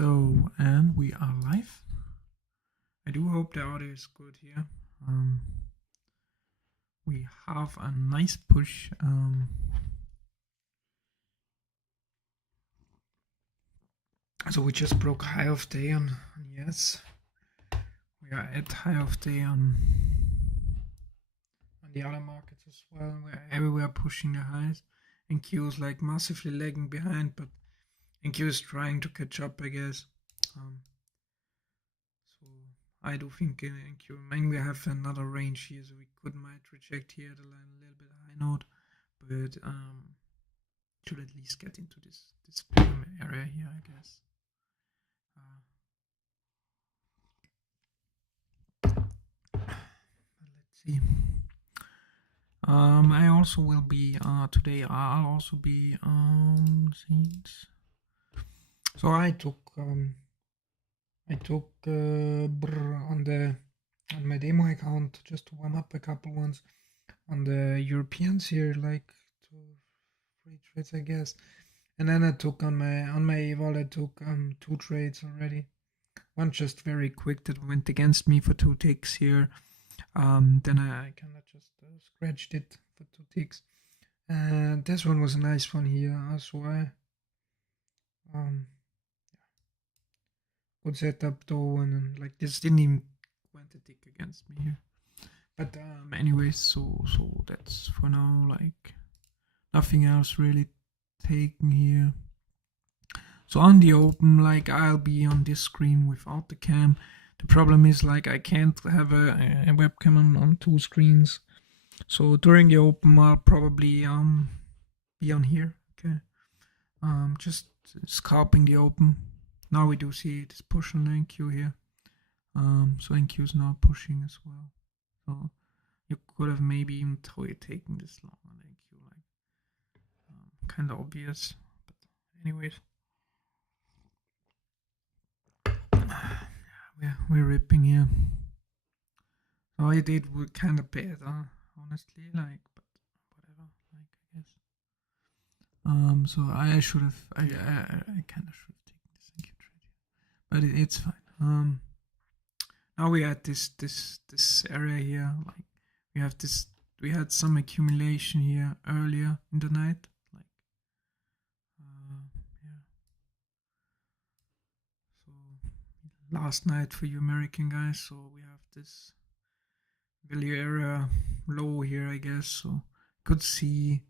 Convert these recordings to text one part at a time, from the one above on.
So, and we are live. I do hope the audio is good here. We have a nice push. So we just broke high of day on yes. We are at high of day on the other markets as well. We're everywhere pushing the highs. NQ is like massively lagging behind, but NQ is trying to catch up, I guess. So I do think NQ, maybe we have another range here, so we might reject here the line a little bit high note, but should at least get into this bottom area here, I guess. Let's see. I also will be today. I'll also be things. So I took on my demo account just to warm up a couple ones on the Europeans here, like 2-3 trades, I guess. And then I took on my eval, I took 2 trades already. One just very quick that went against me for 2 ticks here. Then I kind of just scratched it for 2 ticks. And this one was a nice one here. So I good setup though, and like this didn't even went a tick against me here. But anyways, so that's for now. Like nothing else really taken here. So on the open, like I'll be on this screen without the cam. The problem is like I can't have a webcam on 2 screens. So during the open, I'll probably be on here. Okay, just scalping the open. Now we do see this push on the NQ here. So NQ is now pushing as well. So you could have maybe even taken this long on NQ, like kind of obvious. But anyways, we're ripping here. So I did kind of bad, honestly, like, but whatever, like I guess. So I should have, I kind of should have taken this NQ trade here, but it's fine. Now we had this area here, like we had some accumulation here earlier in the night, like yeah. So last night for you American guys, so we have this value area low here, I guess. So could see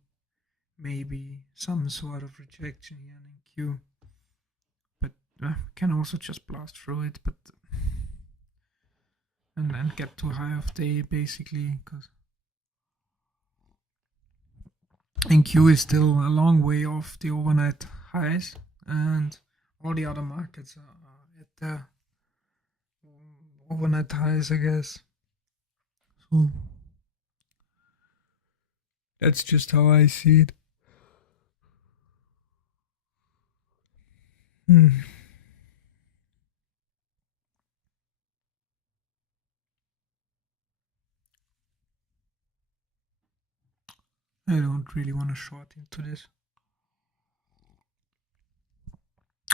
maybe some sort of rejection here in Q, but can also just blast through it, but and get too high of day basically, because NQ is still a long way off the overnight highs, and all the other markets are at the overnight highs, I guess. So that's just how I see it. I don't really want to short into this.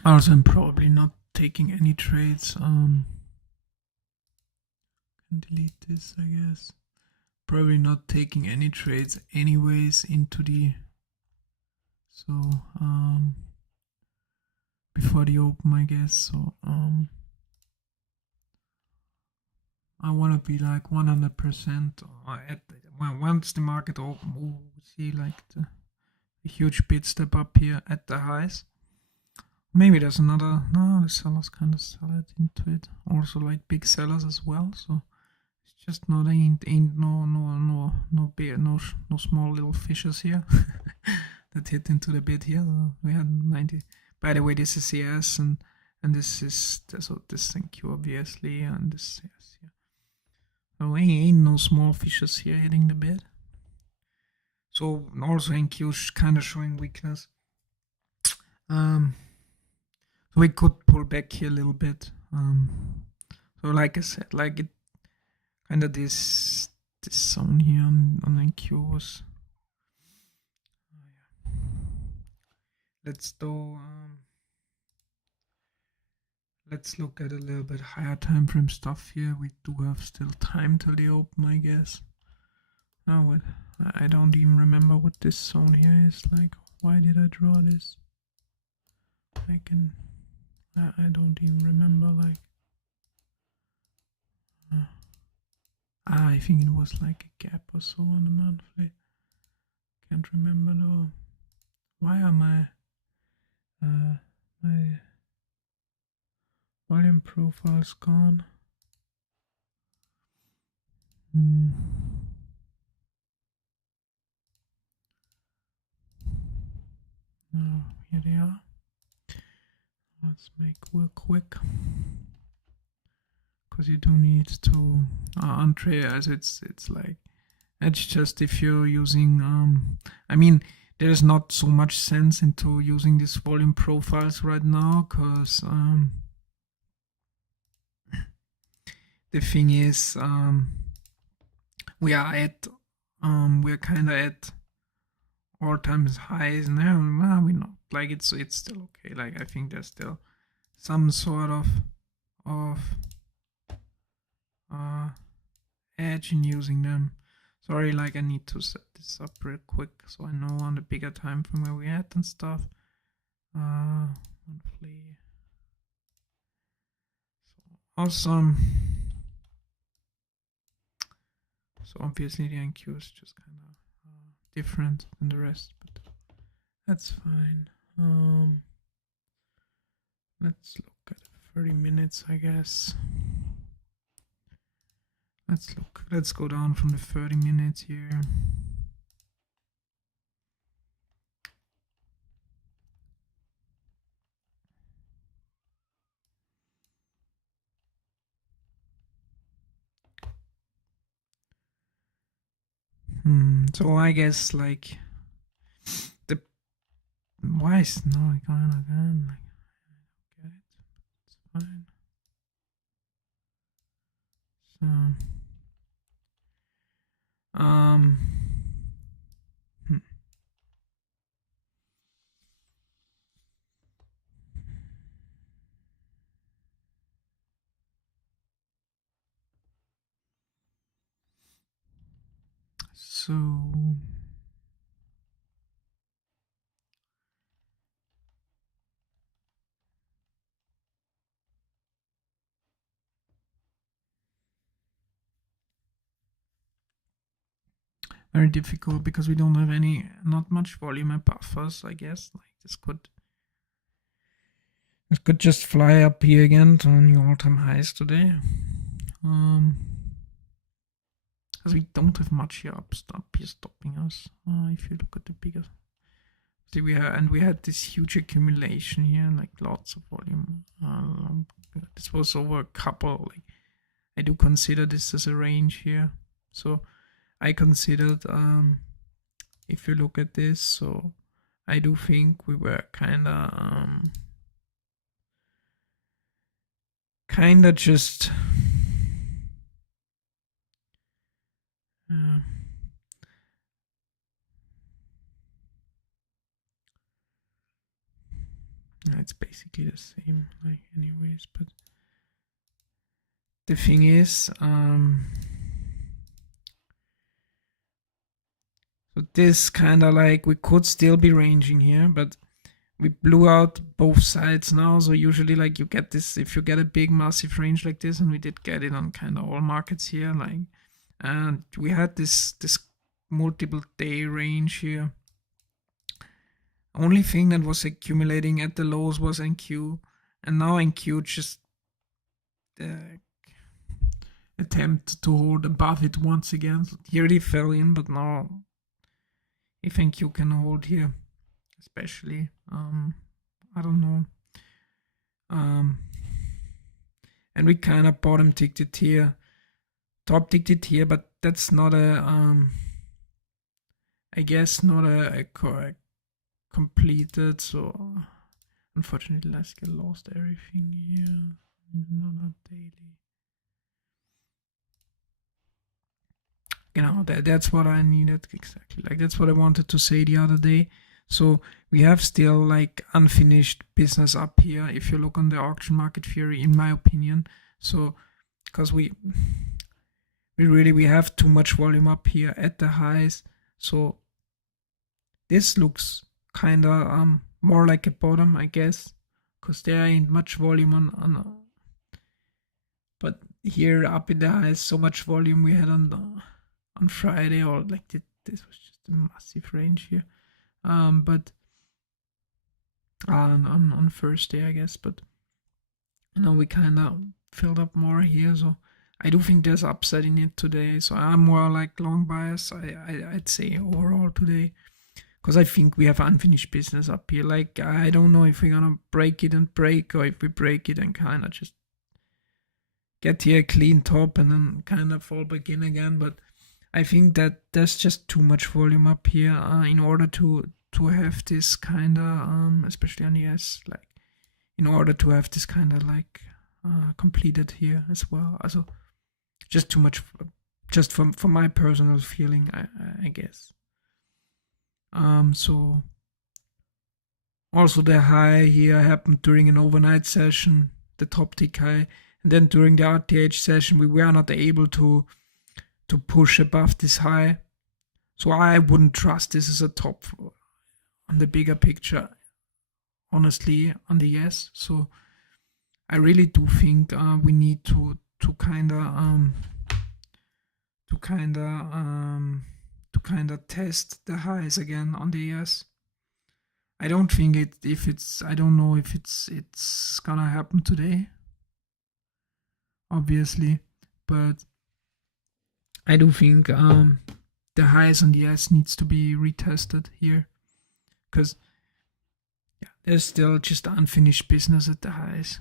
Also, I'm probably not taking any trades. Can delete this, I guess. Probably not taking any trades anyways into the, so before the open, I guess. So I want to be like 100% at once the market open. Oh, see like the huge bid step up here at the highs. Maybe there's another. No, the sellers kind of sell it into it. Also like big sellers as well. So it's just no, ain't no big, no small little fishes here that hit into the bid here. So we had 90. By the way, this is CS and this is so this NQ obviously, and this is CS here. So ain't no small fishes here hitting the bid. So also NQ is kind of showing weakness. So we could pull back here a little bit. So like I said, like it kind of this zone here on NQ was. Oh, yeah. Let's do Let's look at a little bit higher time frame stuff here. We do have still time till the open, I guess. Oh, I don't even remember what this zone here is like. Why did I draw this? I don't even remember, like. I think it was like a gap or so on the monthly. Can't remember though. Why are my volume profiles gone? Oh, here they are. Let's make real quick, because you do need to untrade, as it's like, it's just if you're using I mean, there's not so much sense into using these volume profiles right now, because the thing is, we are we're kind of at all-time highs now. Well, we're not, like, it's still okay. Like, I think there's still some sort of edge in using them. Sorry, like, I need to set this up real quick so I know on the bigger time from where we're at and stuff. Monthly. So awesome. So obviously the NQ is just kind of different than the rest, but that's fine. Let's look at 30 minutes, I guess. Let's go down from the 30 minutes here. So I guess, like, the why is no again? Like, I don't get it. It's fine. So So very difficult because we don't have not much volume above us, I guess. Like, this could just fly up here again to new all-time highs today. Because we don't have much here up here stopping us. If you look at the bigger, see, we had this huge accumulation here, like lots of volume. This was over a couple. Like, I do consider this as a range here. So I considered, if you look at this, so I do think we were kind of just it's basically the same, like, anyways, but the thing is, so this kind of, like, we could still be ranging here, but we blew out both sides now. So usually, like, you get this, if you get a big massive range like this, and we did get it on kind of all markets here, like, and we had this multiple day range here. Only thing that was accumulating at the lows was NQ, and now NQ just attempt to hold above it once again. So here they fell in, but now if NQ can hold here, especially, I don't know. And we kind of bottom ticked it here, top ticked it here, but that's not a I guess not a completed. So unfortunately, let's get lost everything here. Not daily. You know, that's what I needed exactly. Like, that's what I wanted to say the other day. So we have still like unfinished business up here if you look on the auction market theory, in my opinion. So because we have too much volume up here at the highs. So this looks kind of more like a bottom, I guess, because there ain't much volume on but here up in the highs, so much volume we had on Friday, or like this was just a massive range here. But on Thursday, I guess. But we kind of filled up more here, so I do think there's upside in it today. So I'm more like long bias, I'd say, overall today, because I think we have unfinished business up here. Like, I don't know if we're gonna break it and break, or if we break it and kind of just get here a clean top and then kind of fall back in again. But I think that there's just too much volume up here in order to have this kind of, especially on the S, like, in order to have this kind of like completed here as well. Also, just too much, just from my personal feeling, I guess. So also the high here happened during an overnight session, the top tick high, and then during the RTH session we were not able to push above this high. So I wouldn't trust this as a top on the bigger picture, honestly, on the yes. So I really do think we need to kind of test the highs again on the yes. I don't think I don't know if it's gonna happen today, obviously, but I do think the highs on the S needs to be retested here, because there's still just unfinished business at the highs.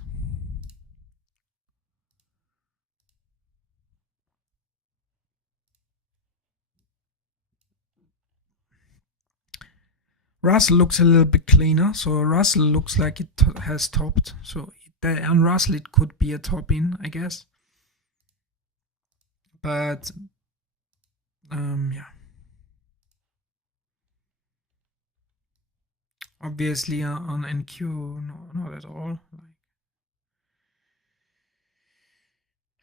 Russell looks a little bit cleaner, so Russell looks like it has topped. So on Russell it could be a top in, I guess. But yeah. Obviously on NQ, no, not at all.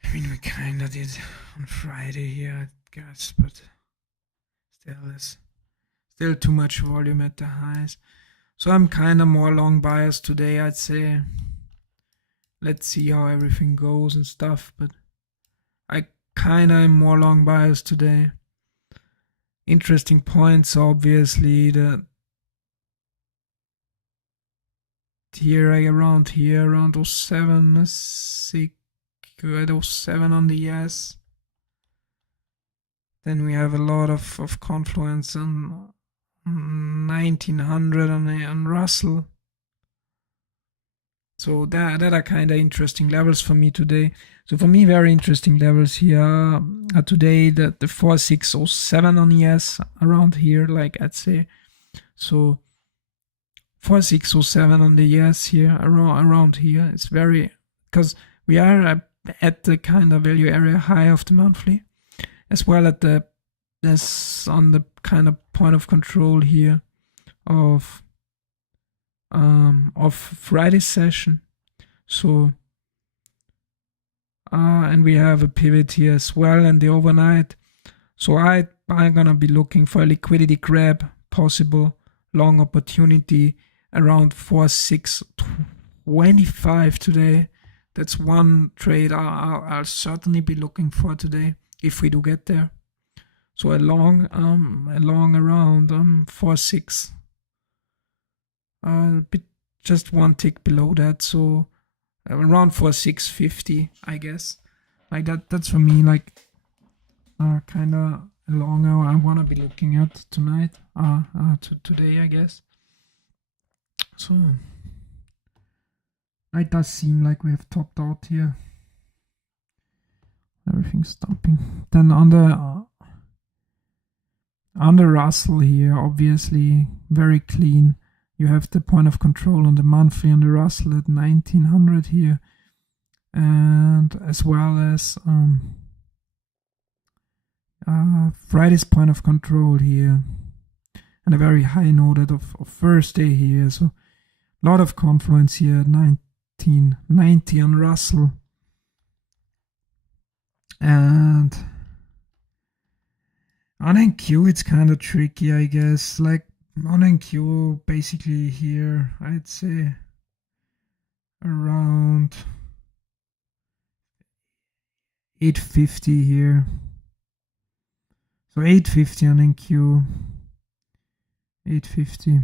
I mean, we kind of did on Friday here, I guess, but still too much volume at the highs. So I'm kind of more long biased today, I'd say. Let's see how everything goes and stuff, but I kind of am more long biased today. Interesting points, obviously, the around 07, 6, 07 on the yes. Then we have a lot of confluence on 1900 on Russell. So that are kind of interesting levels for me today. So for me, very interesting levels here are today the 4607 on yes, around here, like I'd say. So 4607 on the yes here, around here. It's very, because we are at the kind of value area high of the monthly, as well as on the kind of point of control here of Friday's session. So and we have a pivot here as well and the overnight. So I'm gonna be looking for a liquidity grab, possible long opportunity around 4625 today. That's one trade I'll certainly be looking for today if we do get there. So along around 46, just one tick below that. So around 4650, I guess. Like that's for me like kind of along I want to be looking at tonight. Today, I guess. So it does seem like we have topped out here. Everything's dumping. Then on the Russell here, obviously very clean. You have the point of control on the monthly on the Russell at 1900 here, and as well as Friday's point of control here and a very high node of first day here. So a lot of confluence here, 1990 on Russell. And on NQ, it's kind of tricky, I guess. Like on NQ, basically here, I'd say around 850 here. So 850 on NQ, 850.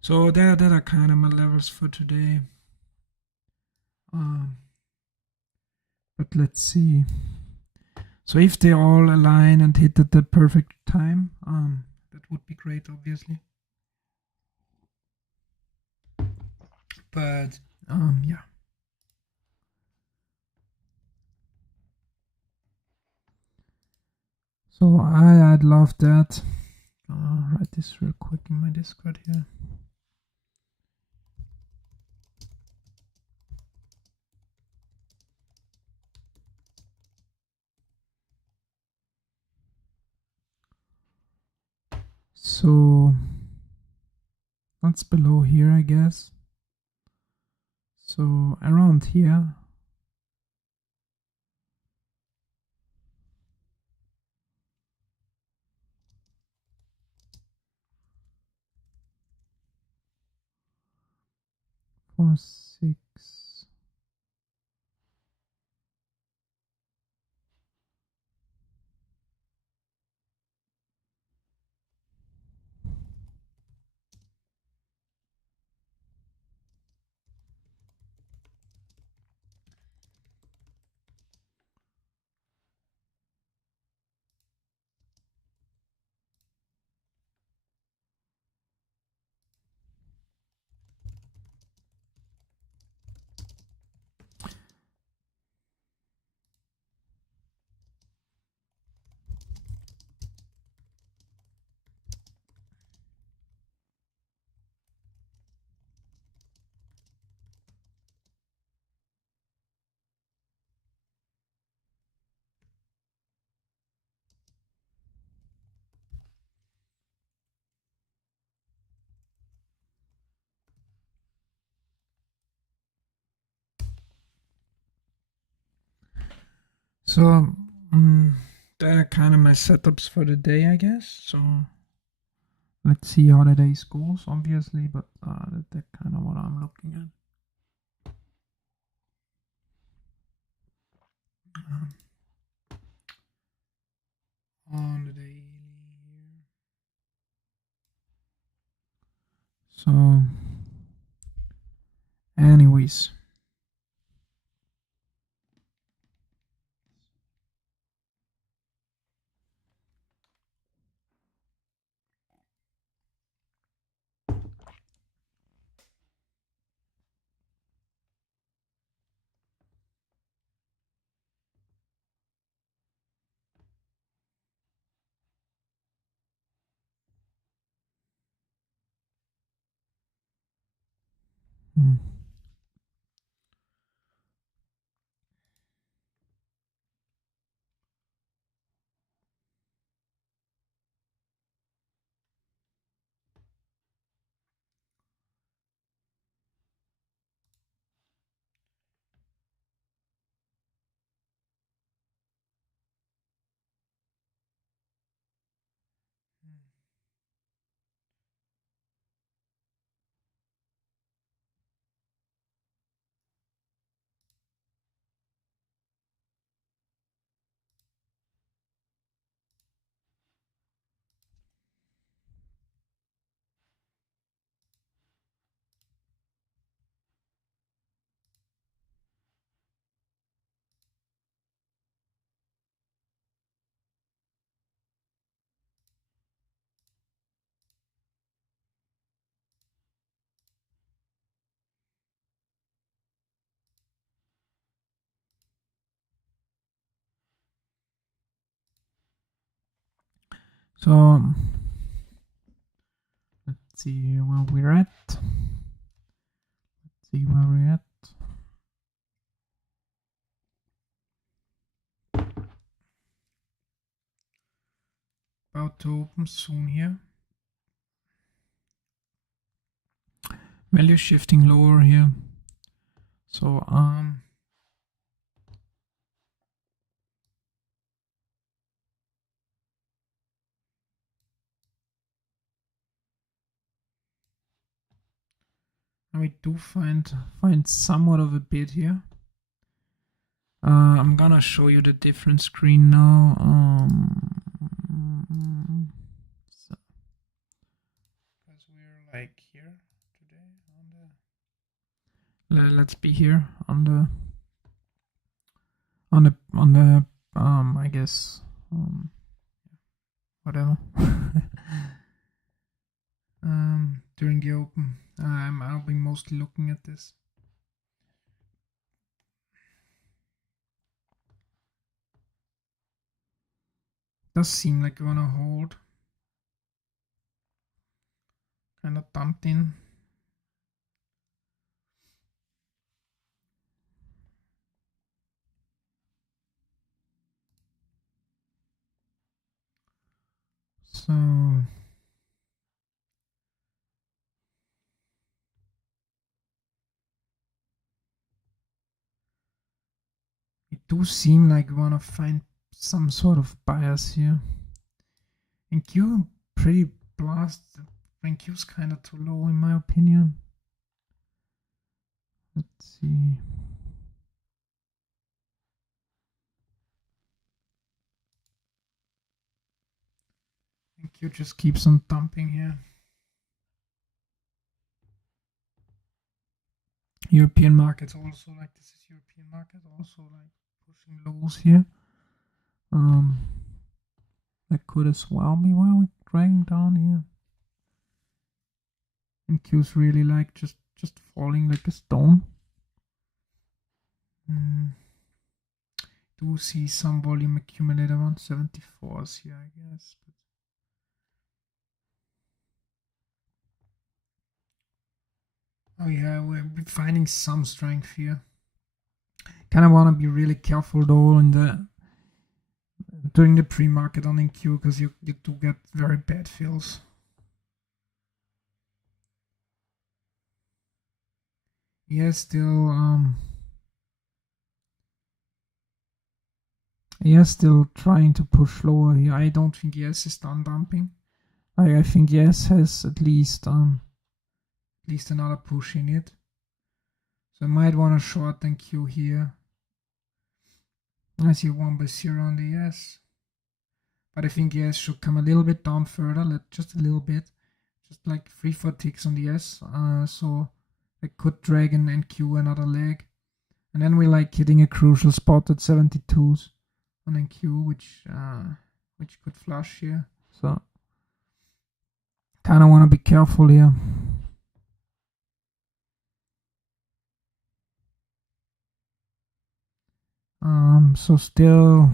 So that are kind of my levels for today. But let's see. So if they all align and hit at the perfect time, that would be great, obviously. But yeah. So I'd love that. I'll write this real quick in my Discord here. So that's below here, I guess. So around here. Four, 6. So that are kind of my setups for the day, I guess. So let's see how the day goes, obviously, but that's kind of what I'm looking at. On the daily here. So, anyways. So let's see where we're at. Let's see where we're at. About to open soon here. value shifting lower here. So we do find somewhat of a bid here. I'm gonna show you the different screen now. So, because we're like here today on the. Let's be here on the. I guess whatever. During the open, I'll be mostly looking at this. Does seem like you wanna hold. Kind of dumped in. So it do seem like we wanna find some sort of bias here. And Q pretty blasted. And Q's kind of too low in my opinion. Let's see. And Q just keeps on dumping here. European markets also, like this is European market also like pushing lows here. That could as well be why we're dragging down here. And Q's really like just falling like a stone. Do see some volume accumulate around 74s here, I guess. Oh yeah, we're finding some strength here. Kind of want to be really careful though in during the pre-market on NQ, because you do get very bad fills. Yes, still still trying to push lower here. I don't think yes is done dumping. I think yes has at least another push in it. So I might want to short NQ here. I see 1/0 on the yes. But I think yes should come a little bit down further, just a little bit. Just like 3-4 ticks on the yes. So I could drag an NQ another leg. And then we're like hitting a crucial spot at 72s on NQ, which could flush here. So kind of want to be careful here. So still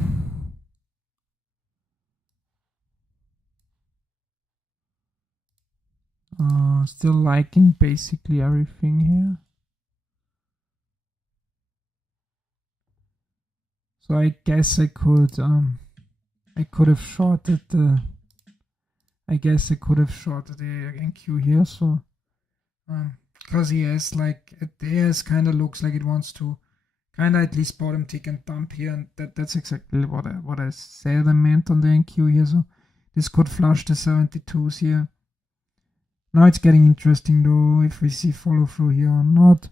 liking basically everything here. So I guess I could have shorted the NQ here. So because ES like ES kind of looks like it wants to kind of at least bottom tick and dump here, and that's exactly what I said I meant on the NQ here. So this could flush the 72s here. Now it's getting interesting though if we see follow through here or not.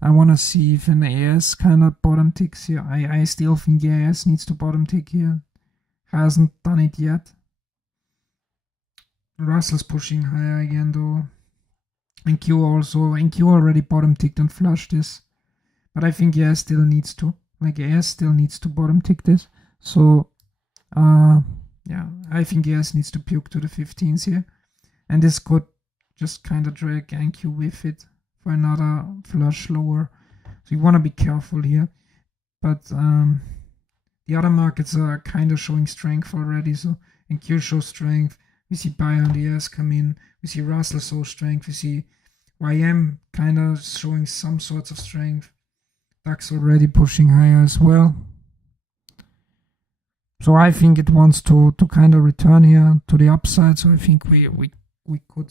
I want to see if an AS kind of bottom ticks here. I still think AS needs to bottom tick here. Hasn't done it yet. Russell's pushing higher again though. NQ already bottom ticked and flushed this. But I think AS still needs to. Like AS still needs to bottom tick this. So yeah, I think AS needs to puke to the 15s here. And this could just kind of drag NQ with it for another flush lower. So you want to be careful here. But the other markets are kind of showing strength already. So NQ shows strength. We see buy on the S come in. We see Russell show strength. We see YM kind of showing some sorts of strength. DAX already pushing higher as well. So I think it wants to kind of return here to the upside. So I think we could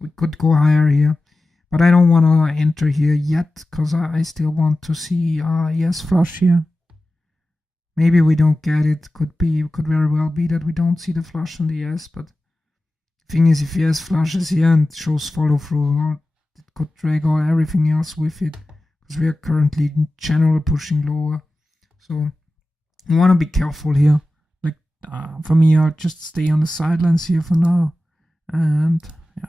We could go higher here, but I don't want to enter here yet because I still want to see yes flush here. Maybe we don't get it. Could very well be that we don't see the flush on the yes, but the thing is, if yes flushes here and shows follow through, it could drag all everything else with it because we are currently in general pushing lower. So you want to be careful here. Like for me, I'll just stay on the sidelines here for now, and yeah.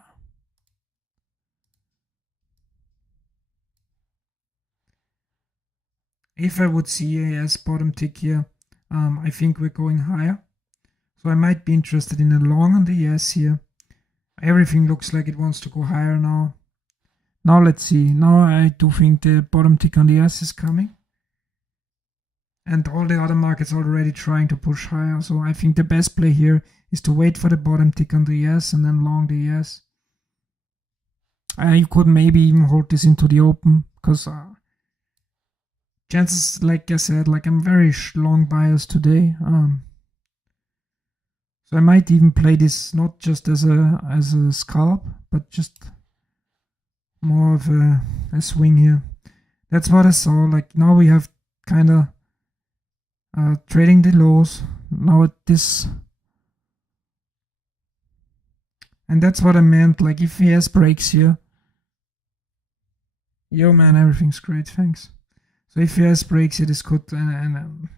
If I would see a yes bottom tick here, I think we're going higher. So I might be interested in a long on the yes here. Everything looks like it wants to go higher now. Now let's see. Now I do think the bottom tick on the yes is coming. And all the other markets are already trying to push higher. So I think the best play here is to wait for the bottom tick on the yes and then long the yes. You could maybe even hold this into the open because chances, like I said, like I'm very long biased today. So I might even play this not just as a scalp, but just more of a swing here. That's what I saw. Like now we have kind of trading the lows now at this, and that's what I meant. Like if ES breaks here, yo man, everything's great, thanks. So if ES breaks here, this could, and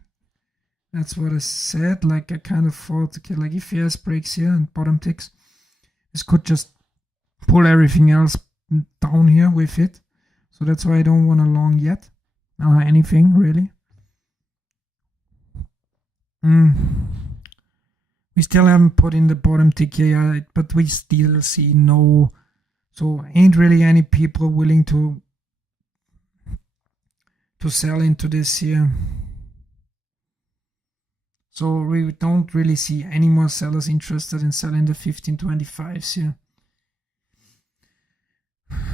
that's what I said. Like I kind of thought, okay, like if ES breaks here and bottom ticks, this could just pull everything else down here with it. So that's why I don't want to long yet anything really. We still haven't put in the bottom tick here yet, but we still see no, so ain't really any people willing to sell into this here. So we don't really see any more sellers interested in selling the 1525s here.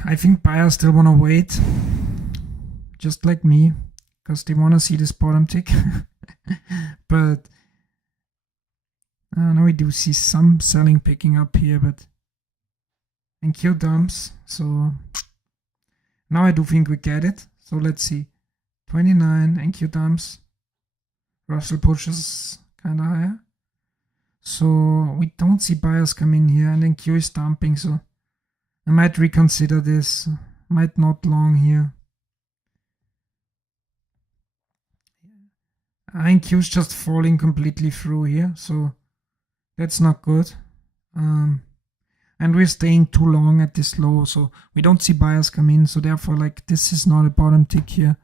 I think buyers still want to wait, just like me, because they want to see this bottom tick. But now we do see some selling picking up here, but NQ dumps. So now I do think we get it. So let's see, 29 NQ dumps. Russell pushes kind of higher. So we don't see buyers come in here, and then Q is dumping. So I might reconsider this. Might not long here. NQ is just falling completely through here, so that's not good. And we're staying too long at this low, so we don't see buyers come in. So therefore, like this is not a bottom tick here.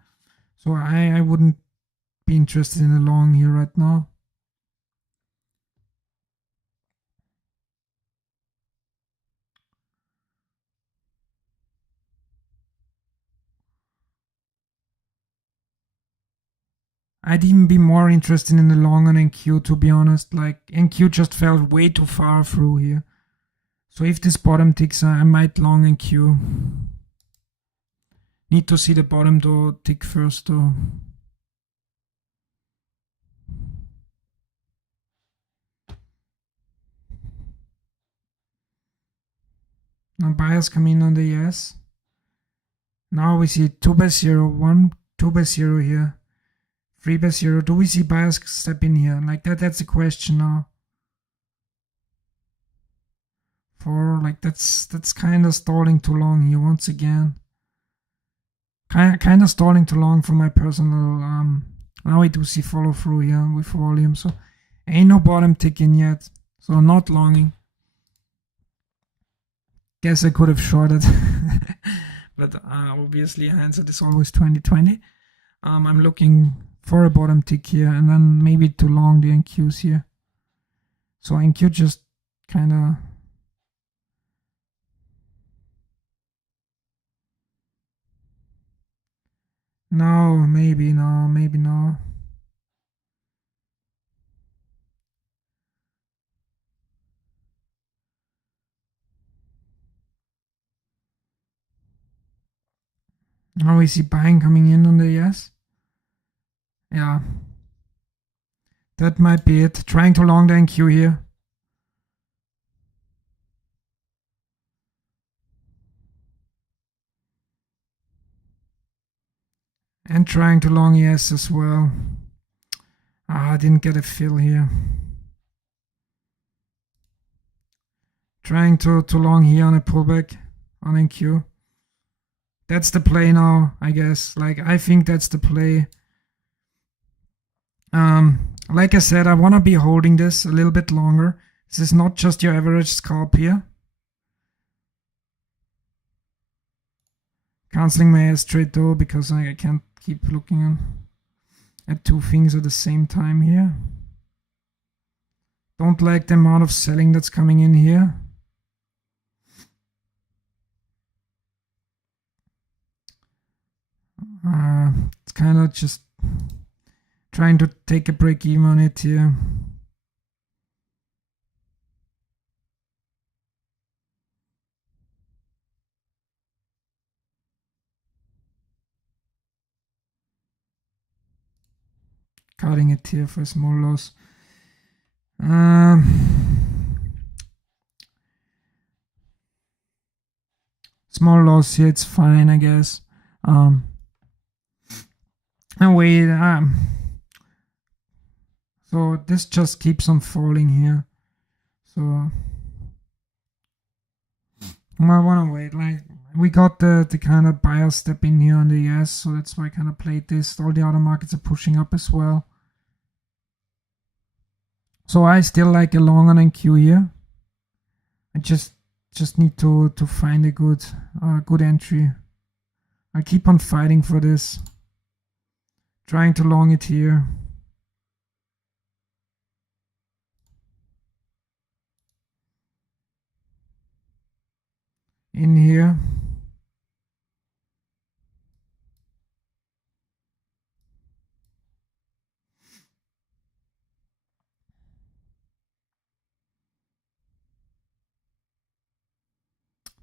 So I wouldn't be interested in a long here right now. I'd even be more interested in the long on NQ, to be honest. Like NQ just fell way too far through here. So if this bottom ticks, I might long NQ. Need to see the bottom though tick first though. Now buyers come in on the yes. Now we see 2x0, 1, 2x0 here. 3x0. Do we see buyers step in here? Like that's the question now. 4, like that's kind of stalling too long here once again. Kind of stalling too long for my personal. Now we do see follow through here with volume. So ain't no bottom ticking yet. So not longing. Guess I could have shorted. But obviously hindsight is always 2020. I'm looking for a bottom tick here and then maybe to long the NQs here. So NQ just kind of no, maybe no, maybe no. Now we see buying coming in on the yes. Yeah. That might be it. Trying to long the NQ here. And trying to long ES as well. I didn't get a fill here. Trying to long here on a pullback on NQ. That's the play now, I guess. Like, I think that's the play. Like I said, I want to be holding this a little bit longer. This is not just your average scalp here. Canceling my S trade though, because I can't keep looking at two things at the same time here. Don't like the amount of selling that's coming in here. It's kind of just trying to take a break even on it here. Cutting it here for a small loss. Small loss here, it's fine, I guess. And wait, so this just keeps on falling here. So I want to wait. Like, we got the kind of buyer step in here on the ES, so that's why I kind of played this. All the other markets are pushing up as well. So I still like a long on NQ here. I just need to find a good entry. I keep on fighting for this. Trying to long it here. In here.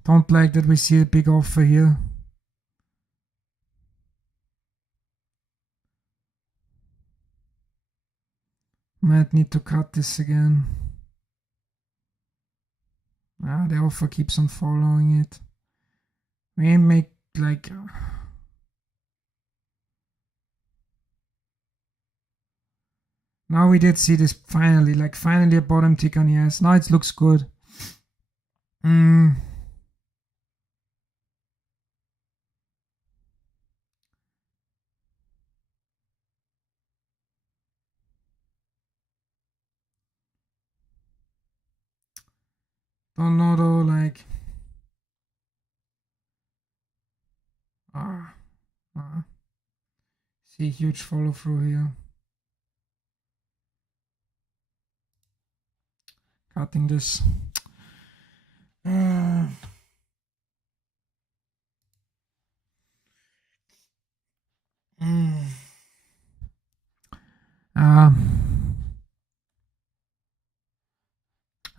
Don't like that we see a big offer here. Might need to cut this again. The offer keeps on following it. We make like... Now we did see this finally, like finally a bottom tick on ES. Now it looks good. Don't know though, like... See a huge follow through here. Cutting this.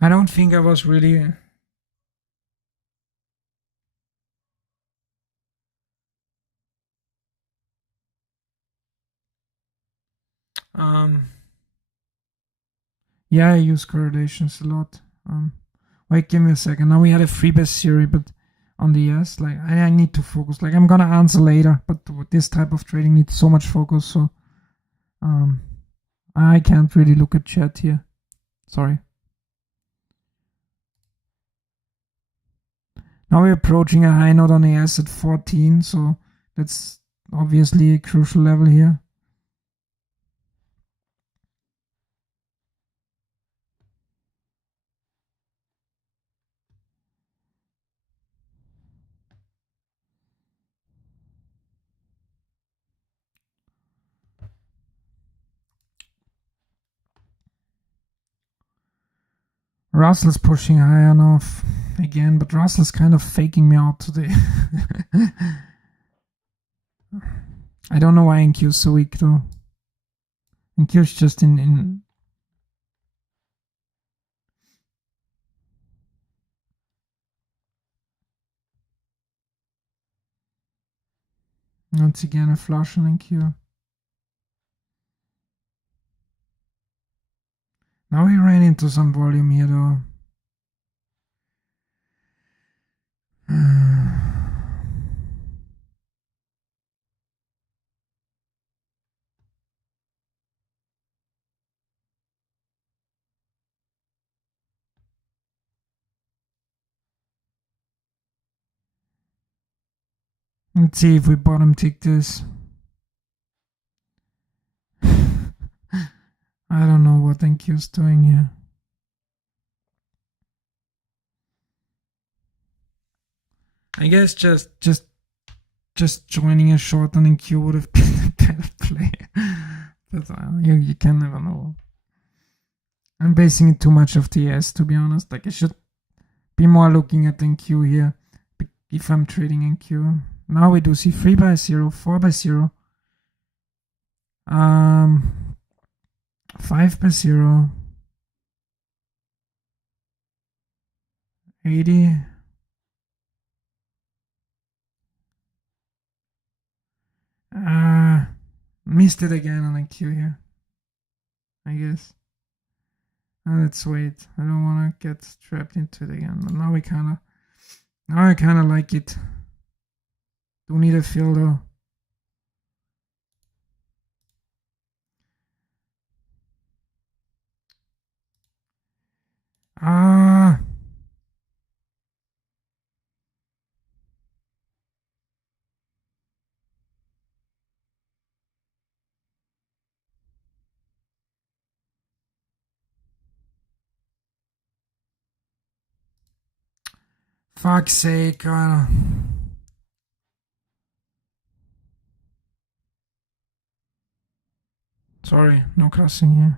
I don't think I was really... Yeah, I use correlations a lot. Wait, give me a second. Now we had a free best theory, but on the ES, like I need to focus. Like I'm gonna answer later, but this type of trading needs so much focus, so I can't really look at chat here. Sorry. Now we're approaching a high note on ES at 14, so that's obviously a crucial level here. Russell's pushing high enough again, but Russell's kind of faking me out today. I don't know why NQ is so weak though. NQ is just in once again a flush on NQ. Now we ran into some volume here though. Let's see if we bottom tick this. I don't know what NQ is doing here. I guess just joining a short on NQ would have been a better play. But you can never know. I'm basing it too much off the S, to be honest. Like I should be more looking at NQ here if I'm trading NQ. Now we do see 3/0, 4/0, 5/0, 80. Missed it again on NQ here, I guess. Let's wait. I don't want to get trapped into it again. But now I kind of like it. Don't need a fill though. Fuck's sake. Sorry, no cussing here.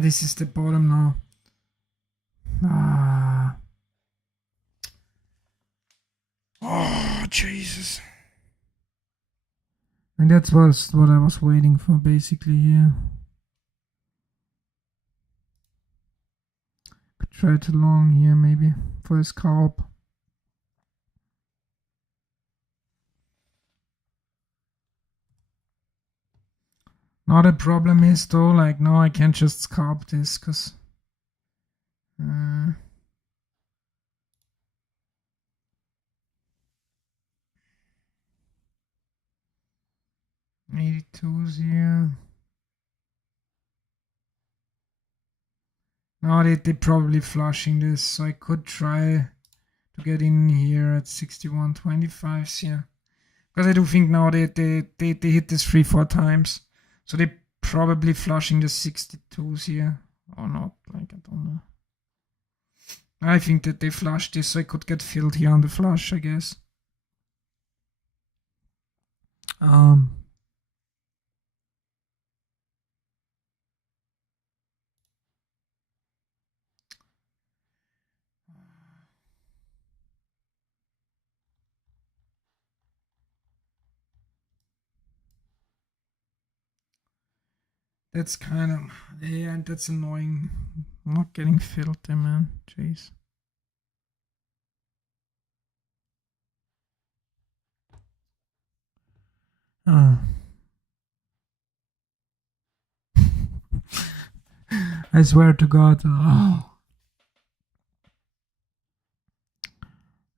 This is the bottom now. Oh, Jesus. And that was what I was waiting for, basically, here. Could try to long here, maybe, for a scalp. Now the problem is, though, like, no, I can't just scalp this, because... 82s here. No, they're probably flushing this, so I could try to get in here at 61.25s here. Because I do think now they hit this 3-4 times. So they're probably flushing the 62s here. Or not, like, I don't know. I think that they flushed this, so I could get filled here on the flush, I guess. That's kind of, yeah, that's annoying. I'm not getting filled there, man. Jeez. I swear to God.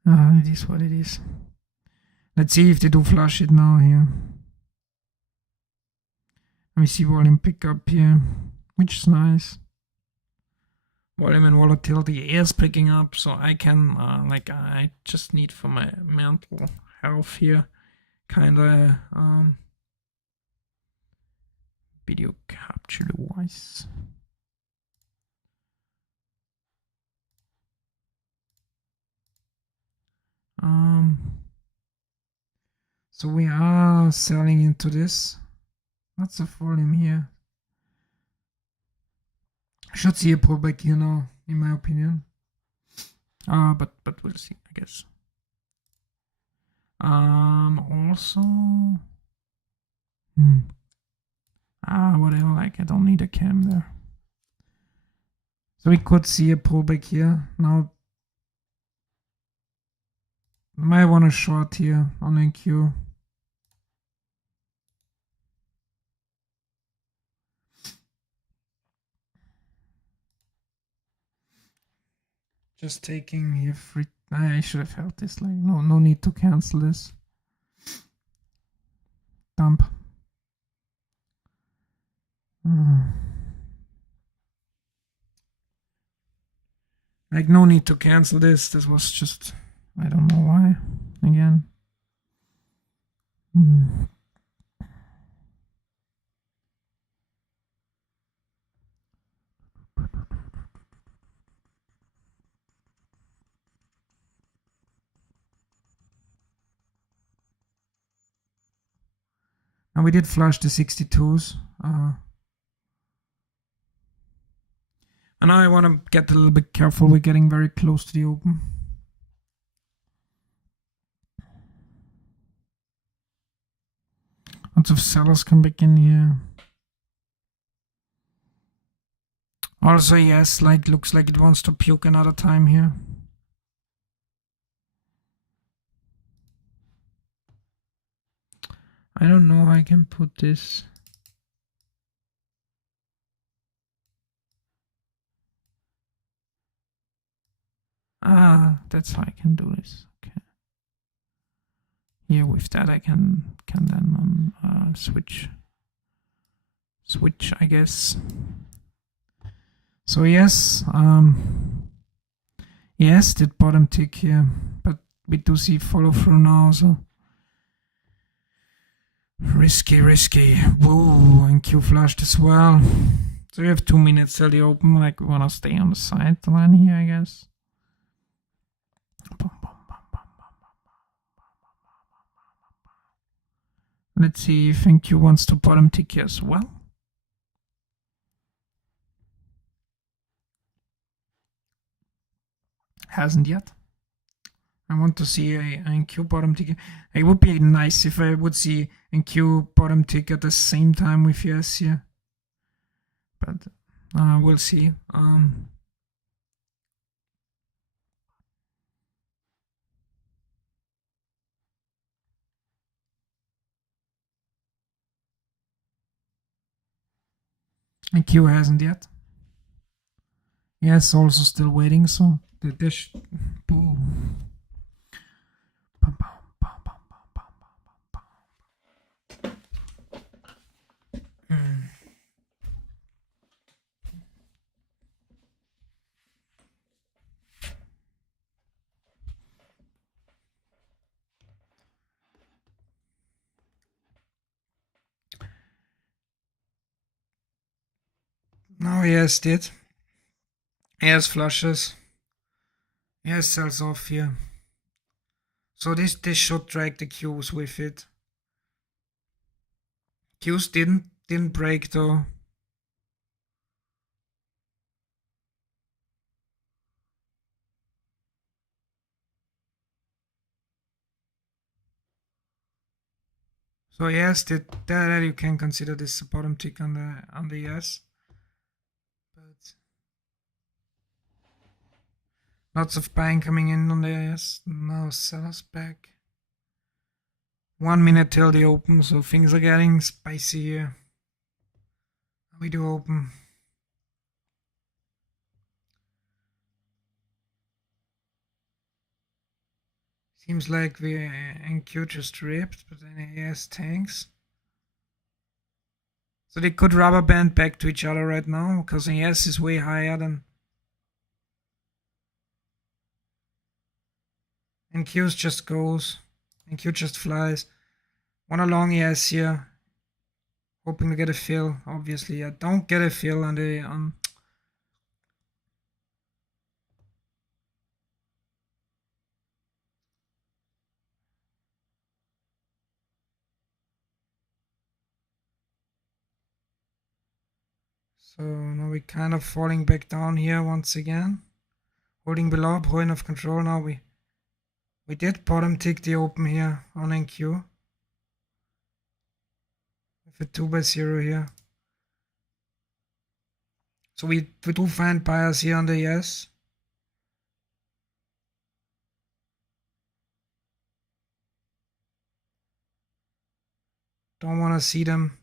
It is what it is. Let's see if they do flush it now here. Let me see volume pick up here, which is nice. Volume and volatility is picking up, so I can, I just need for my mental health here, kind of, video capture device. So we are selling into this. Lots of volume here. Should see a pullback here now, in my opinion. But we'll see, I guess. Also, what I like, I don't need a cam there. So we could see a pullback here. Now, I might want to short here on NQ. Just taking here free. I should have held this. Like no need to cancel this. Dump. Like, no need to cancel this. This was just, I don't know why. Again. And we did flush the 62s. And now I want to get a little bit careful. We're getting very close to the open. Lots of sellers come back in here. Also, yes, like looks like it wants to puke another time here. I don't know how I can put this. That's how I can do this. Okay. Yeah, with that I can then switch, I guess. So yes, yes, did bottom tick here, but we do see follow through now, so risky. Woo, and Q flushed as well. So we have 2 minutes till the open. Like, we wanna stay on the sideline here, I guess. Let's see if NQ wants to bottom tick here as well. Hasn't yet. I want to see a NQ bottom tick. It would be nice if I would see NQ bottom tick at the same time with yes here. But we'll see. And Q hasn't yet. Yes, also still waiting, so the dish. Boom. Now yes, did. Yes, flushes. Yes, sells off here. So this should drag the Qs with it. Qs didn't break though. So yes, that you can consider this a bottom tick on the yes. But lots of buying coming in on the yes. Now sellers back. 1 minute till the open, so things are getting spicy here. We do open. Seems like we NQ just ripped, but then AS tanks. So they could rubber band back to each other right now, because AS is way higher than NQ's just goes. NQ just flies. One along AS here. Hoping to get a fill, obviously. I don't get a fill on the So now we're kind of falling back down here once again. Holding below, point of control. Now we did bottom tick the open here on NQ. With a 2/0 here. So we do find buyers here on the yes. Don't want to see them.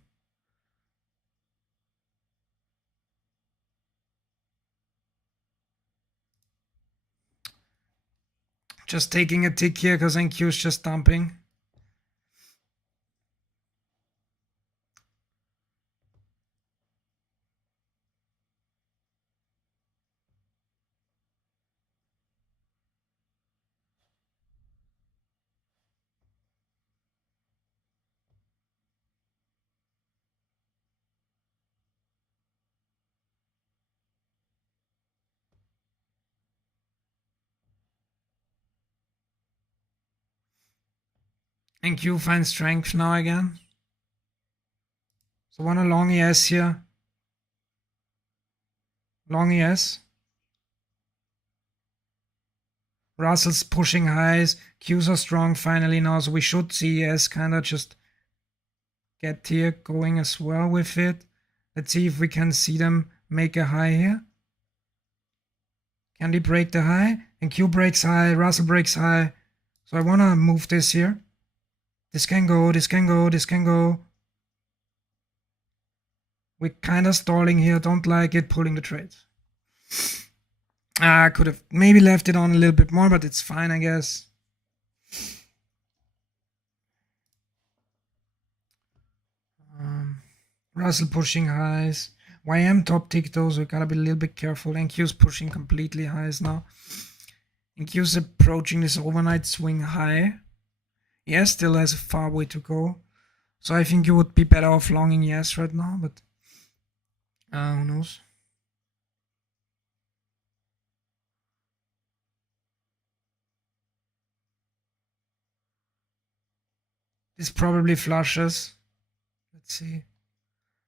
Just taking a tick here because NQ is just dumping. And Q finds strength now again. So one a long ES here. Long ES. Russell's pushing highs. Q's are strong finally now, so we should see ES kind of just get here going as well with it. Let's see if we can see them make a high here. Can they break the high? And Q breaks high, Russell breaks high. So I want to move this here. This can go, this can go, this can go. We're kind of stalling here. Don't like it, pulling the trades. I could have maybe left it on a little bit more, but it's fine, I guess. Russell pushing highs. YM top tick though, so we gotta be a little bit careful. NQ's pushing completely highs now. NQ's approaching this overnight swing high. Yes, still has a far way to go. So I think you would be better off longing yes right now, but who knows? This probably flushes. Let's see.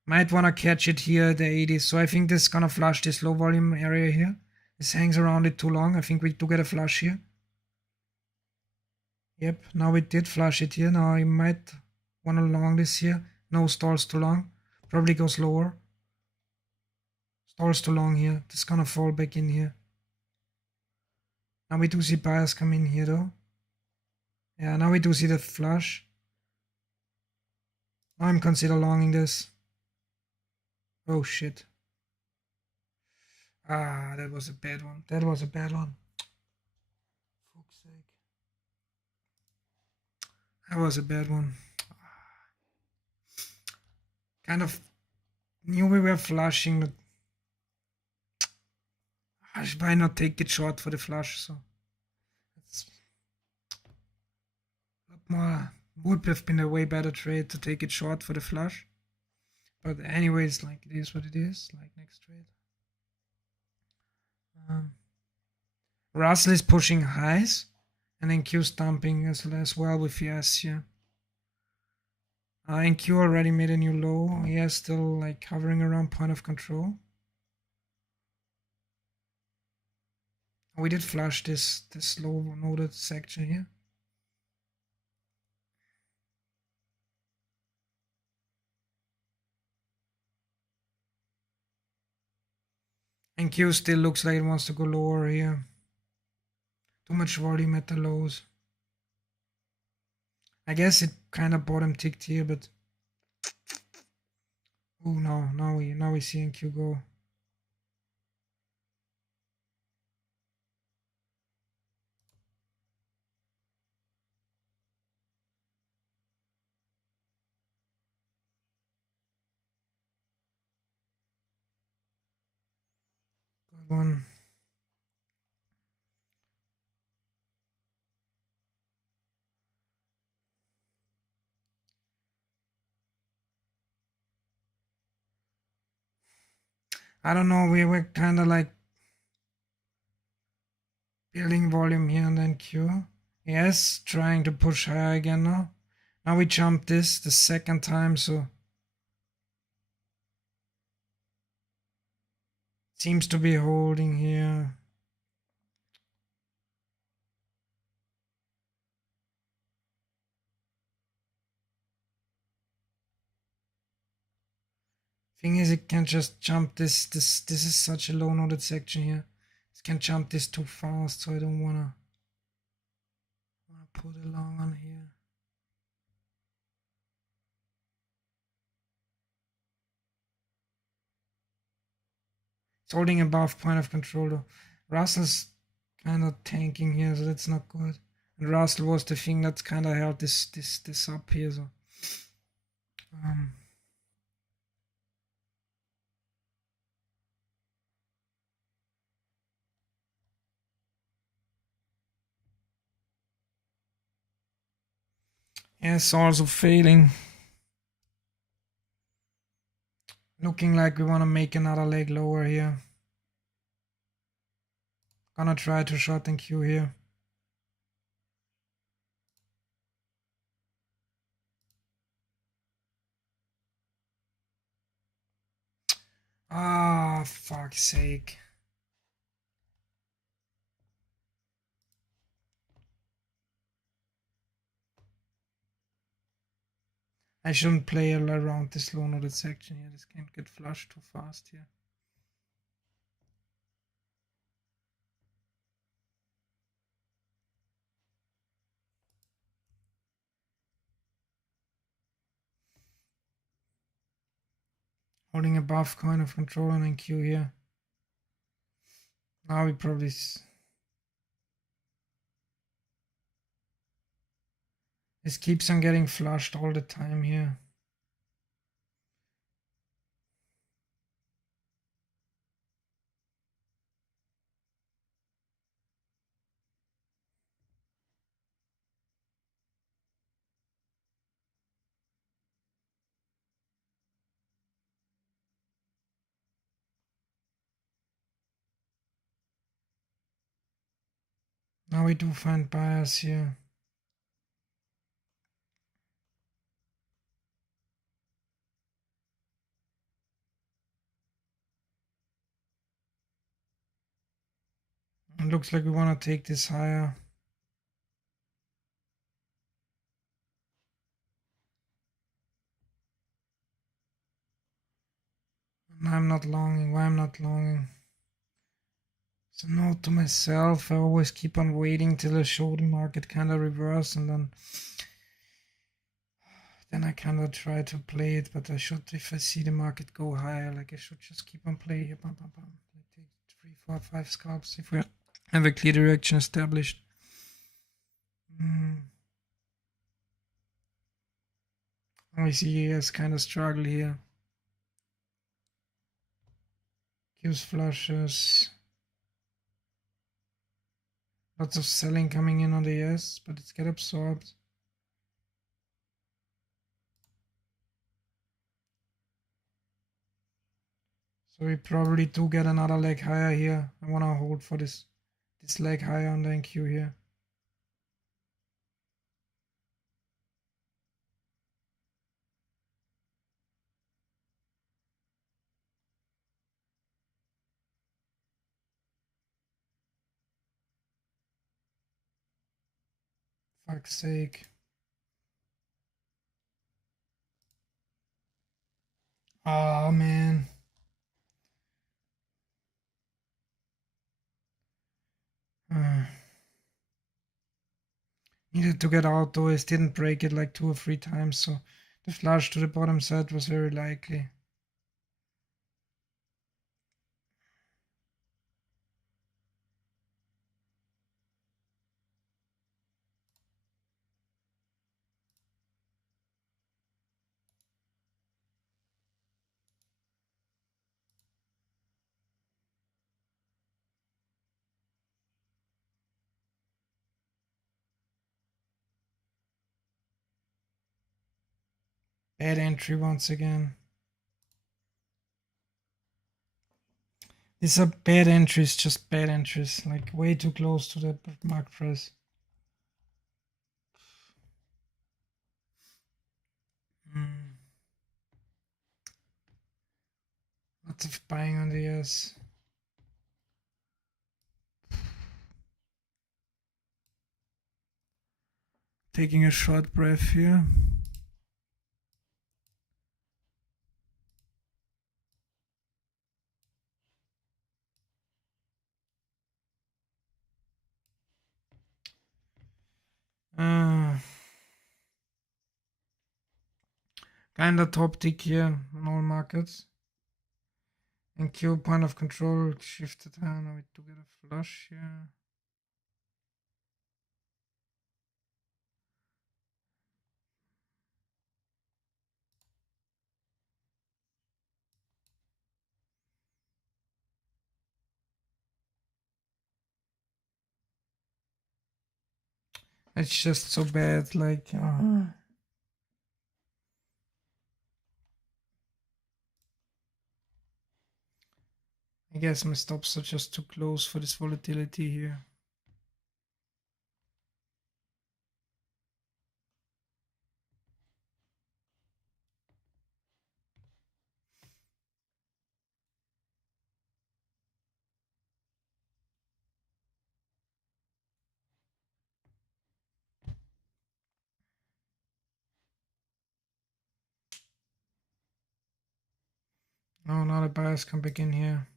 Might want to catch it here at the 80s. So I think this is gonna flush this low volume area here. This hangs around it too long. I think we do get a flush here. Yep, now we did flush it here. Now I might want to long this here. No, stalls too long. Probably goes lower. Stalls too long here. This is gonna fall back in here. Now we do see buyers come in here though. Yeah, now we do see the flush. Now I'm consider longing this. Oh shit. Ah, that was a bad one. That was a bad one. Fuck's sake. That was a bad one. Kind of knew we were flushing, but I should probably not take it short for the flush, so it's a lot more. Would have been a way better trade to take it short for the flush. But anyways, like it is what it is. Like next trade. Russell is pushing highs, and then Q's dumping as well with yes here. And Q already made a new low. Yeah, still like hovering around point of control. We did flush this low noted section here. And Q still looks like it wants to go lower here. Too much volume at the lows. I guess it kind of bottom ticked here, but oh no, now we see NQ go. Good one. I don't know, we were kind of like building volume here and then Q. Yes, trying to push higher again now. Now we jump this the second time, so seems to be holding here. Thing is, it can just jump this. This is such a low noted section here. It can jump this too fast, so I don't wanna put a long on here. It's holding above point of control though. Russell's kind of tanking here, so that's not good. And Russell was the thing that's kind of held this up here, so yes, also failing. Looking like we want to make another leg lower here. Gonna try to short and Q here. Ah, fuck's sake. I shouldn't play around this low noted section here. This can get flushed too fast here. Holding above coin of control and then Q here. Now we probably... This keeps on getting flushed all the time here. Now we do find buyers here. It looks like we want to take this higher. And I'm not longing. Why I'm not longing? So note to myself, I always keep on waiting till I show the market kind of reverse, and then I kind of try to play it. But I should, if I see the market go higher, like I should just keep on playing here. Bam, bam, bam. Like take 3, 4, 5 scalps if we have a clear direction established. I see he has kind of struggle here. Gives flushes. Lots of selling coming in on the yes, but it's get absorbed. So we probably do get another leg higher here. I want to hold for this leg higher on the NQ here. Fuck's sake. Oh man. Needed to get out though. I didn't break it like 2 or 3 times, so the flush to the bottom side was very likely. Bad entry once again. These are bad entries, just bad entries. Like way too close to the mark price. Lots of buying on the yes. Taking a short breath here. Kinda top tick here on all markets. And Q point of control shifted hand. Now we do get a flush here. It's just so bad, like I guess my stops are just too close for this volatility here. No, now the buyers come back in here.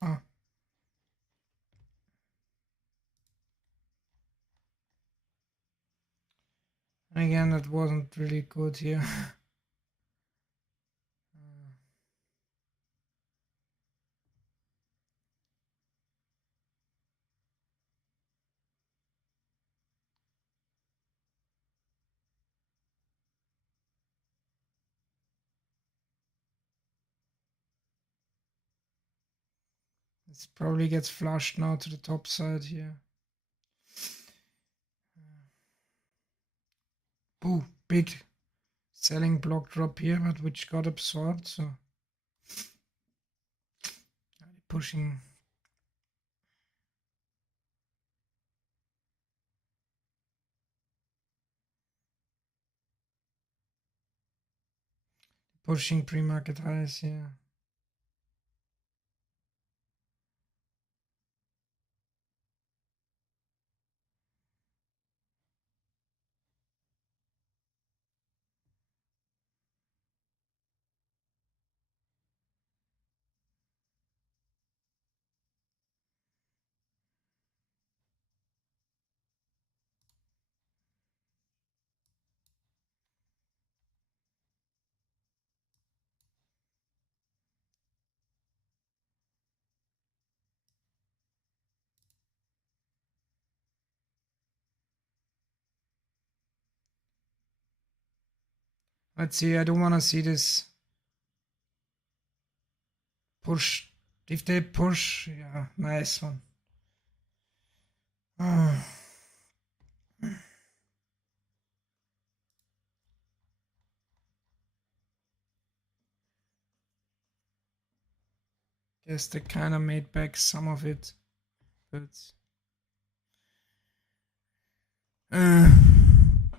Oh. And again, that wasn't really good here. This probably gets flushed now to the top side here. Ooh, big selling block drop here, but which got absorbed, so pushing. Pushing pre-market highs here. Let's see, I don't want to see this push. If they push, yeah, nice one. Guess they kind of made back some of it, but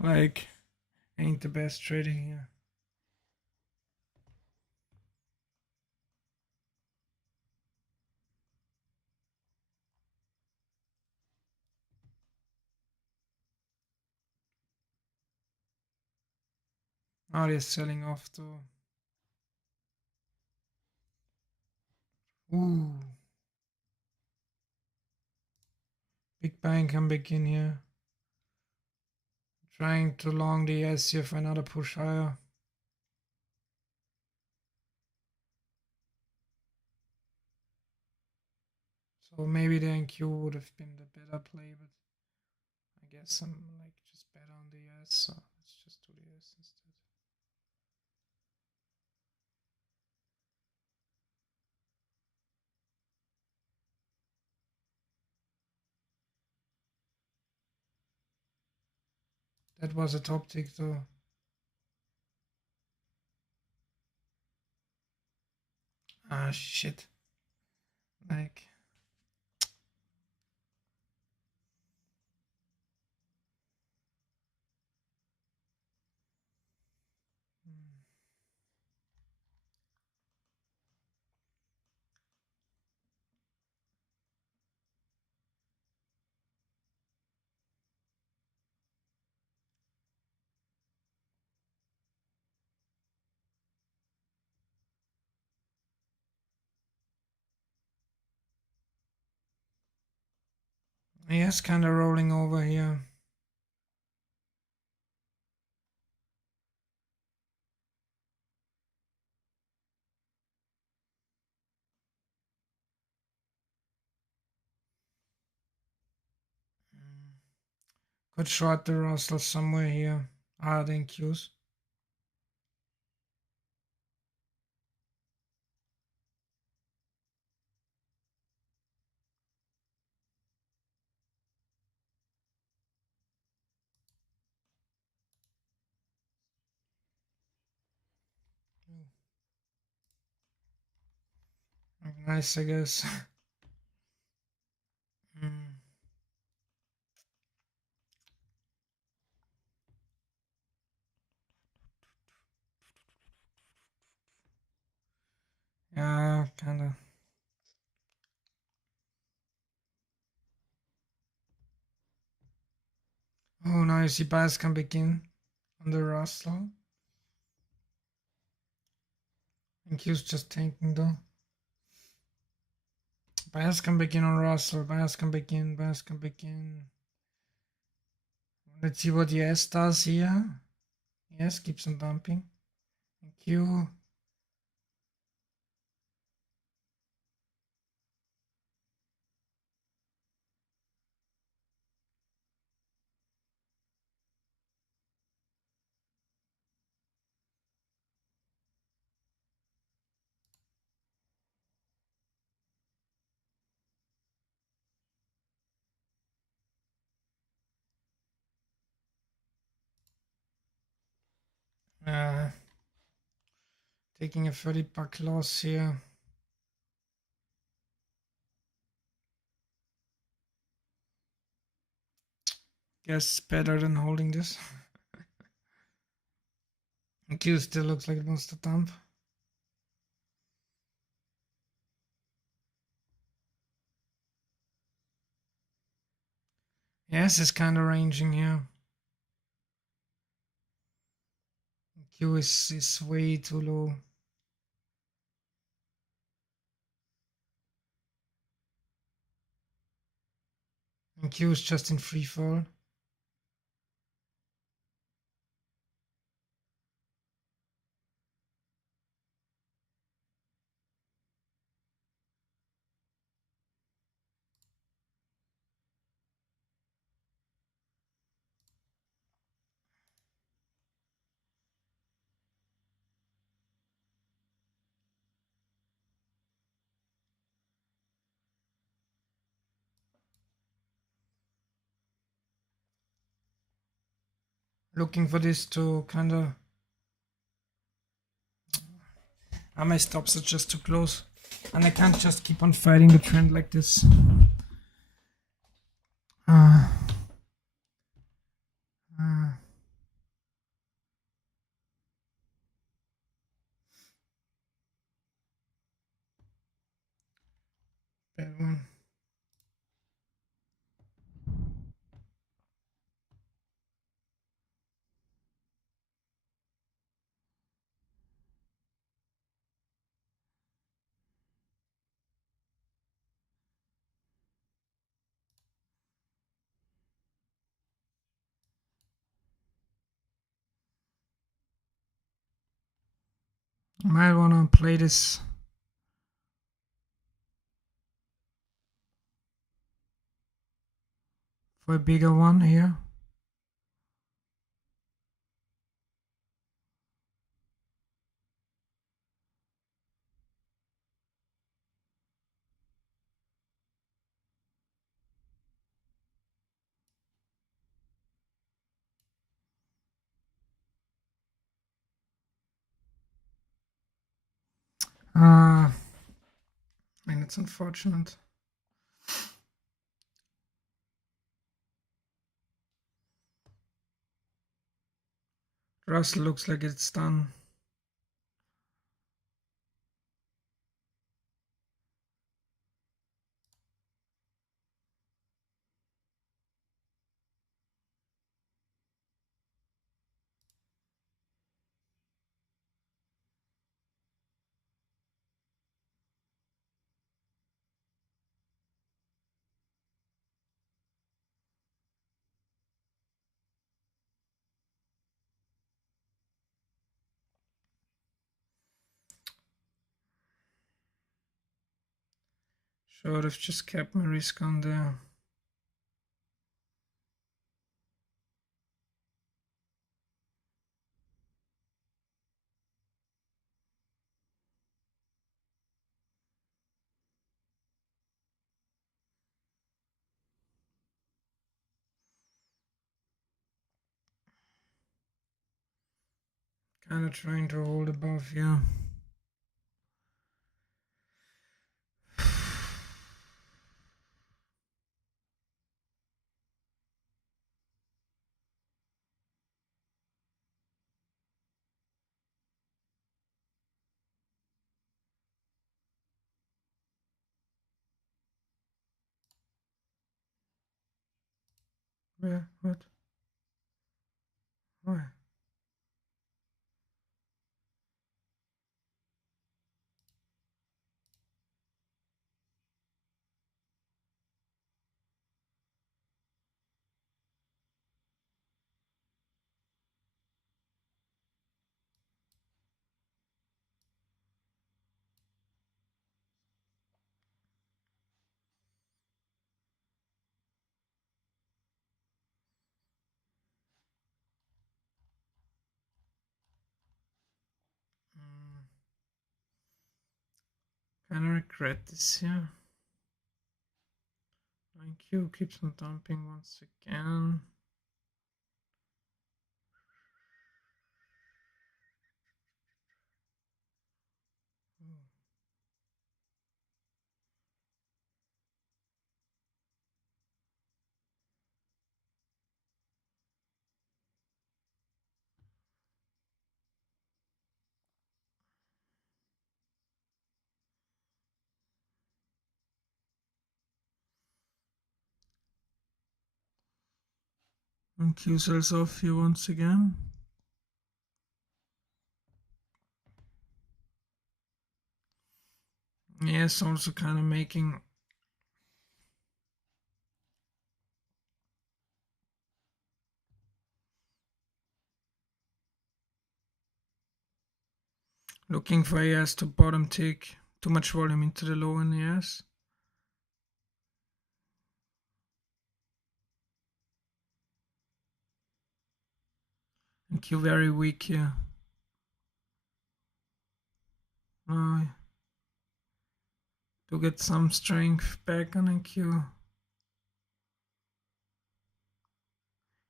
like ain't the best trading here. Now they're selling off though. Ooh. Big buying come back in here. Trying to long the S here for another push higher. So maybe the NQ would have been the better play, but I guess I'm like just better on the S, so let's just do the S instead. That was a top tick though. Ah shit. Like yes, kinda rolling over here. Could short the Russell somewhere here. Ah, the NQs. Nice, I guess. Yeah, kinda. you see buyers can begin on the Russell. And Q's just tanking though. Buyers can begin on Russell. Buyers can begin. Let's see what ES does here. Yes, keeps on dumping. And Q. Taking a 30-buck loss here. Guess better than holding this. Q still looks like it wants to dump. Yes, it's kind of ranging here. Q is way too low. And Q is just in free fall. Looking for this to kind of... my stops are just too close. And I can't just keep on fighting the trend like this. Bad one. I might want to play this for a bigger one here. And it's unfortunate. Russell looks like it's done. Should have just kept my risk on there. Kind of trying to hold above, yeah. Yeah, what? Why? Kinda regret this here. IQ keeps on dumping once again. IQ sells off here once again. Yes, also kind of making looking for AS to bottom tick. Too much volume into the low in AS. And Q very weak here. To get some strength back on NQ.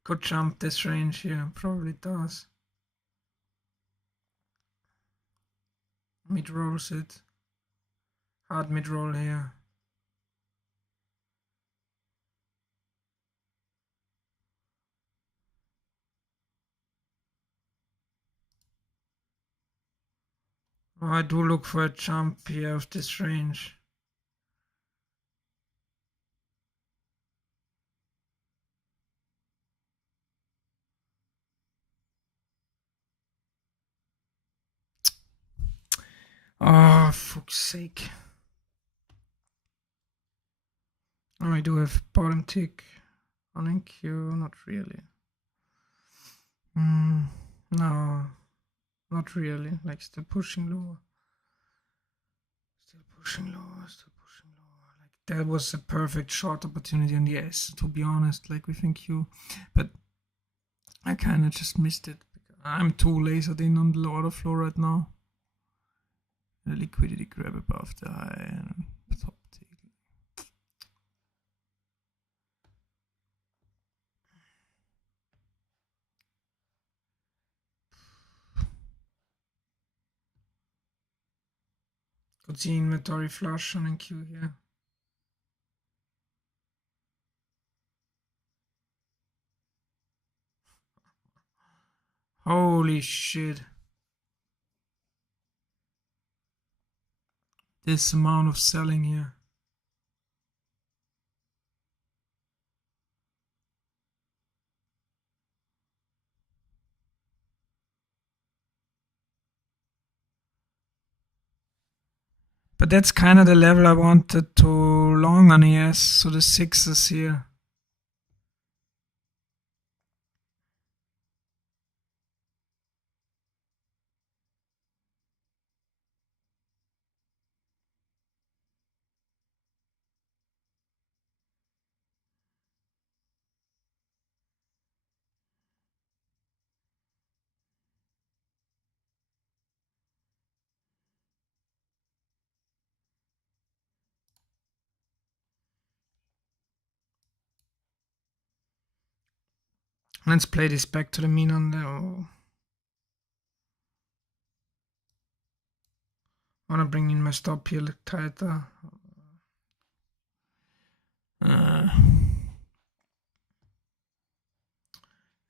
Could jump this range here, probably does. Mid rolls it. Hard mid roll here. Oh, I do look for a jump here of this range. Oh, fuck's sake. Oh, I do have bottom tick on NQ, not really. No, not really. Like still pushing lower. Still pushing lower. Like that was a perfect short opportunity on the S, to be honest, like with NQ. But I kind of just missed it. I'm too lasered in on the order flow right now. The liquidity grab above the high and top tick. Could see inventory flush on NQ here. Holy shit. This amount of selling here. But that's kind of the level I wanted to long on ES, so the 6s here. Let's play this back to the mean on the... Oh. I want to bring in my stop here a little tighter.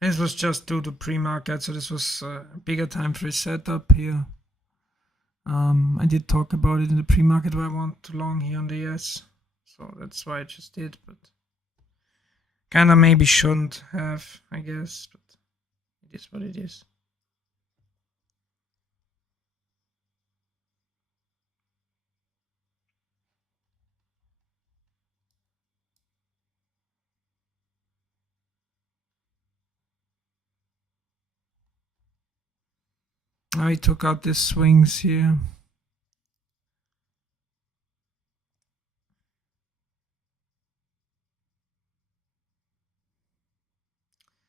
This was just due to pre-market, so this was a bigger time frame setup here. I did talk about it in the pre-market where I want to long here on the ES, so that's why I just did, but kind of maybe shouldn't have, I guess, but it is what it is. I took out the swings here.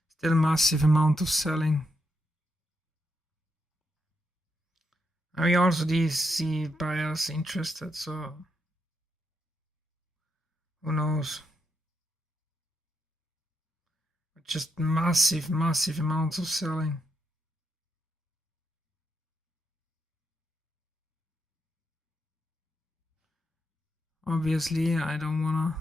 Still massive amount of selling. We also do see buyers interested, so who knows? Just massive amounts of selling. Obviously, I don't wanna.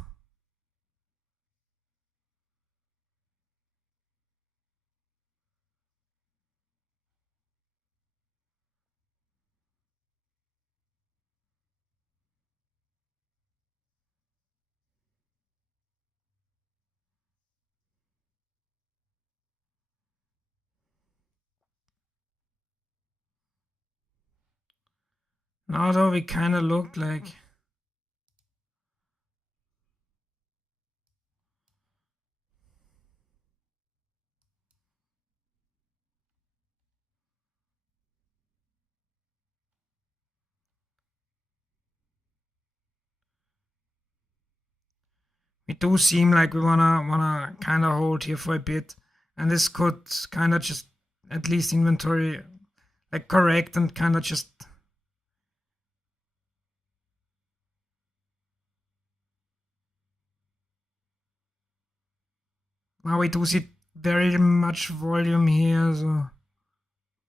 Now though, we kind of look like we do seem like we wanna kind of hold here for a bit, and this could kind of just at least inventory like correct and kind of just now we do see very much volume here, so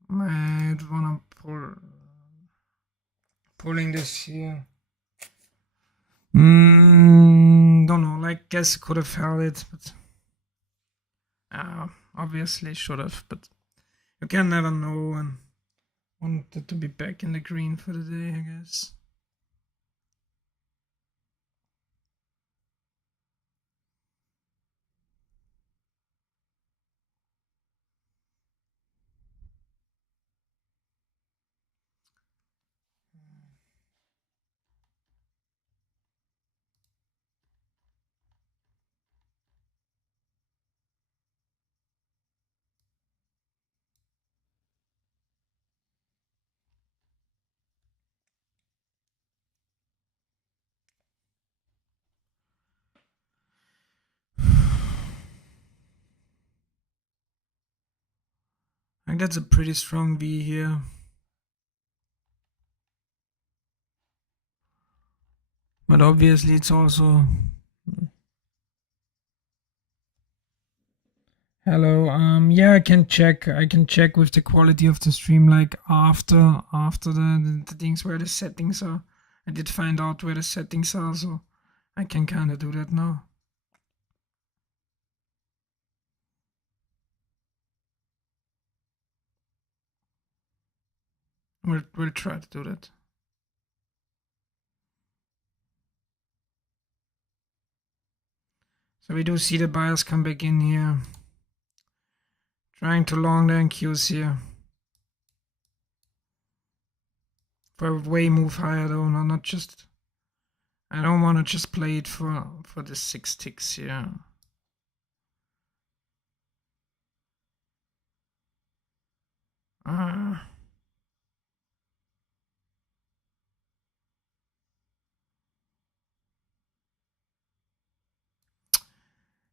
might wanna pulling this here. Don't know, like guess could have held it, but obviously should have, but you can never know, and wanted to be back in the green for the day, I guess. I think that's a pretty strong V here. But obviously it's also... Hello, yeah, I can check with the quality of the stream, like after the things where the settings are. I did find out where the settings are, so I can kind of do that now. We'll try to do that. So we do see the buyers come back in here. Trying to long the NQs here. For a way move higher though, not just... I don't want to just play it for the 6 ticks here.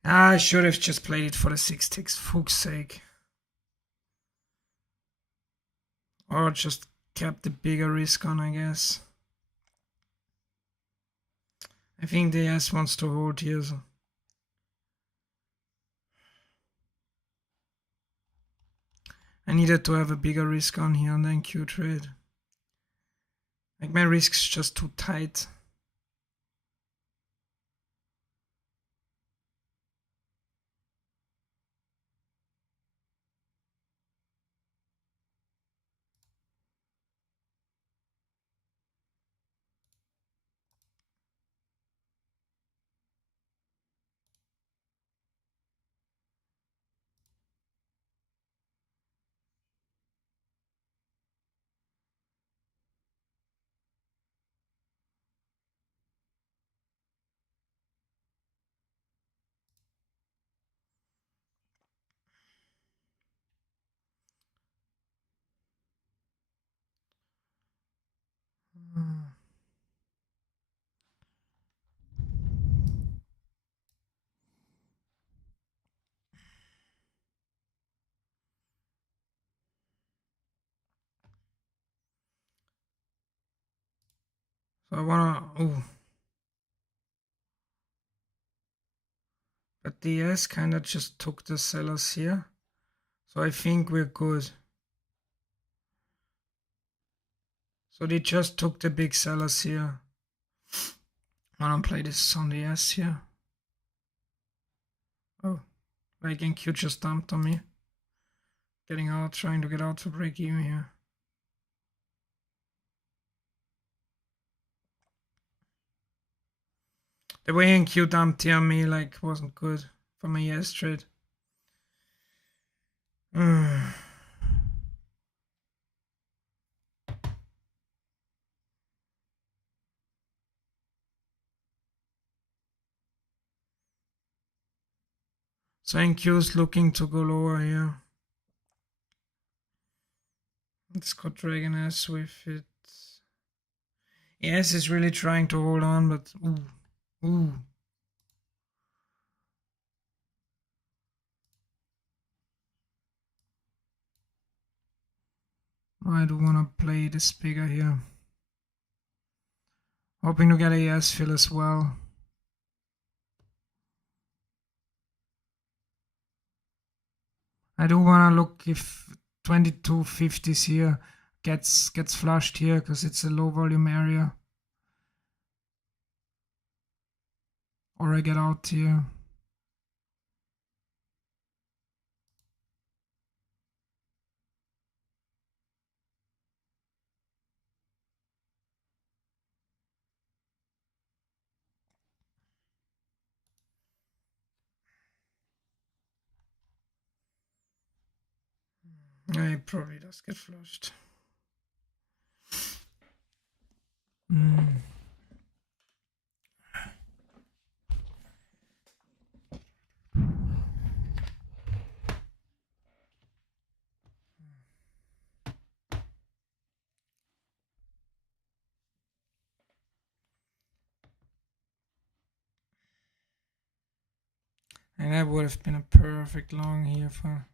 I should have just played it for the 6 ticks, fuck's sake. Or just kept the bigger risk on, I guess. I think the S wants to hold here. So. I needed to have a bigger risk on here on the NQ trade. Like my risk's just too tight. So I wanna, oh. But the ES kinda just took the sellers here. So I think we're good. So they just took the big sellers here. I wanna play this on the S here. Oh, like NQ just dumped on me. Getting out, trying to get out to break even here. The way NQ dumped here on me like wasn't good for my ES trade. So NQ is looking to go lower here. Let's go Dragon S with it. ES is really trying to hold on, but ooh. I do want to play this bigger here. Hoping to get a ES fill as well. I do want to look if 2250s here gets flushed here because it's a low volume area. Or I get out here. Yeah, it probably does get flushed. And that would have been a perfect long here for.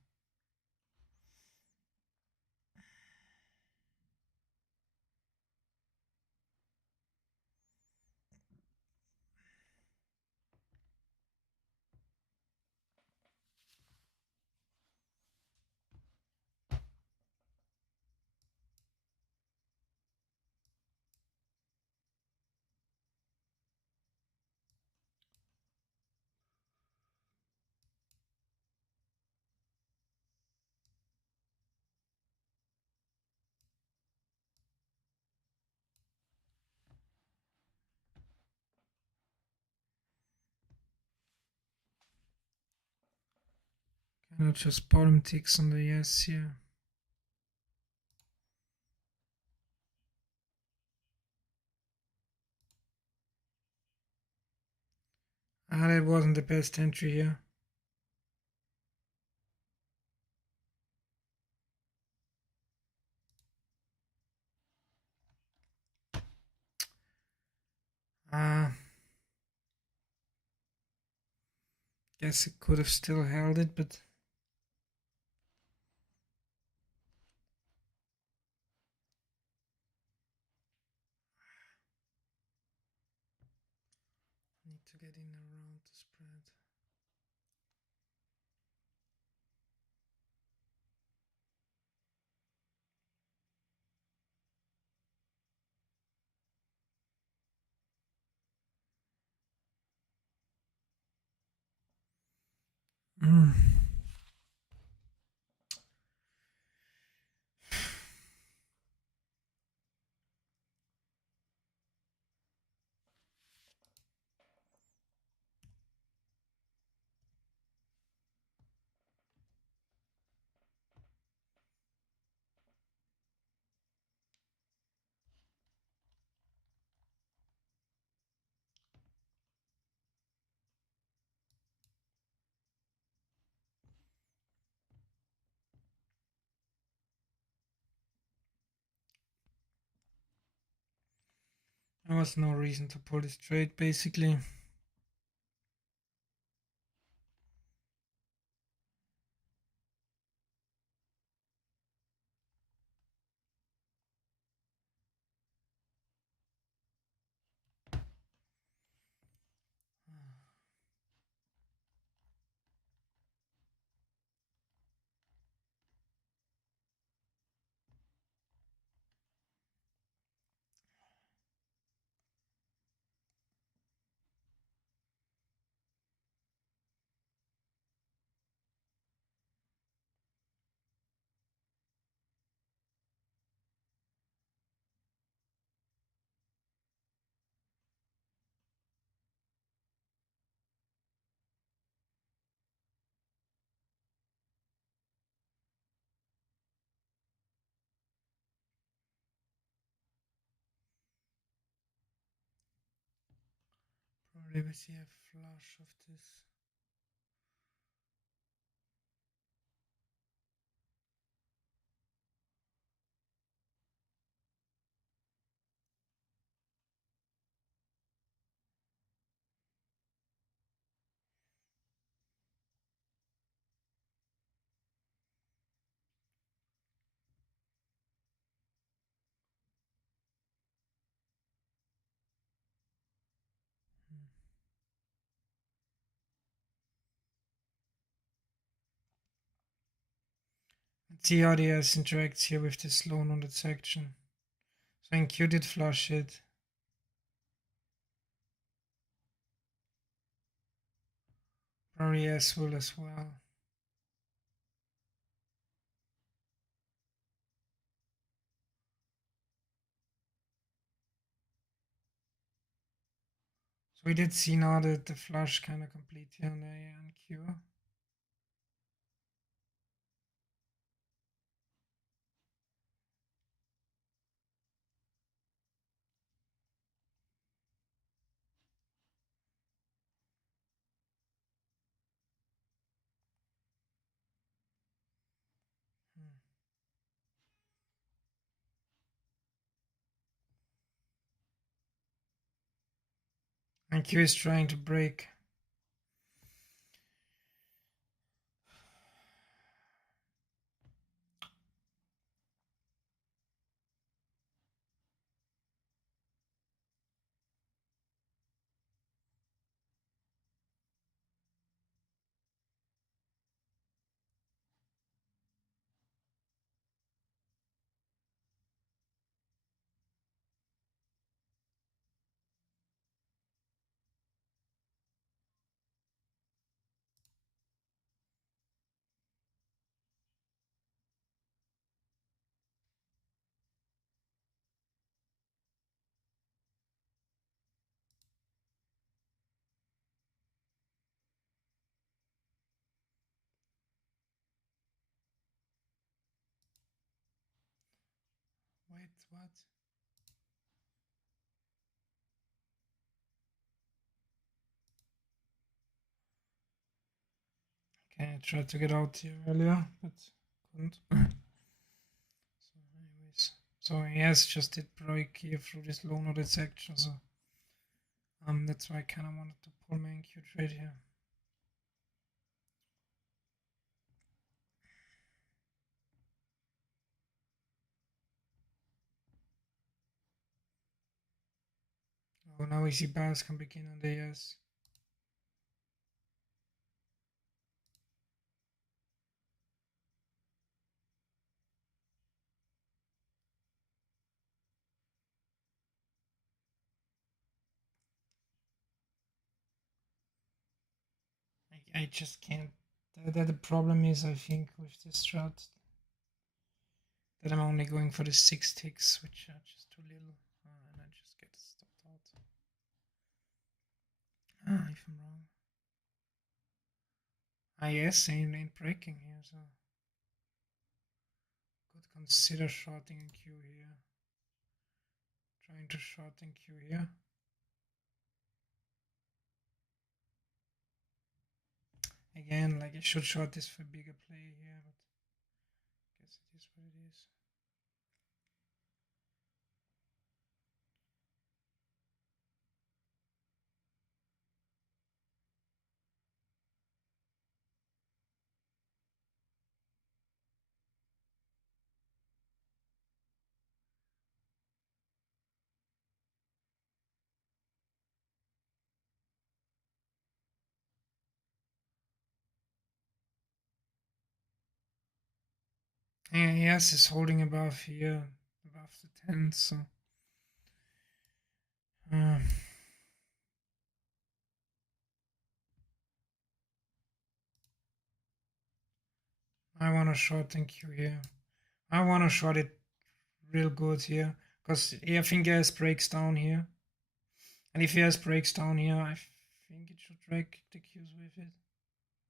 Kind of just bottom ticks on the yes here. That wasn't the best entry here. Guess it could have still held it, but need to get in around the spread. There was no reason to pull this trade, basically. Probably we see a flush of this. Let's see how the S interacts here with this low noted section. So NQ did flush it. Probably S will as well. So we did see now that the flush kind of complete here on the NQ. NQ is trying to break. Wait, what? Okay, I tried to get out here earlier, but couldn't. So anyways, so yes, just did break here through this low noted section, so that's why I kind of wanted to pull my NQ trade here. Oh, now we see buyers can begin on the yes. I just can't. The problem is, I think, with this strat that I'm only going for the 6 ticks, which are just too little, and I just get stopped out. If I'm wrong. Yes, ain't breaking here, so could consider shorting NQ here. Trying to short NQ here. Again, like I should short this for bigger play here, but I guess it is what it is. Yeah, yes, it's holding above here, above the 10, so. I want to short NQ here. I want to short it real good here, because I think ES breaks down here. And if ES breaks down here, I think it should drag the Qs with it,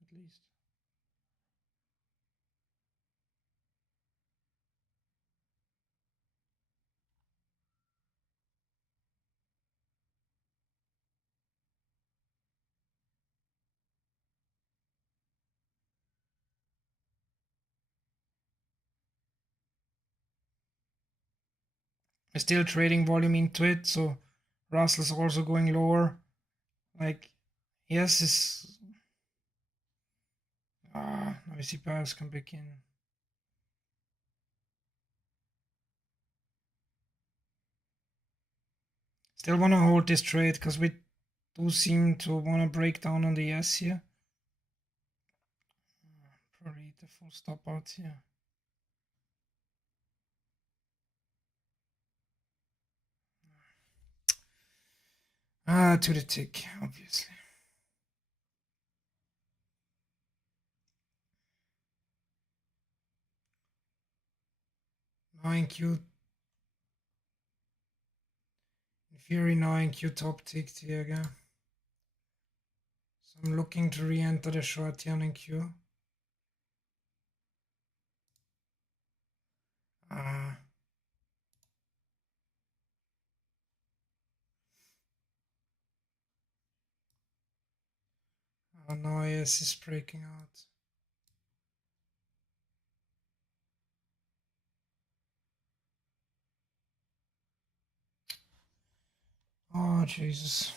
at least. Still trading volume into it, so Russell's also going lower. Like, yes, it's now we see buyers come back in. Still want to hold this trade because we do seem to want to break down on the S here. Probably the full stop out here. To the tick, obviously. Now in Q. In theory, now in Q top ticked here again. So I'm looking to re-enter the short here in Q. Oh no, yes, it's breaking out. Oh, Jesus.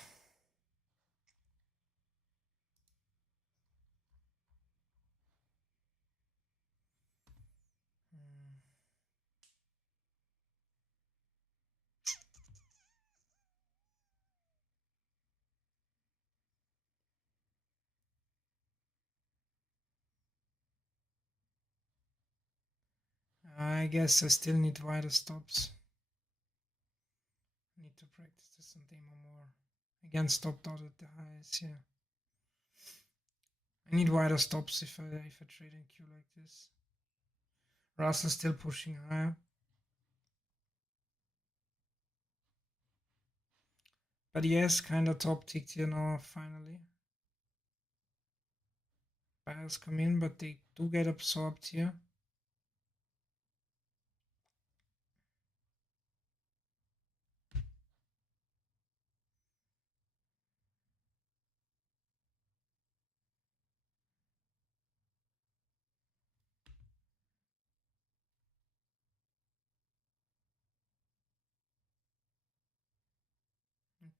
I guess I still need wider stops. I need to practice this on demo more. Again, stopped out at the highs here. I need wider stops if I trade in Q like this. Russell still pushing higher. But yes, kind of top ticked here now finally. Buyers come in, but they do get absorbed here.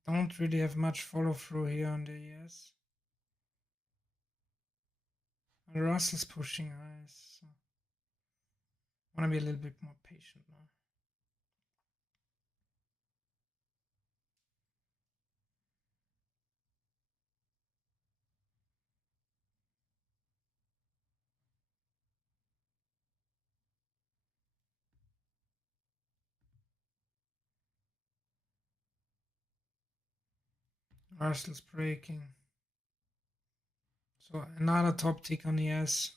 Don't really have much follow through here on the ES. And Russell's pushing highs, so I want to be a little bit more patient now. Russell's breaking. So another top tick on the S.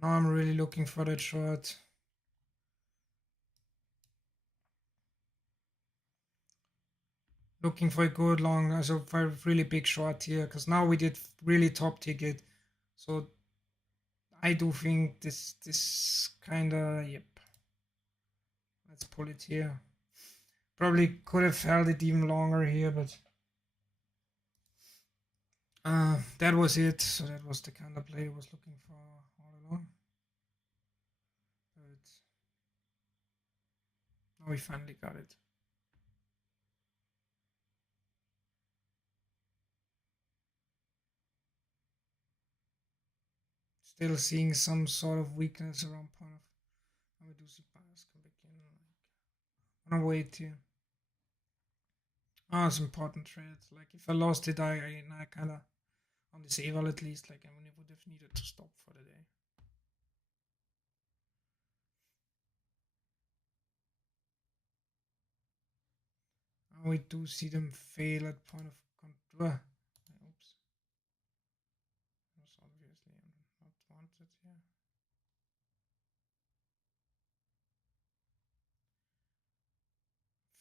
Now I'm really looking for that short. Looking for a good long, so for a really big short here, because now we did really top ticket. So I do think this kind of, yep. Let's pull it here. Probably could have held it even longer here, but that was it. So that was the kind of play I was looking for all along. But now we finally got it. Still seeing some sort of weakness around point of. Now we do see buyers come back in. I'm gonna wait here. Oh, it's important trades. Like if I lost it, I kind of on this eval at least. Like I mean, it would have needed to stop for the day. Now we do see them fail at point of control. Oops, that was obviously not wanted here.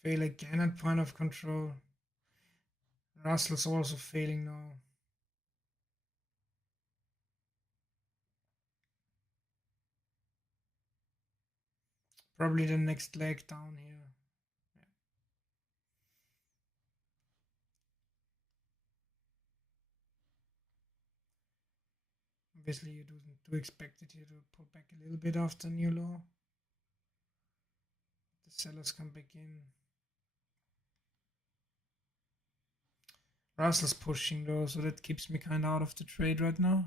Fail again at point of control. Russell's also failing now. Probably the next leg down here. Obviously, you do expect it here to pull back a little bit after new low. The sellers come back in. Russell's pushing though, so that keeps me kind of out of the trade right now.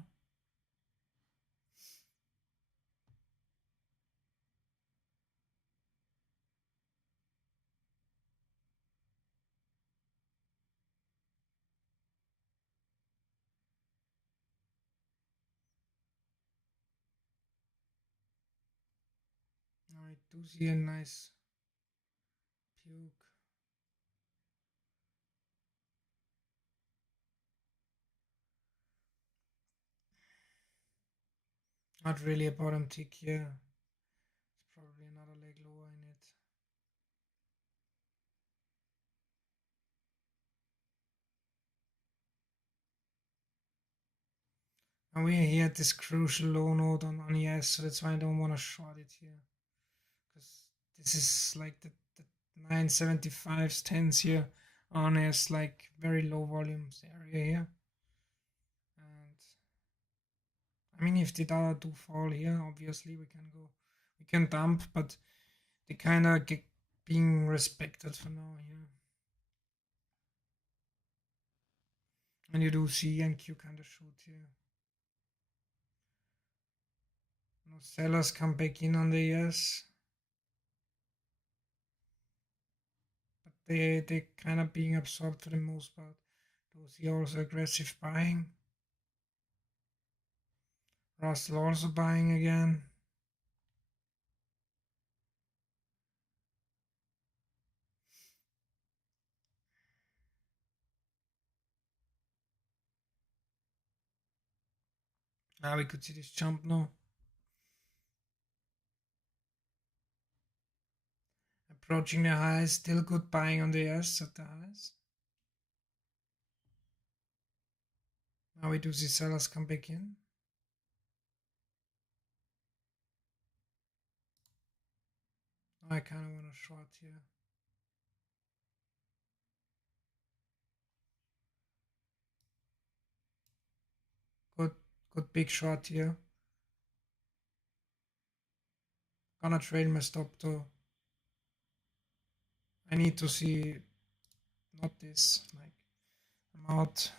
I do see a nice puke. Not really a bottom tick here. It's probably another leg lower in it. And we're here at this crucial low node on ES, so that's why I don't want to short it here. Because this is like the 975s, 10s here on ES, like very low volumes area here. And I mean, if the dollar do fall here, obviously we can dump, but they kind of get being respected for now here. And you do see NQ kind of shoot here. No sellers come back in on the ES. But they kind of being absorbed for the most part. Do see also aggressive buying. Russell also buying again. Now we could see this jump now. Approaching the highs, still good buying on the S at the highs. Now we do see sellers come back in. I kind of want to short here. Good big short here. Gonna trade my stop though. I need to see, not this, like I'm out.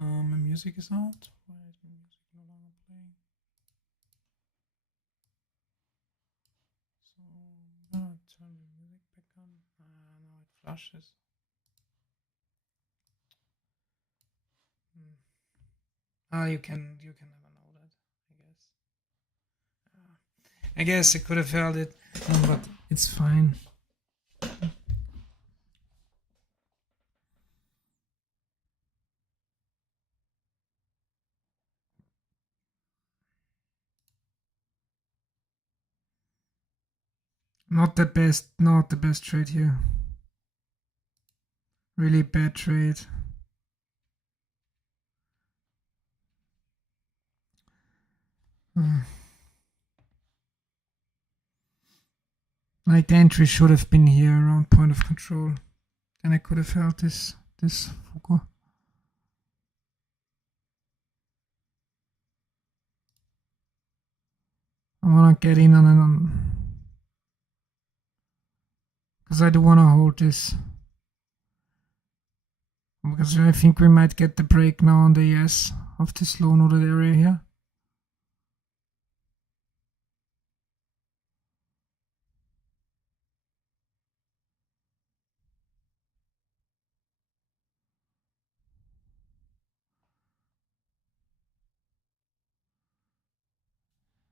My music is out. Why is my music no longer playing? So I'm gonna turn the music back on. Now it flashes. You can never know that, I guess. I guess I could have held it, but it's fine. Not the best trade here. Really bad trade. Like the entry should have been here around point of control. Then I could have held this Fuku. I wanna get in on it because I do wanna hold this. Because I think we might get the break now on the yes of this low noded area here.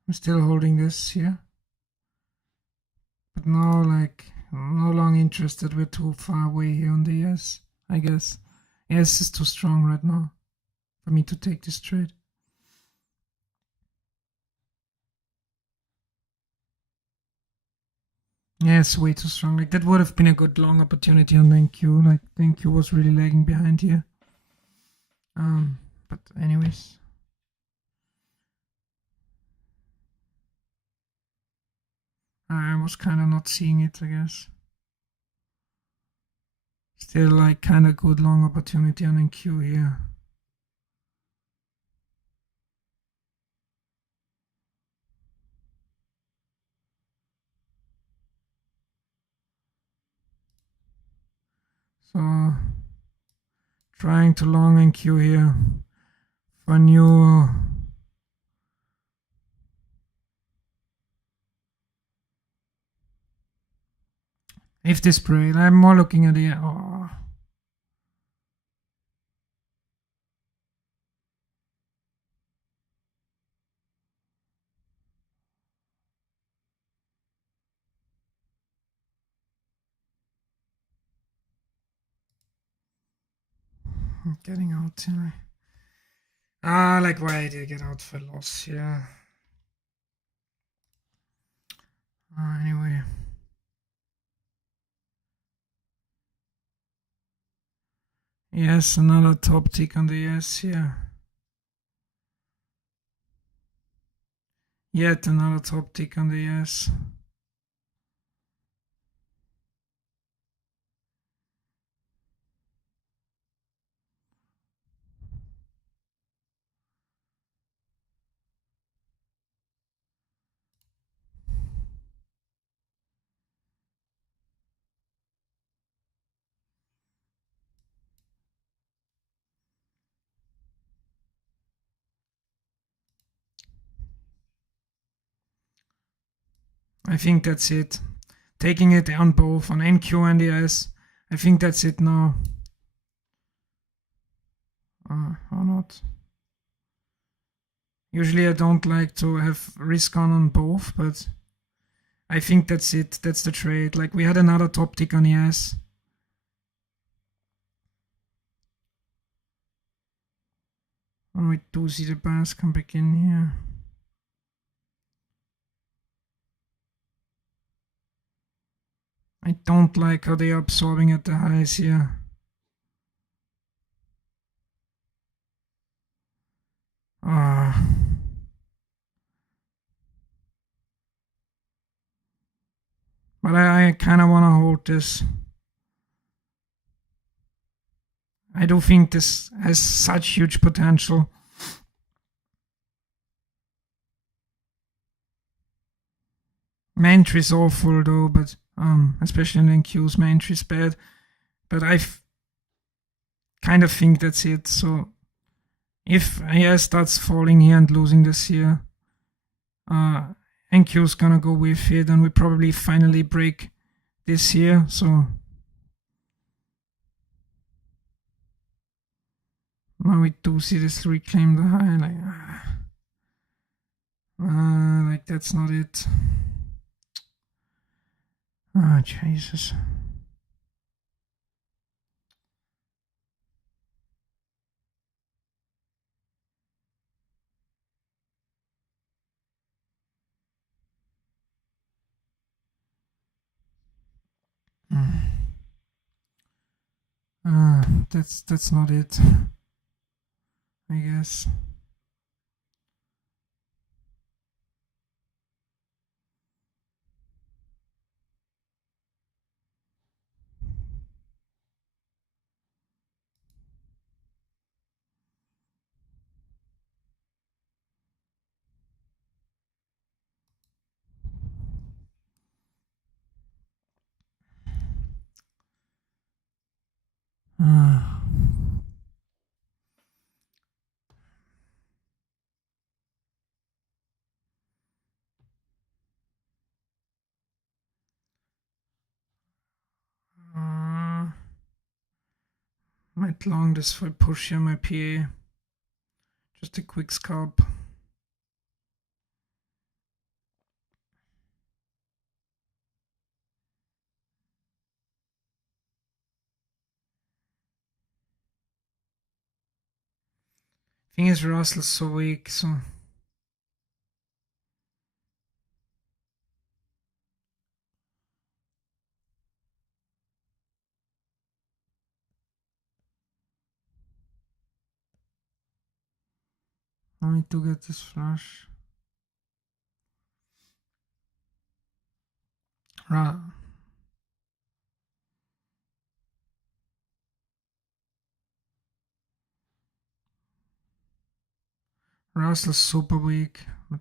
I'm still holding this here. But now, like, I'm no longer interested. We're too far away here on the yes, I guess. Yes is too strong right now for me to take this trade. Yeah, it's way too strong. Like, that would have been a good long opportunity on the NQ. Like, the NQ was really lagging behind here. But anyways. I was kind of not seeing it, I guess. Still like kind of good long opportunity on NQ here. So trying to long NQ here for new. If this braid, I'm more looking at the. Oh. I'm getting out here. Like why did I get out for loss here? Anyway. Yes, another top tick on the yes here. Yet another top tick on the yes. I think that's it. Taking it on both, on NQ and the S. I think that's it now. Or not. Usually I don't like to have risk on both, but I think that's it. That's the trade. Like we had another top tick on the S. And we do see the bars come back in here. I don't like how they are absorbing at the highs here. But I kind of want to hold this. I do think this has such huge potential. My entry is awful though, but especially in NQs, my entry is bad. But I kind of think that's it. So if AI starts falling here and losing this here, NQ is gonna go with it, and we probably finally break this here. So now we do see this reclaim the high. Like that's not it. Jesus. That's not it, I guess. Might long this for push here, my PA. Just a quick scalp. Thing is, Russell's so weak, so. I need to get this flush. Russell's super weak, but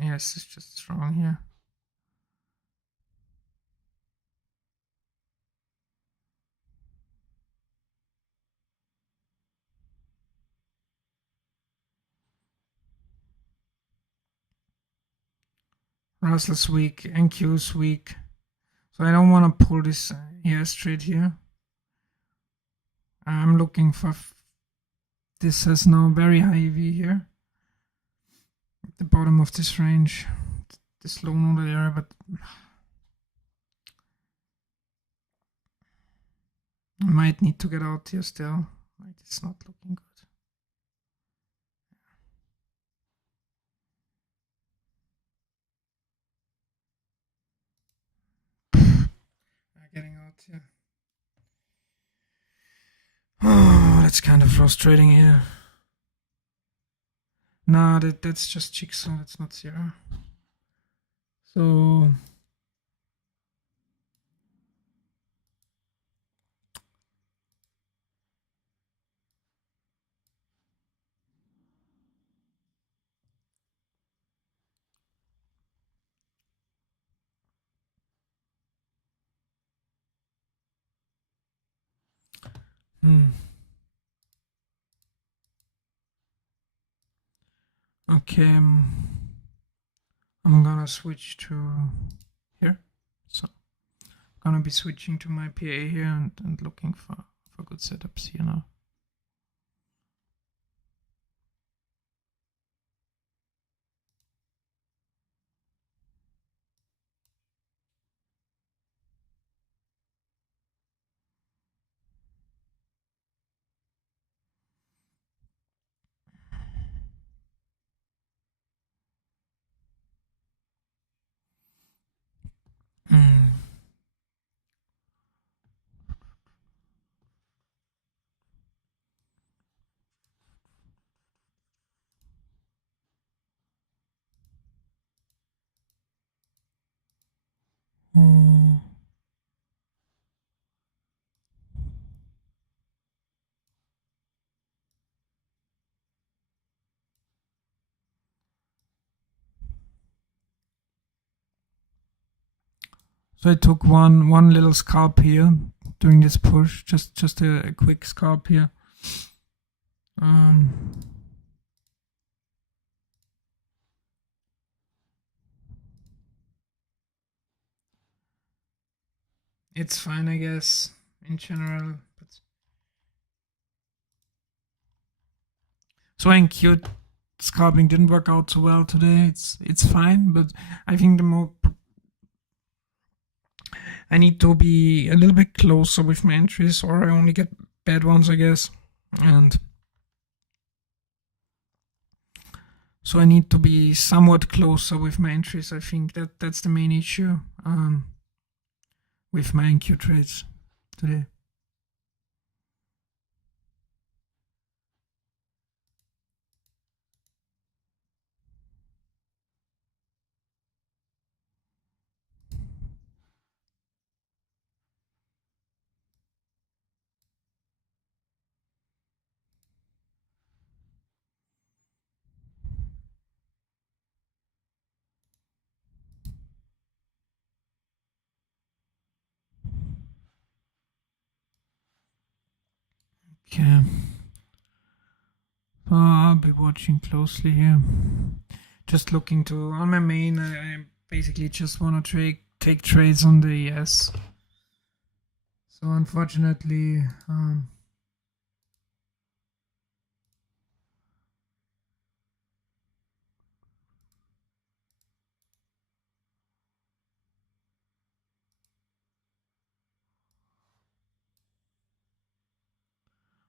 yes, it's just strong here. Russell's weak, NQ's weak. So I don't want to pull this here straight here. I'm looking for... This has now very high EV here. At the bottom of this range. This low node area, but... I might need to get out here still. Like, it's not looking good. Getting out here. Oh, that's kind of frustrating here. Nah, that's just jigsaw, that's not zero. So... Okay, I'm gonna switch to here. So I'm gonna be switching to my PA here and looking for good setups here now. So I took one little scalp here during this push, just a quick scalp here. It's fine, I guess, in general. But so NQ scalping didn't work out so well today. It's fine, but I think I need to be a little bit closer with my entries, or I only get bad ones, I guess. And so I need to be somewhat closer with my entries. I think that's the main issue with my NQ trades today. Okay. So I'll be watching closely here. Just looking to on my main. I basically just want to take trades on the ES. So unfortunately,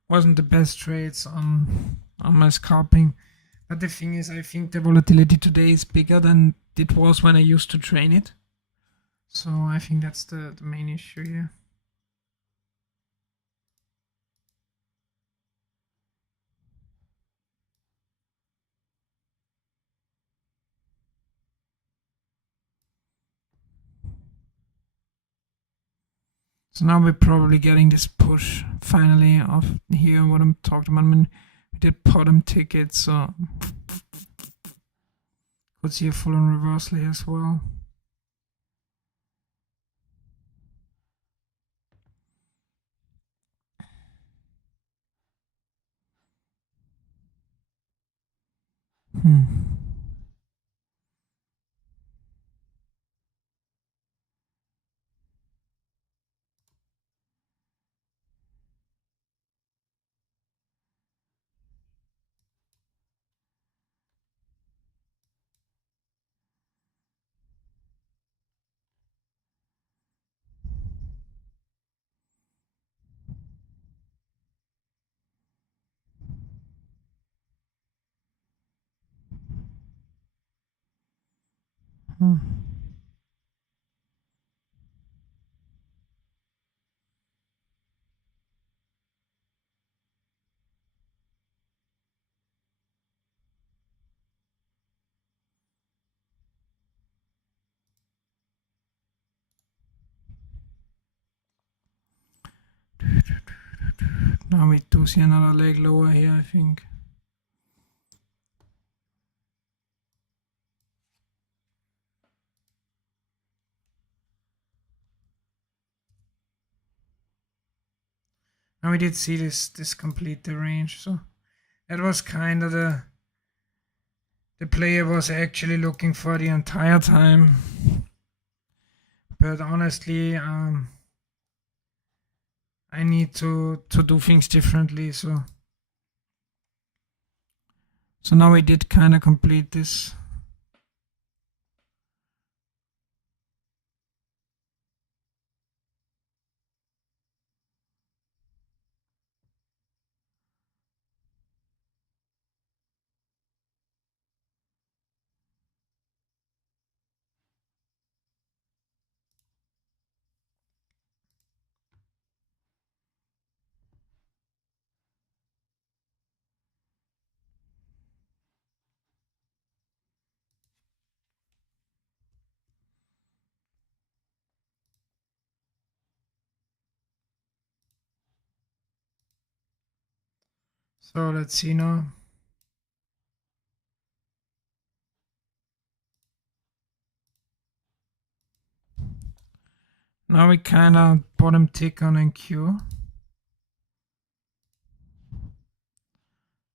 wasn't the best trades on my scalping. But the thing is, I think the volatility today is bigger than it was when I used to train it. So I think that's the main issue here. So now we're probably getting this push finally of here, what I'm talking about. I mean, we did bottom tickets, so could see a full on reversal here as well. Now we do see another leg lower here, I think. Now we did see this complete the range, so that was kind of the player was actually looking for the entire time. But honestly, I need to do things differently, so now we did kind of complete this. So let's see now. Now we kind of bottom tick on NQ.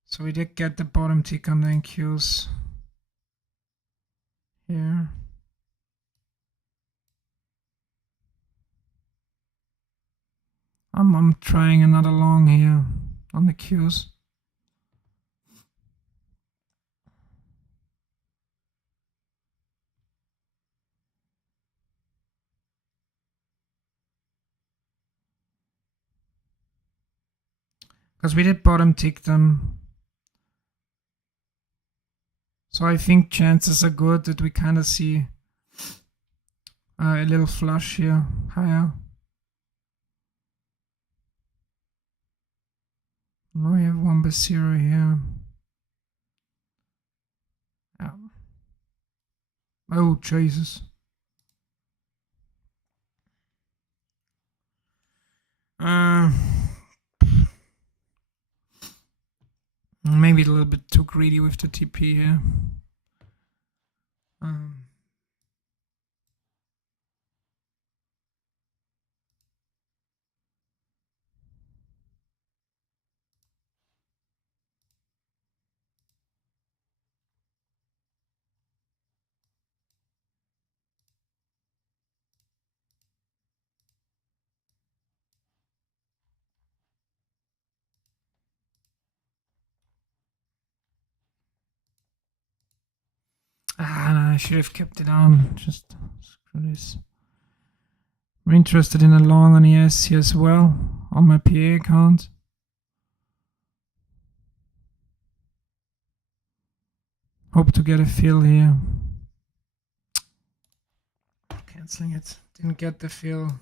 So we did get the bottom tick on the NQs here. I'm trying another long here on the Qs. Because we did bottom tick them. So I think chances are good that we kind of see a little flush here higher. Now we have 1/0 here. Yeah. Oh, Jesus. Maybe a little bit too greedy with the TP here. I should have kept it on. Just screw this. I'm interested in a long on ES here as well on my PA account. Hope to get a fill here. Canceling it. Didn't get the fill.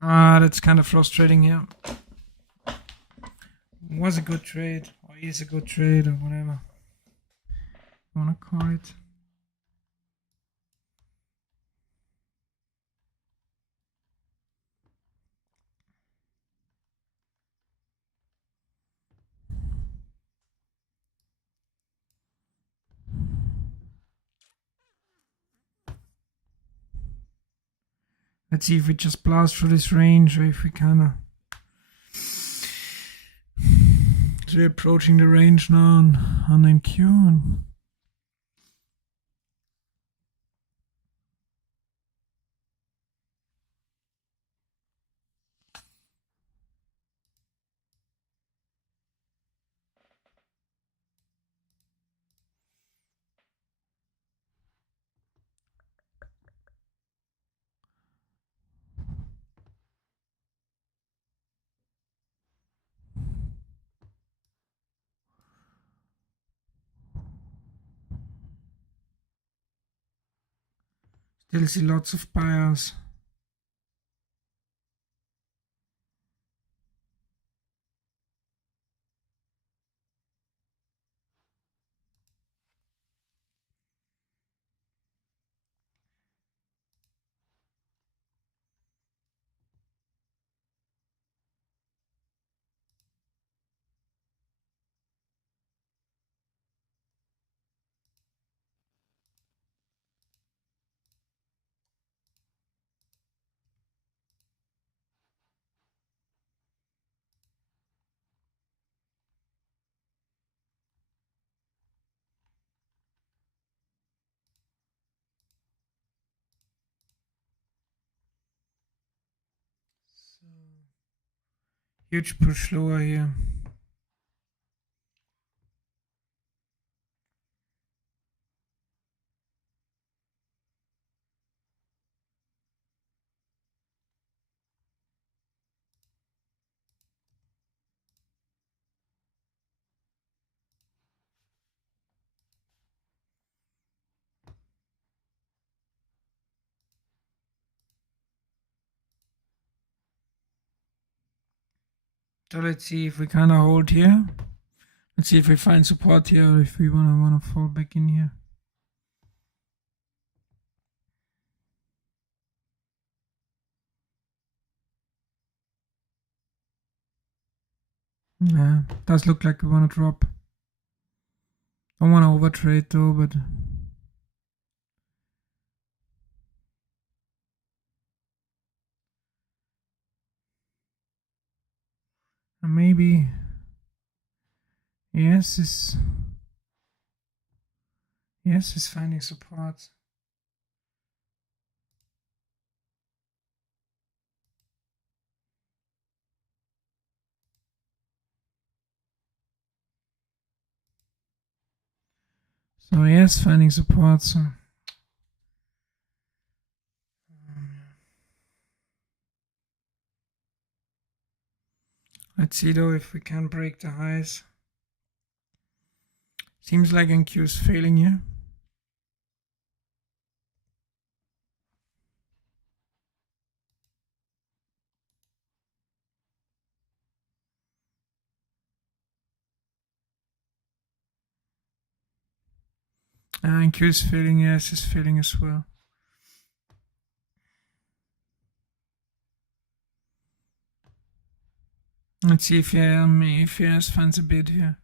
That's kind of frustrating here. Was a good trade, or is a good trade, or whatever you wanna call it. Let's see if we just blast through this range or if we kind of... So we're approaching the range now on NQ. And still see lots of buyers. So, huge push lower here. So let's see if we kind of hold here. Let's see if we find support here or if we wanna fall back in here. Yeah, does look like we wanna drop. Don't wanna overtrade though, but maybe yes is finding support. So yes, finding support. So let's see though if we can break the highs. Seems like NQ is failing here. NQ is failing, yes, is failing as well. Let's see if yes finds a bid here.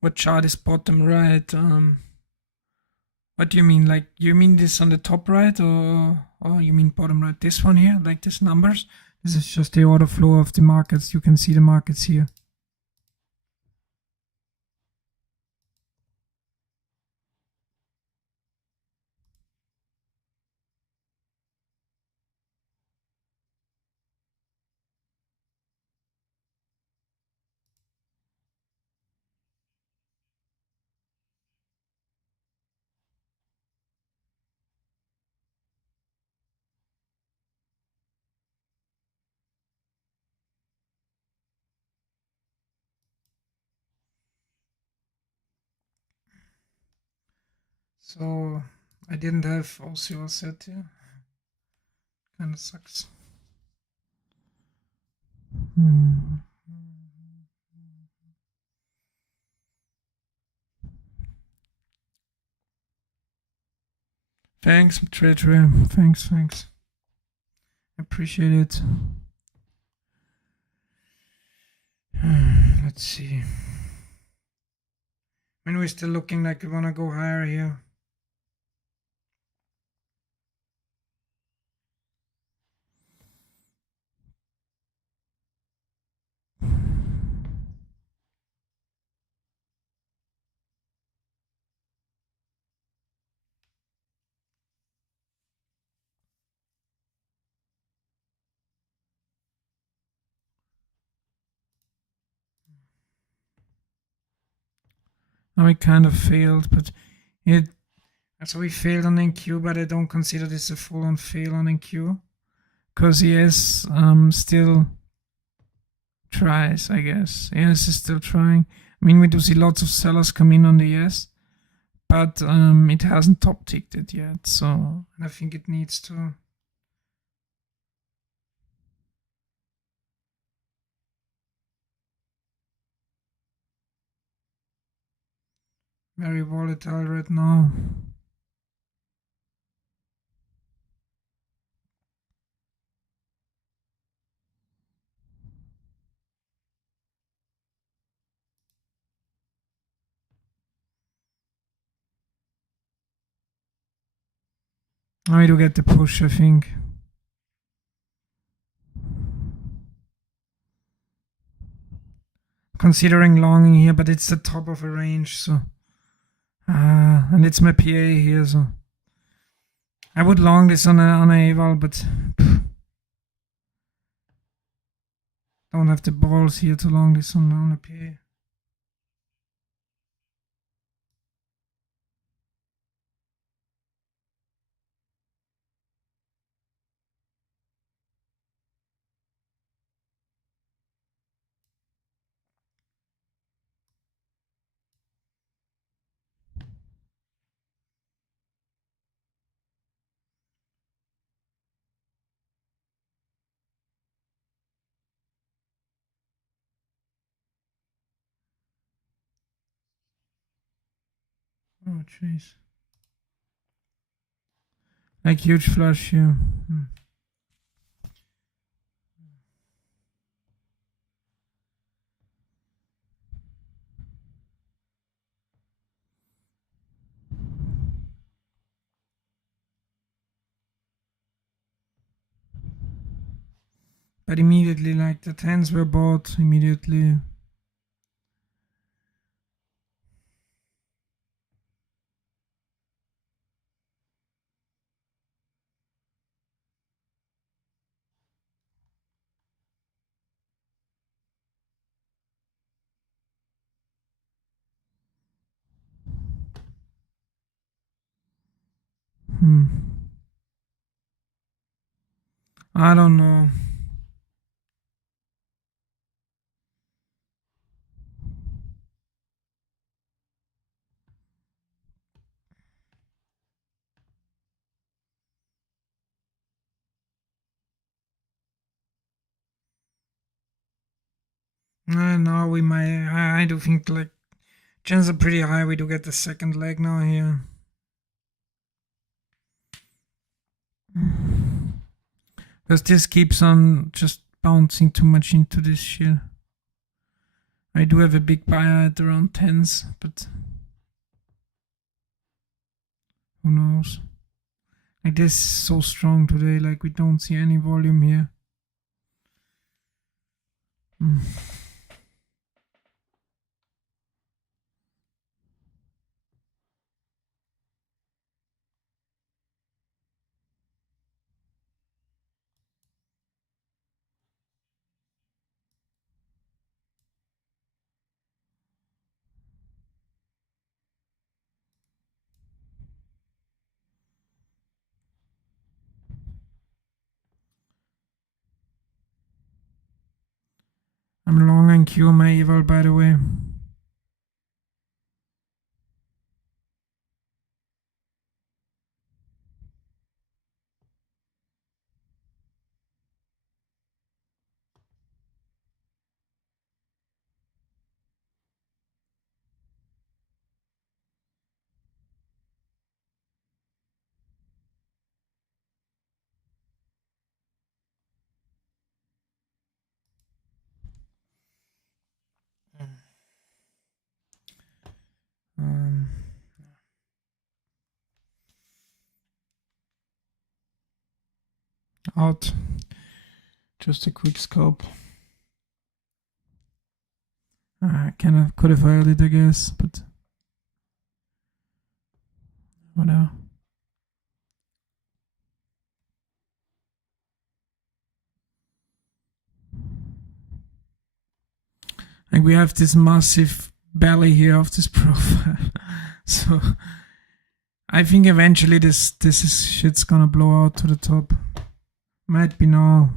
What chart is bottom right? What do you mean? Like, you mean this on the top right, or you mean bottom right? This one here, like this numbers? This is just the order flow of the markets. You can see the markets here. So I didn't have OCR set here. Kinda sucks. Thanks, Treasurer. Thanks. Appreciate it. Let's see. I mean, we're still looking like we wanna go higher here. Now we kind of failed, but so we failed on NQ, but I don't consider this a full-on fail on NQ. Because ES still tries, I guess. ES is still trying. I mean, we do see lots of sellers come in on the ES, but it hasn't top ticked it yet, so I think it needs to. Very volatile right now. I do get the push, I think. Considering longing here, but it's the top of a range, so. And it's my PA here, so. I would long this on a eval, but don't have the balls here to long this on a PA. Oh, jeez. Like huge flush here. But immediately, like the 10s were bought immediately. I don't know. Now we might. I do think like chances are pretty high we do get the second leg now here. Because this keeps on just bouncing too much into this shit. I do have a big buyer at around 10s, but who knows? Like this is so strong today, like we don't see any volume here. I'm long and Q my eval, by the way. Out. Just a quick scalp. I kind of could have filed it, I guess, but whatever. Like we have this massive belly here of this profile. So I think eventually this shit's gonna blow out to the top. Might be now.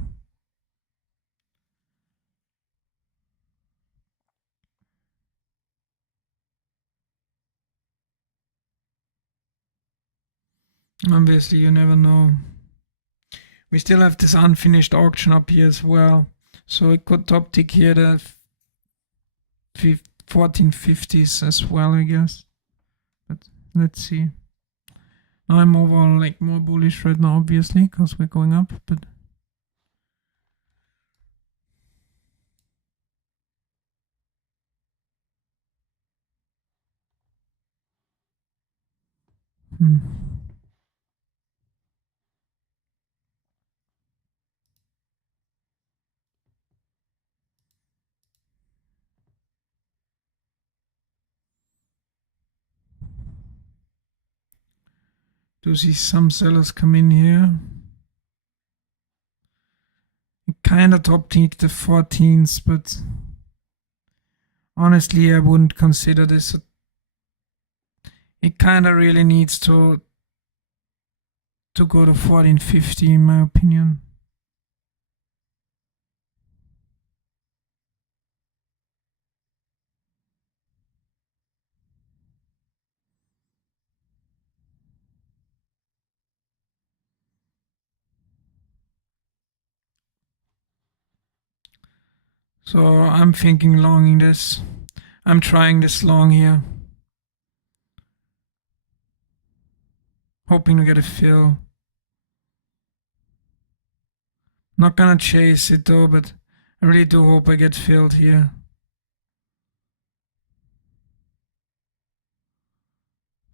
Obviously, you never know. We still have this unfinished auction up here as well. So it could top tick here the 1450s as well, I guess. But let's see. Now I'm overall like more bullish right now, obviously, because we're going up, but do see some sellers come in here. It kind of top ticked the 14s, but honestly, I wouldn't consider this. It kind of really needs to go to 1450 in my opinion. So I'm thinking longing this. I'm trying this long here. Hoping to get a fill. Not gonna chase it though, but I really do hope I get filled here.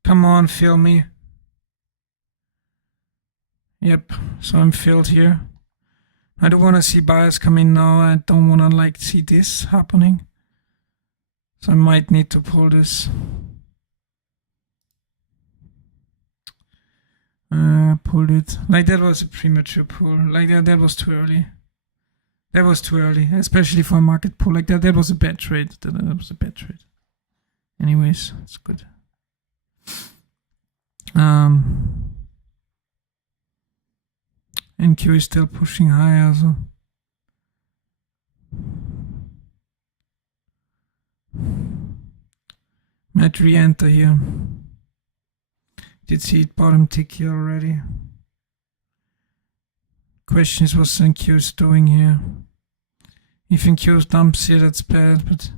Come on, fill me. Yep, so I'm filled here. I don't want to see buyers come in now. I don't want to like see this happening. So I might need to pull this. Pulled it. Like that was a premature pull. Like that was too early. That was too early, especially for a market pull like that. That was a bad trade. That was a bad trade. Anyways, it's good. NQ is still pushing higher, so might re-enter here. Did see it bottom tick here already. Question is what NQ is doing here. If NQ dumps here, that's bad, but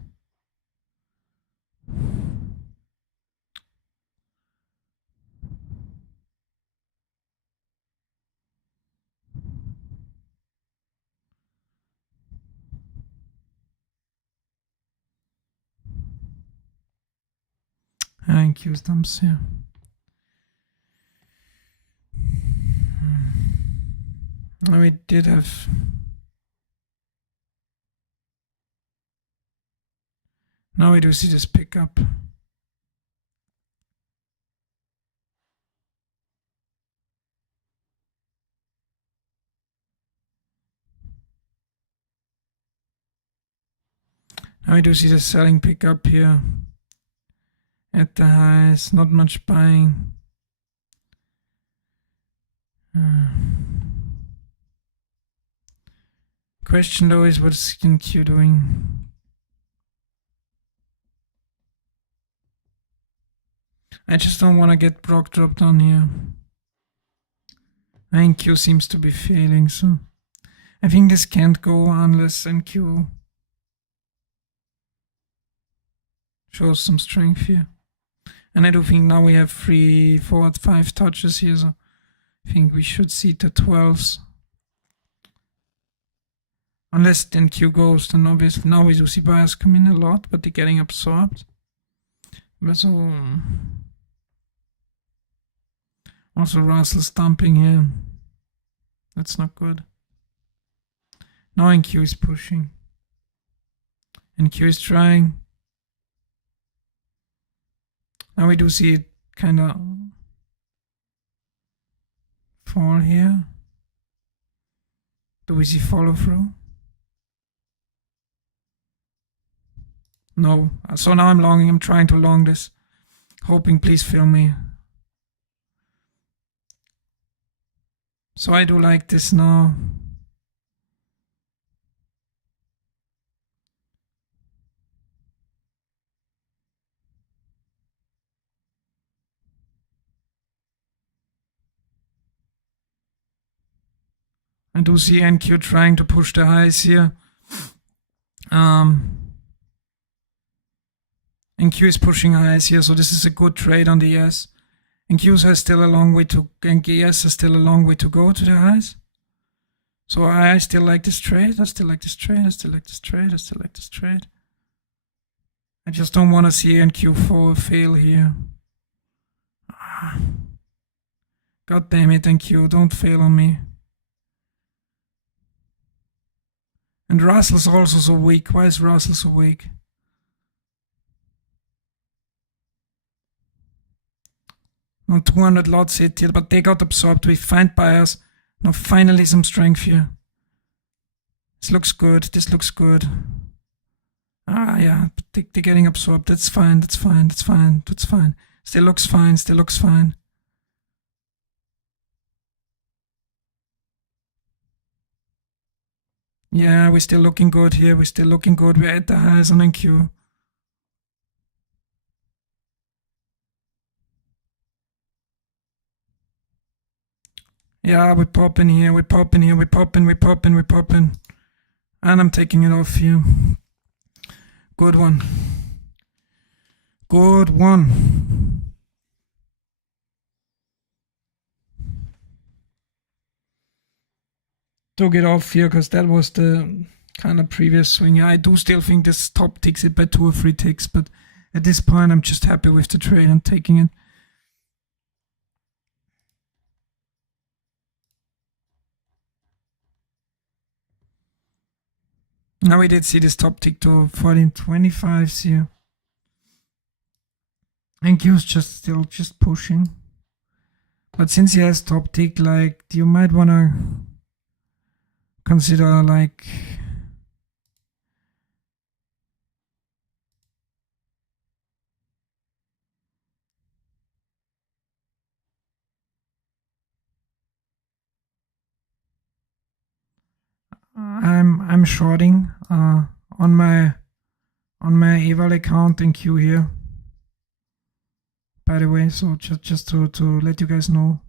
NQ dumps here. We did have now we do see this pickup. Now we do see the selling pickup here at the highs, not much buying. Question though is what's NQ doing? I just don't want to get block dropped on here. NQ seems to be failing, so I think this can't go unless NQ shows some strength here. And I do think now we have 3, 4, 5 touches here, so I think we should see the 12s. Unless NQ goes, then obviously now we do see buyers come in a lot, but they're getting absorbed. But so also Russell's dumping here. That's not good. Now NQ is pushing. NQ is trying. Now we do see it kind of fall here. Do we see follow through? No. So now I'm longing. I'm trying to long this. Hoping, please fill me. So I do like this now. I do see NQ trying to push the highs here. NQ is pushing highs here, so this is a good trade on the ES. NQ has still a long way to, and ES has still a long way to go to the highs. So I still like this trade. I still like this trade. I still like this trade. I still like this trade. I just don't want to see NQ4 fail here. God damn it, NQ, don't fail on me. And Russell's also so weak. Why is Russell so weak? Now 200 lots hit here, but they got absorbed. We find buyers. Now finally some strength here. This looks good. This looks good. Yeah, but they're getting absorbed. That's fine. That's fine. That's fine. That's fine. Still looks fine. Still looks fine. Yeah, we're still looking good here. We're still looking good. We're at the highs on NQ. Yeah, we're popping here. We're popping here. We're popping. We're popping. We're popping. And I'm taking it off here. Good one. Good one. Took it off here because that was the kind of previous swing. I do still think this top ticks it by 2 or 3 ticks, but at this point I'm just happy with the trade and taking it. Now we did see this top tick to 1425s here. And Q's just still just pushing. But since he has top tick, like, you might wanna consider like I'm shorting on my eval account in Q here. By the way, so just to let you guys know.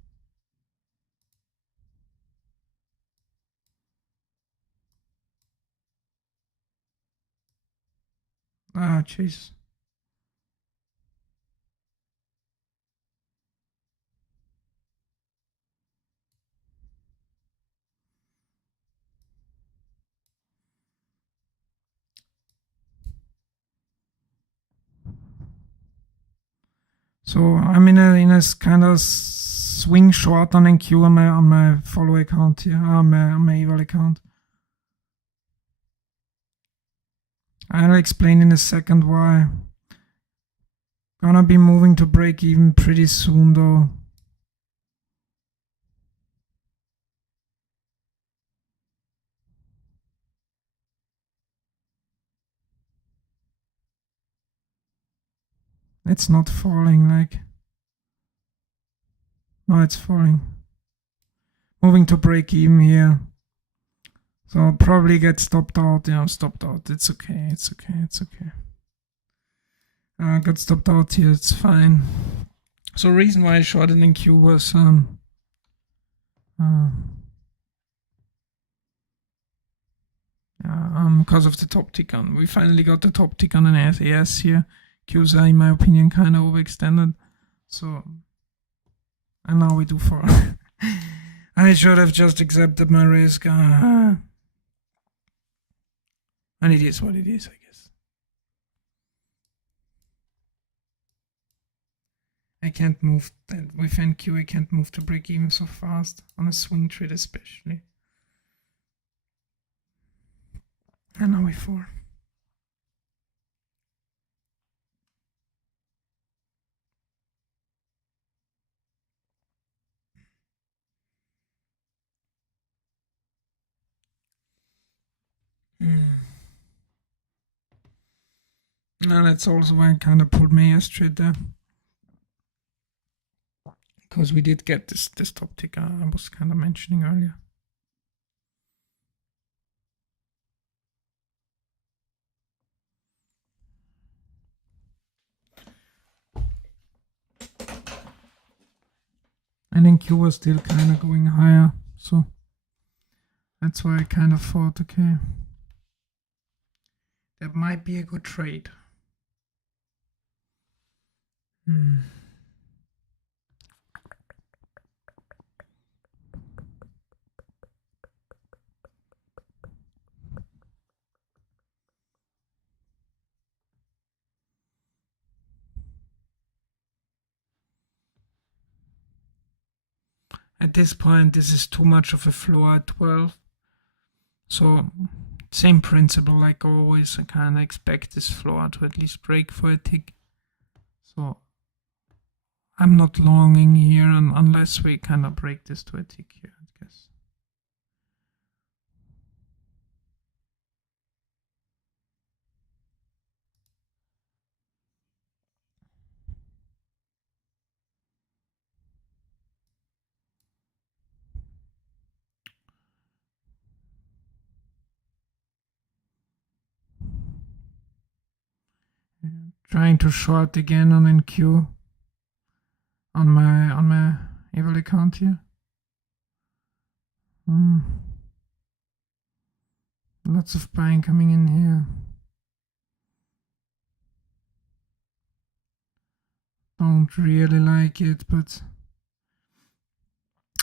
Jeez. So I'm in a kind of swing short on NQ on my follow account here, on my eval account. I'll explain in a second why. Gonna be moving to break even pretty soon though. It's not falling like. No, it's falling. Moving to break even here. So I'll probably get stopped out. Yeah, stopped out. It's okay. It's okay. It's okay. Got stopped out here. It's fine. So reason why I shorted in Q was because of the top tick on. We finally got the top tick on an SAS here. Q's are, in my opinion, kind of overextended. So, and now we do 4. I should have just accepted my risk. And it is what it is, I guess. I can't move with NQ. I can't move to break even so fast on a swing trade, especially. And now we 4. And that's also why I kind of pulled my ass trade there. Because we did get this top tick I was kind of mentioning earlier. And then Q was still kind of going higher, so that's why I kind of thought, okay, that might be a good trade. At this point, this is too much of a floor at 12. So, same principle like always, I kind of expect this floor to at least break for a tick. So, I'm not longing here unless we kind of break this to a tick here, I guess. Trying to short again on NQ on my Eval account here. Lots of buying coming in here. Don't really like it, but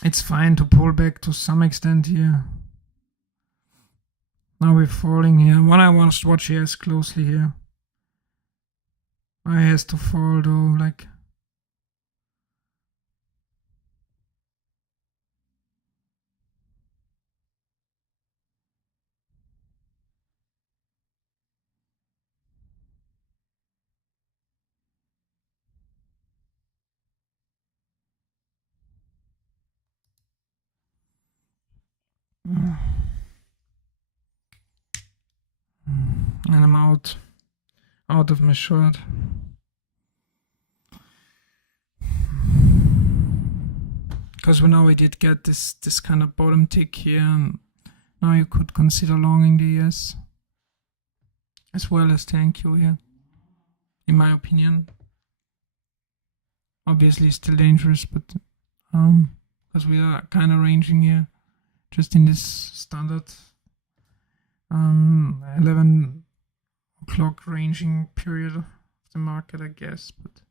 it's fine to pull back to some extent here. Now we're falling here. One I want to watch here closely here. I has to fall though, like. And I'm out of my short. Because we did get this kind of bottom tick here, and now you could consider longing the ES as well as the NQ here, in my opinion. Obviously still dangerous, but because we are kind of ranging here, just in this standard 11 o'clock ranging period of the market, I guess. But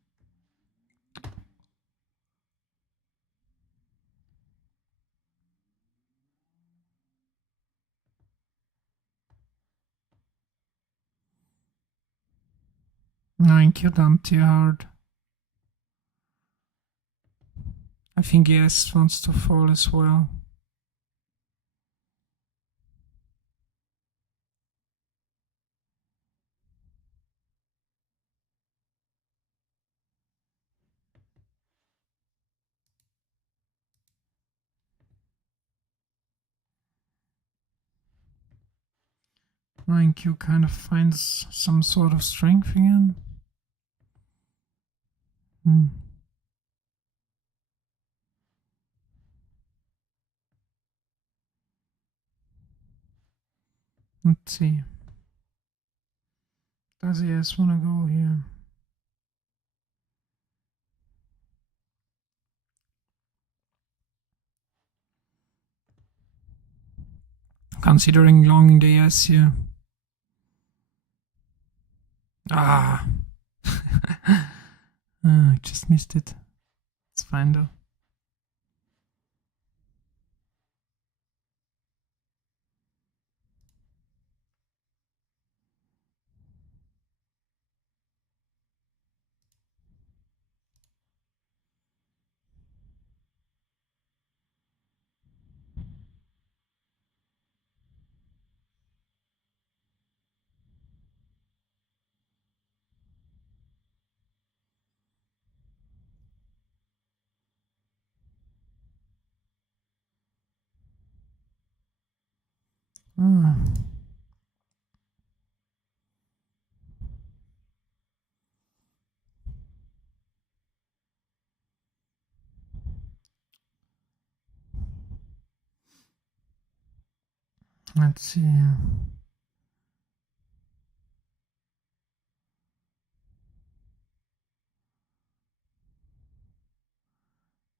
NQ dumped here hard. I think ES wants to fall as well. NQ kind of finds some sort of strength again. Let's see. Does ES want to go here? Considering longing the ES here. I just missed it. It's fine though. Let's see.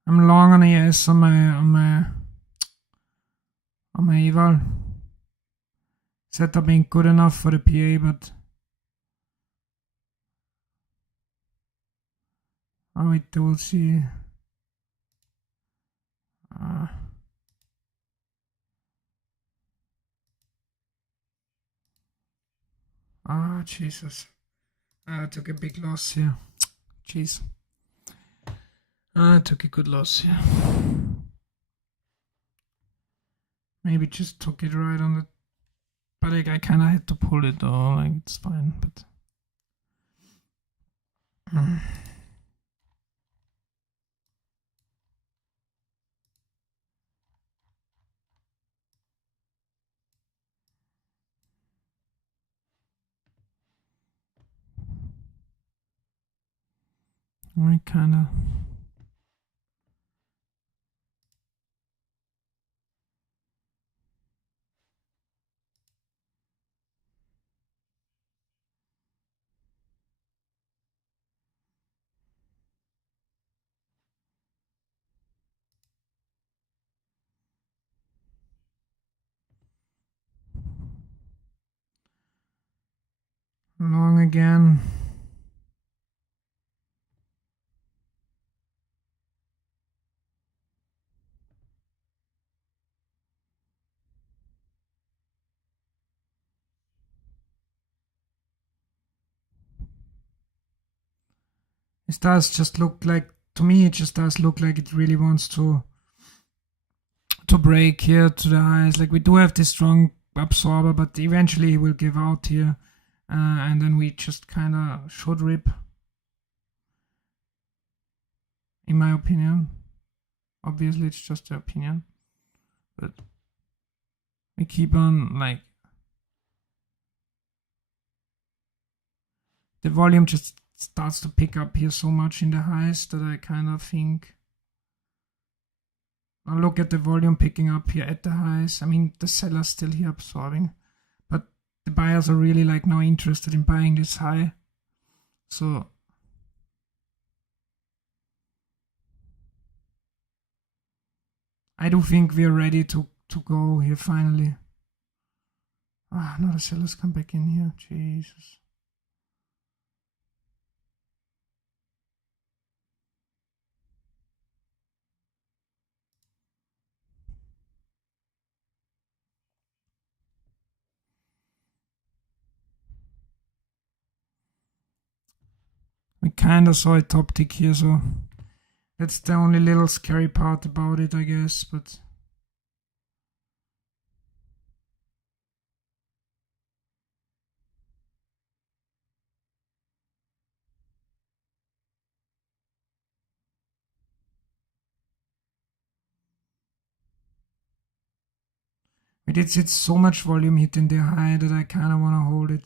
I'm long on ES on my eval. Setup ain't good enough for the PA, but wait, we'll see. Jesus. I took a big loss here. Jeez. I took a good loss here. Maybe just took it right on the... But like, I kind of had to pull it though. Like, it's fine, but... I kind of... Long again. It does just look like, to me, it just does look like it really wants to break here to the highs. Like, we do have this strong absorber, but eventually he will give out here, and then we just kind of should rip, in my opinion. Obviously, it's just an opinion, but we keep on, like, the volume just starts to pick up here so much in the highs that I kind of think I'll look at the volume picking up here at the highs. I mean, the seller's still here absorbing, but the buyers are really like now interested in buying this high. So I do think we are ready to go here finally. No, the sellers come back in here. Jesus. We kind of saw a top tick here, so that's the only little scary part about it, I guess, but... We did see so much volume hitting the high that I kind of want to hold it.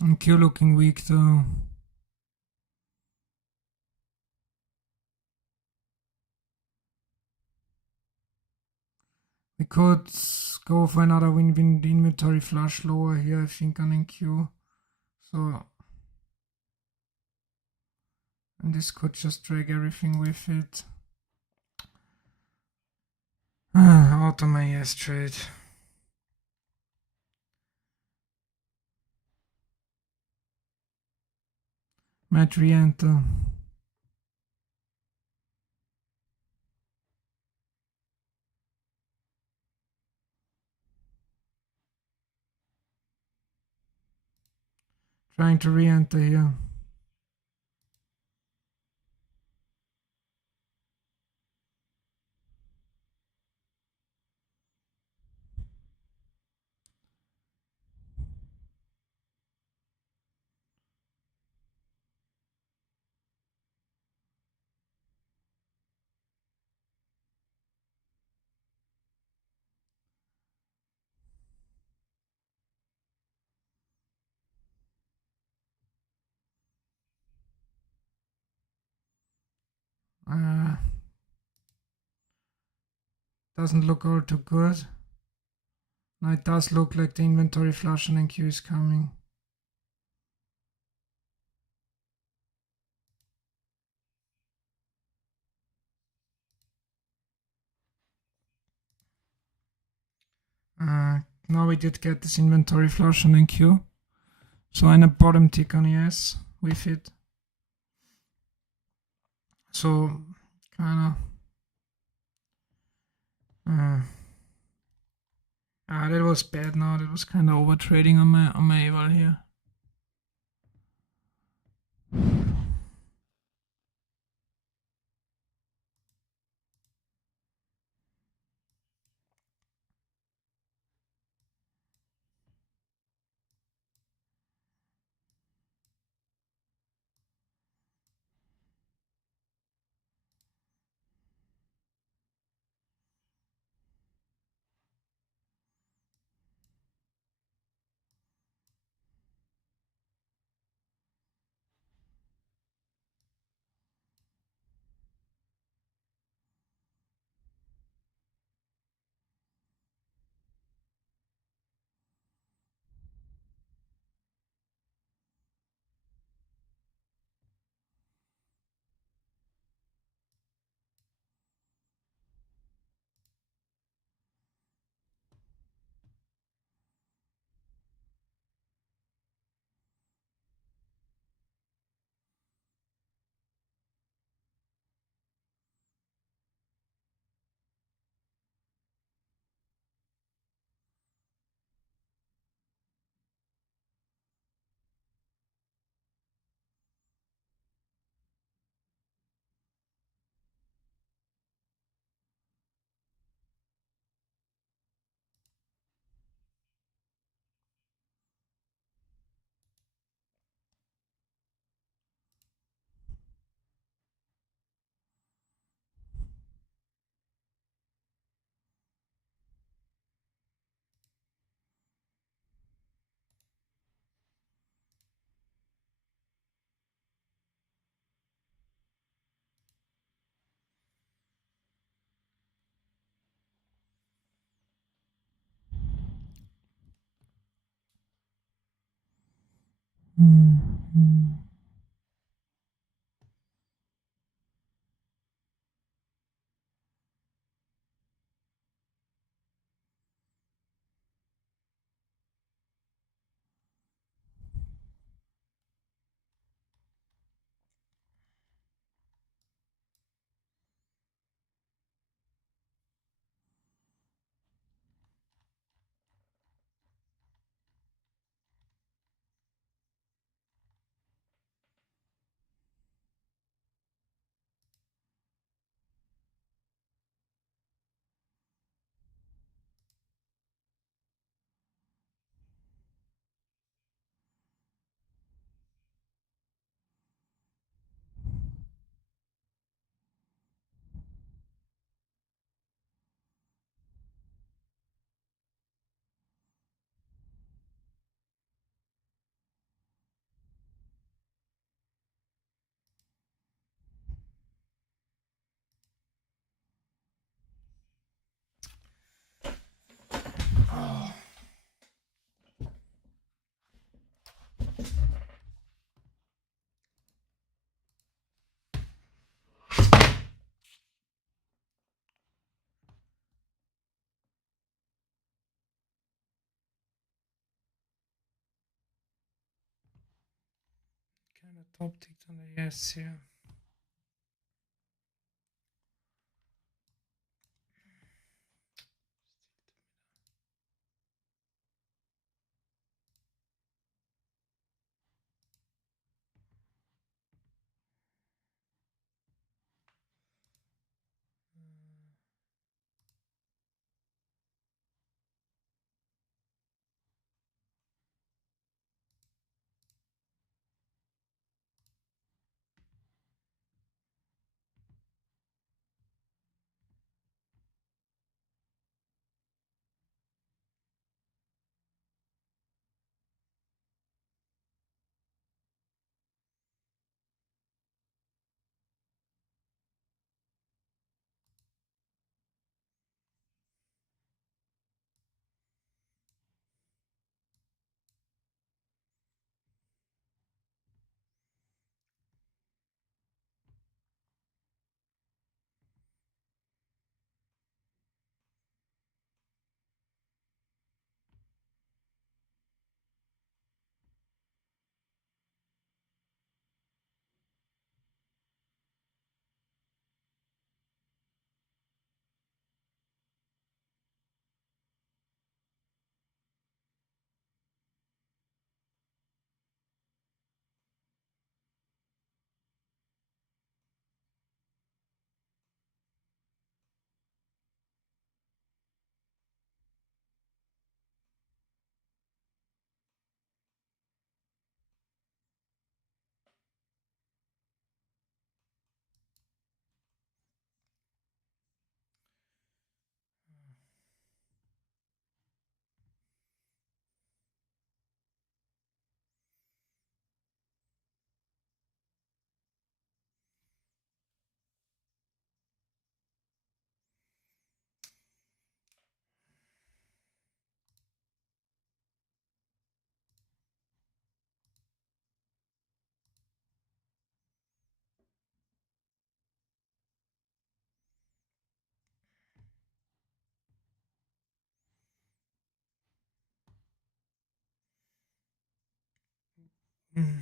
And Q looking weak though. We could go for another win-win inventory flush lower here, I think, on NQ. So, and this could just drag everything with it. Out of my yes trade. Might re-enter. Trying to re-enter here. Doesn't look all too good. Now it does look like the inventory flush on NQ is coming. Now we did get this inventory flush on NQ. So in a bottom tick on ES with it. So kind of that was bad now. That was kind of over trading on my eval here. Kind of top ticked on the ES here. Mm.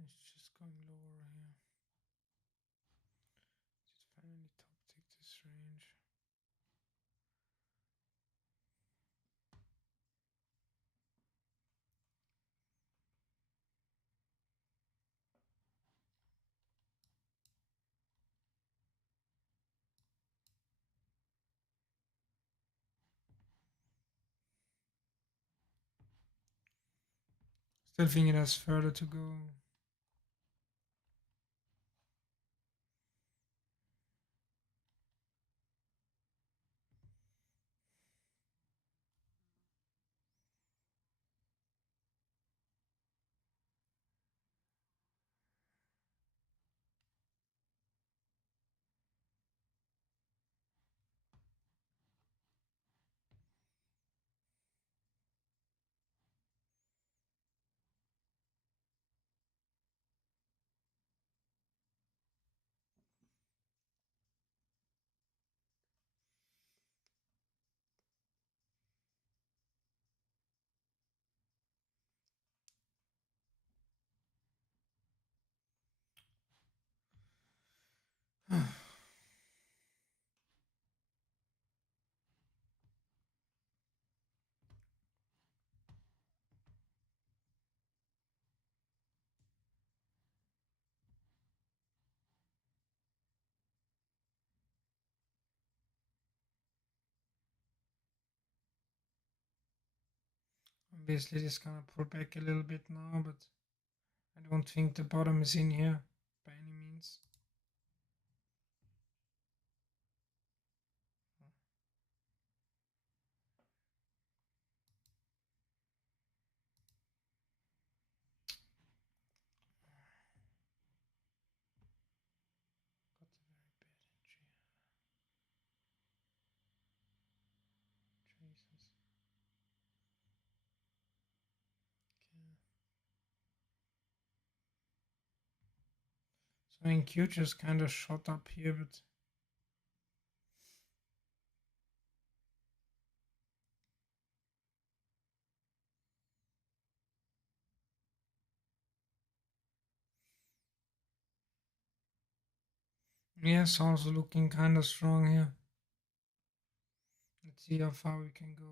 It's just going lower here. Just finally top tick this range. Still think it has further to go. Obviously, this gonna pull back a little bit now, but I don't think the bottom is in here by any means. Got a very bad entry. Traces. Okay. So in Q just kind of shot up here, but yes, also looking kind of strong here. Let's see how far we can go.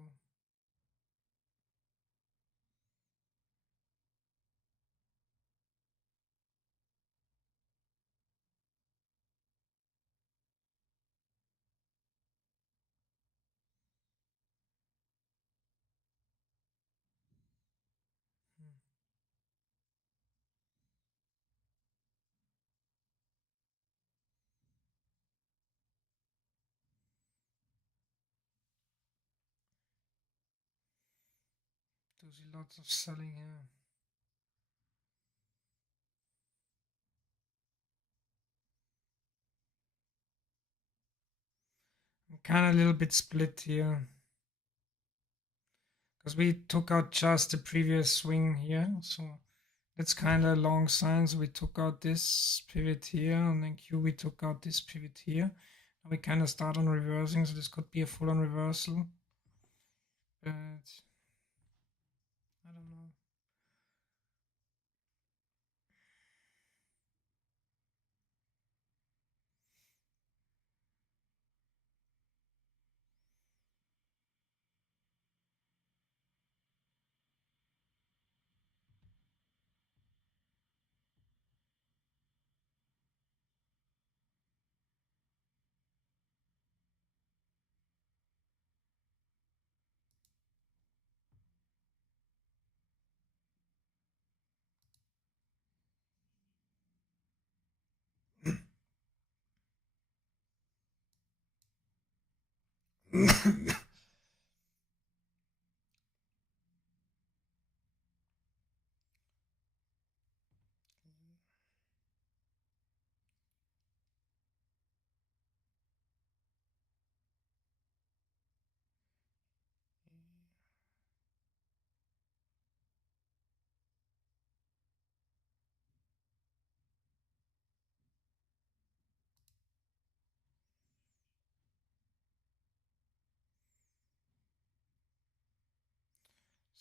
Do see lots of selling here. I'm kind of a little bit split here. Because we took out just the previous swing here. So that's kind of long signs. We took out this pivot here. And then Q we took out this pivot here. Now we kind of start on reversing. So this could be a full on reversal. But I don't know.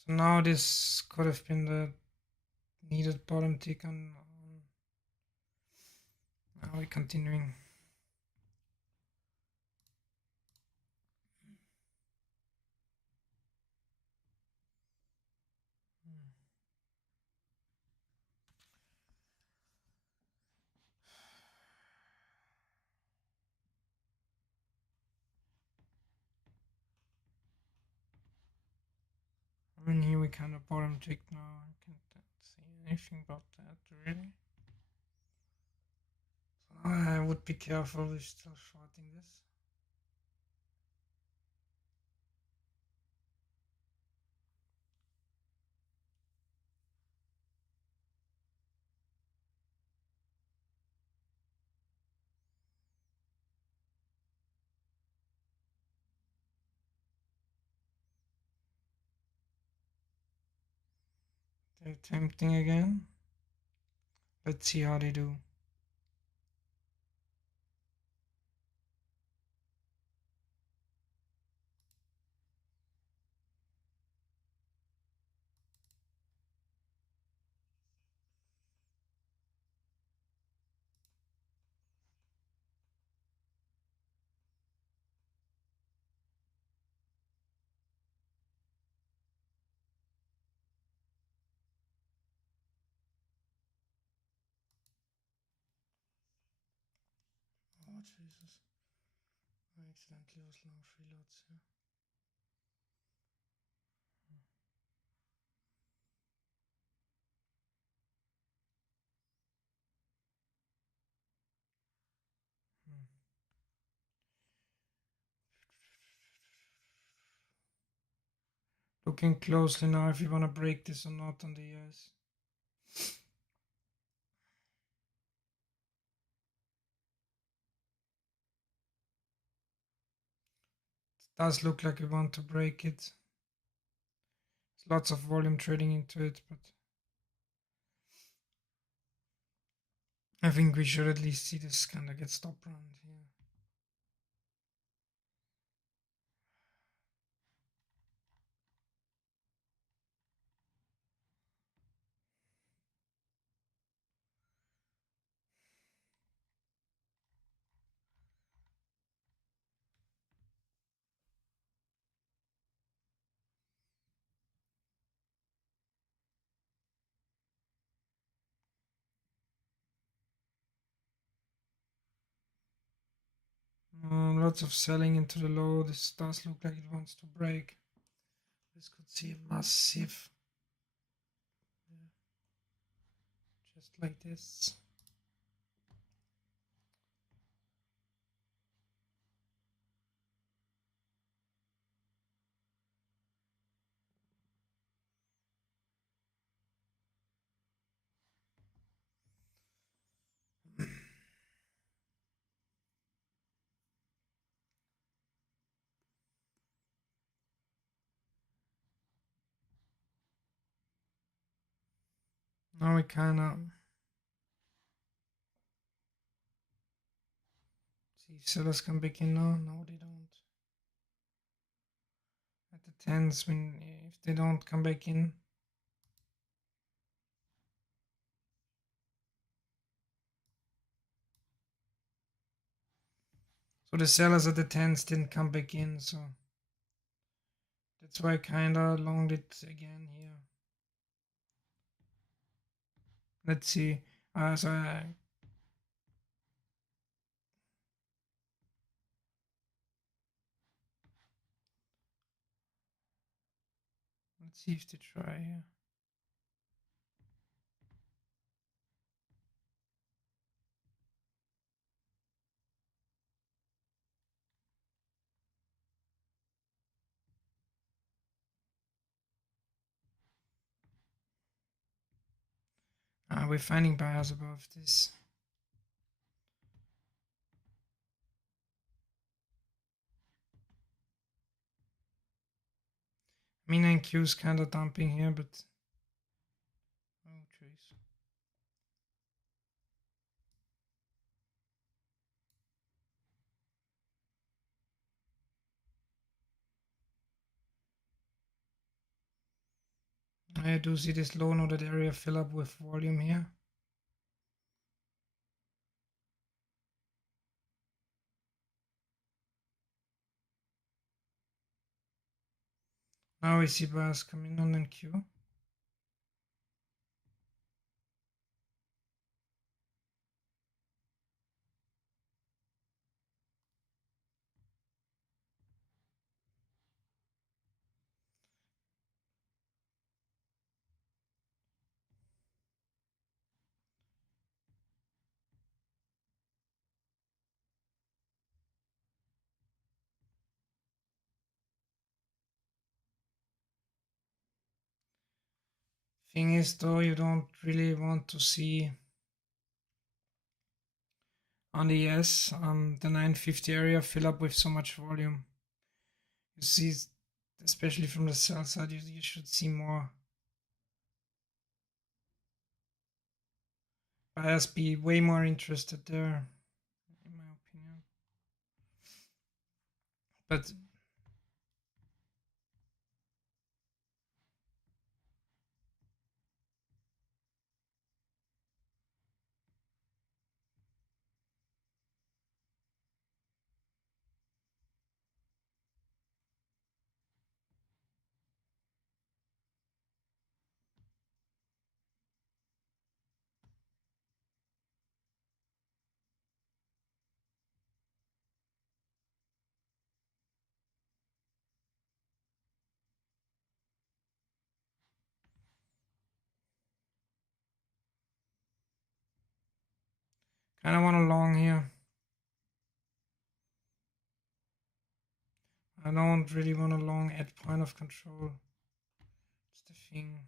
So now this could have been the needed bottom tick on. Now we're continuing. I mean, here we kind of bottom tick now. I can't say anything about that really. So I would be careful with still shorting this. They're tempting again. Let's see how they do. Oh Jesus! I accidentally was long free lots here. Looking closely now if you want to break this or not on the ES. It does look like we want to break it. There's lots of volume trading into it, but I think we should at least see this kind of get stop round here. Lots of selling into the low. This does look like it wants to break. This could see a massive, just like this. Now we kind of see sellers come back in now. No, they don't. At the tens, when if they don't come back in, so the sellers at the tens didn't come back in, so that's why I kind of longed it again here. Let's see. So let's see if they try here. We're finding buyers above this. I mean, NQ is kind of dumping here, but oh, jeez. I do see this low noted area fill up with volume here. Now we see buyers coming on NQ. Thing is though, you don't really want to see on the yes, the 950 area fill up with so much volume. You see, especially from the sell side, you should see more buyers be way more interested there, in my opinion. But kind of want a long here. I don't really want a long at point of control. It's the thing.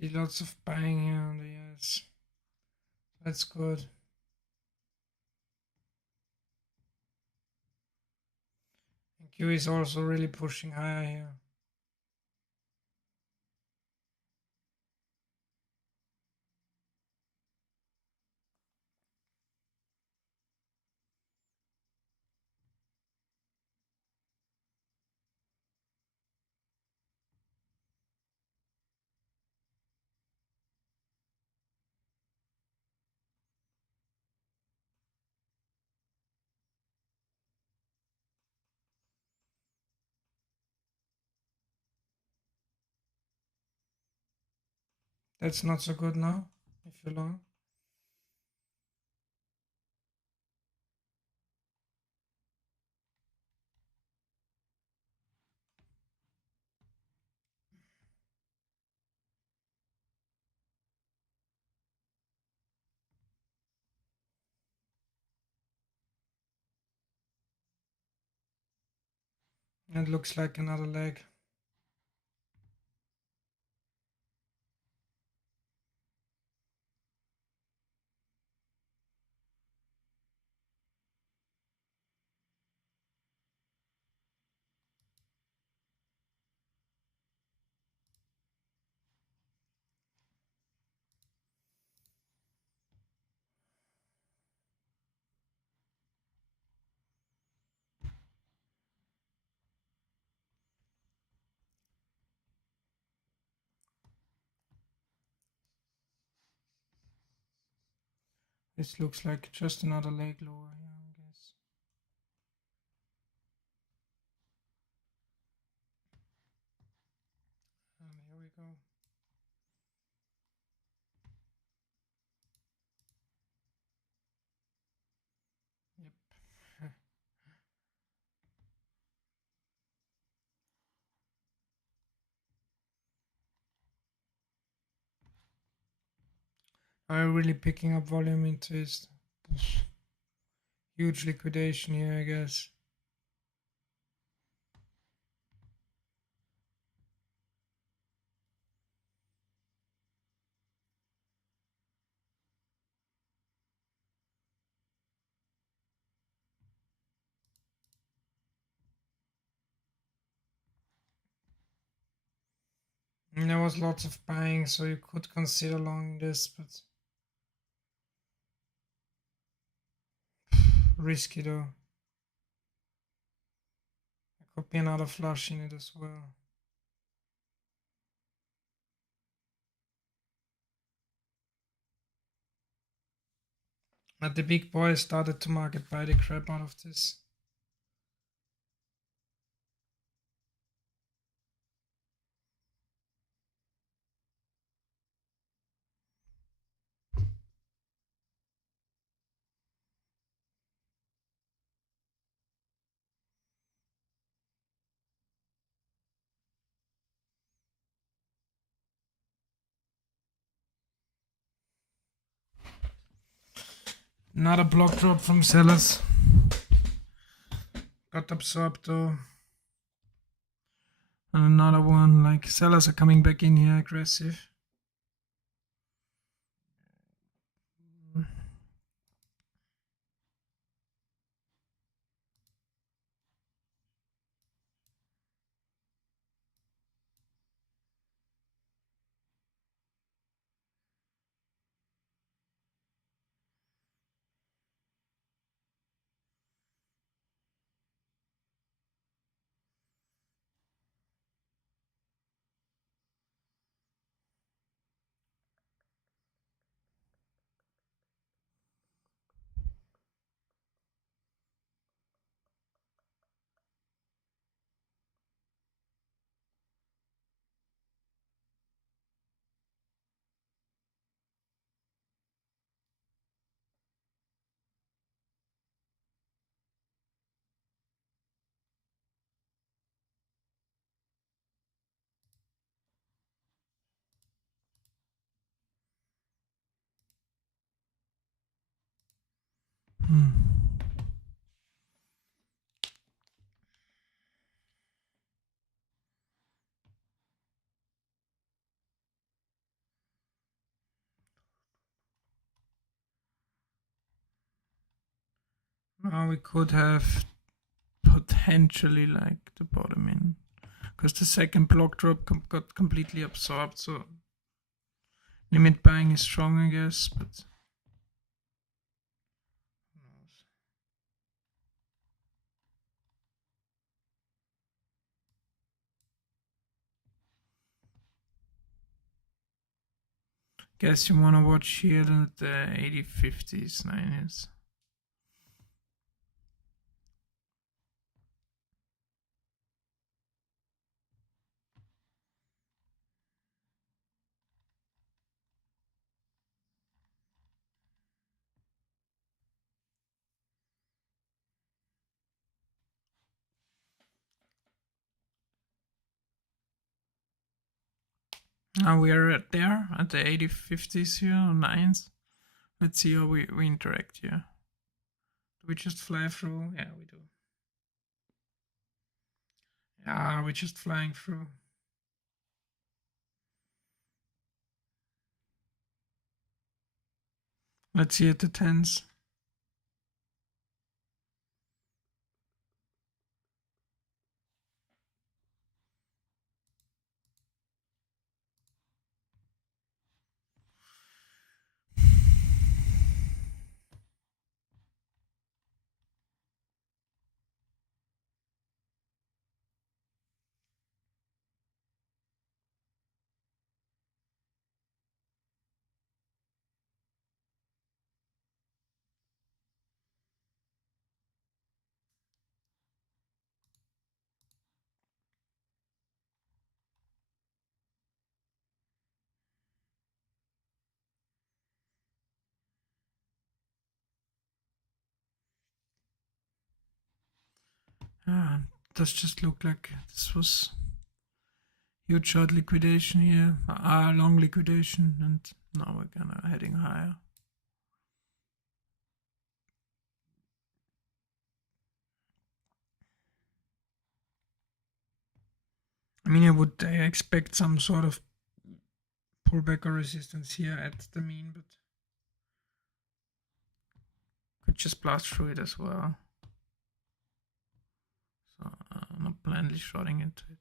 See lots of buying here on the yes. That's good. And Q is also really pushing higher here. That's not so good now, if you're long. It looks like another leg. This looks like just another leg lower here, I guess. And here we go. Yep. I'm really picking up volume into this. Huge liquidation here, I guess. And there was lots of buying, so you could consider long this, but risky though. There could be another flush in it as well. But the big boys started to market buy the crap out of this. Another block drop from sellers. Got absorbed though. And another one, like sellers are coming back in here aggressive. Now we could have potentially like the bottom in, because the second block drop got completely absorbed, so limit buying is strong, I guess, but guess you wanna watch here at the 80-50s, 90s. Now we are there at the 80-50s here, or 9s. Let's see how we interact here. Do we just fly through? Yeah, we do. Yeah, we're just flying through. Let's see at the 10s. Does just look like this was huge short liquidation here, long liquidation, and now we're gonna heading higher. I mean, I would expect some sort of pullback or resistance here at the mean, but could just blast through it as well. So I'm not blindly shorting into it.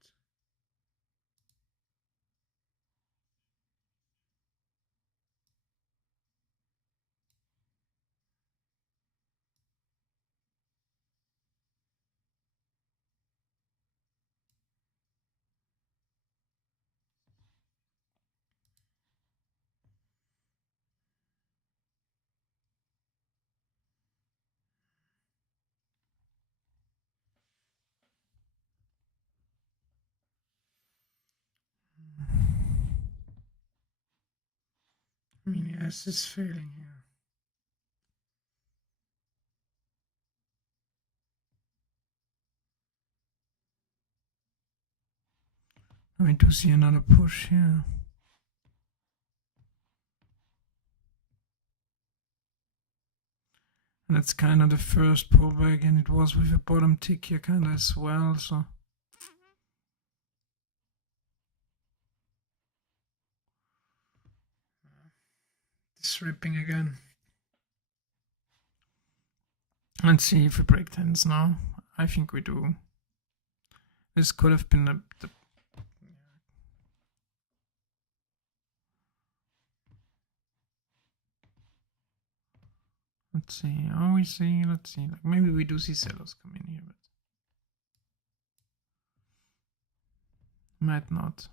I mean, yes, it's failing here. We do see another push here. And that's kind of the first pullback, and it was with a bottom tick here kind of as well, so. It's ripping again. Let's see if we break tens now. I think we do. This could have been the let's see. Oh, we see. Let's see. Like maybe we do see sellers come in here, but might not.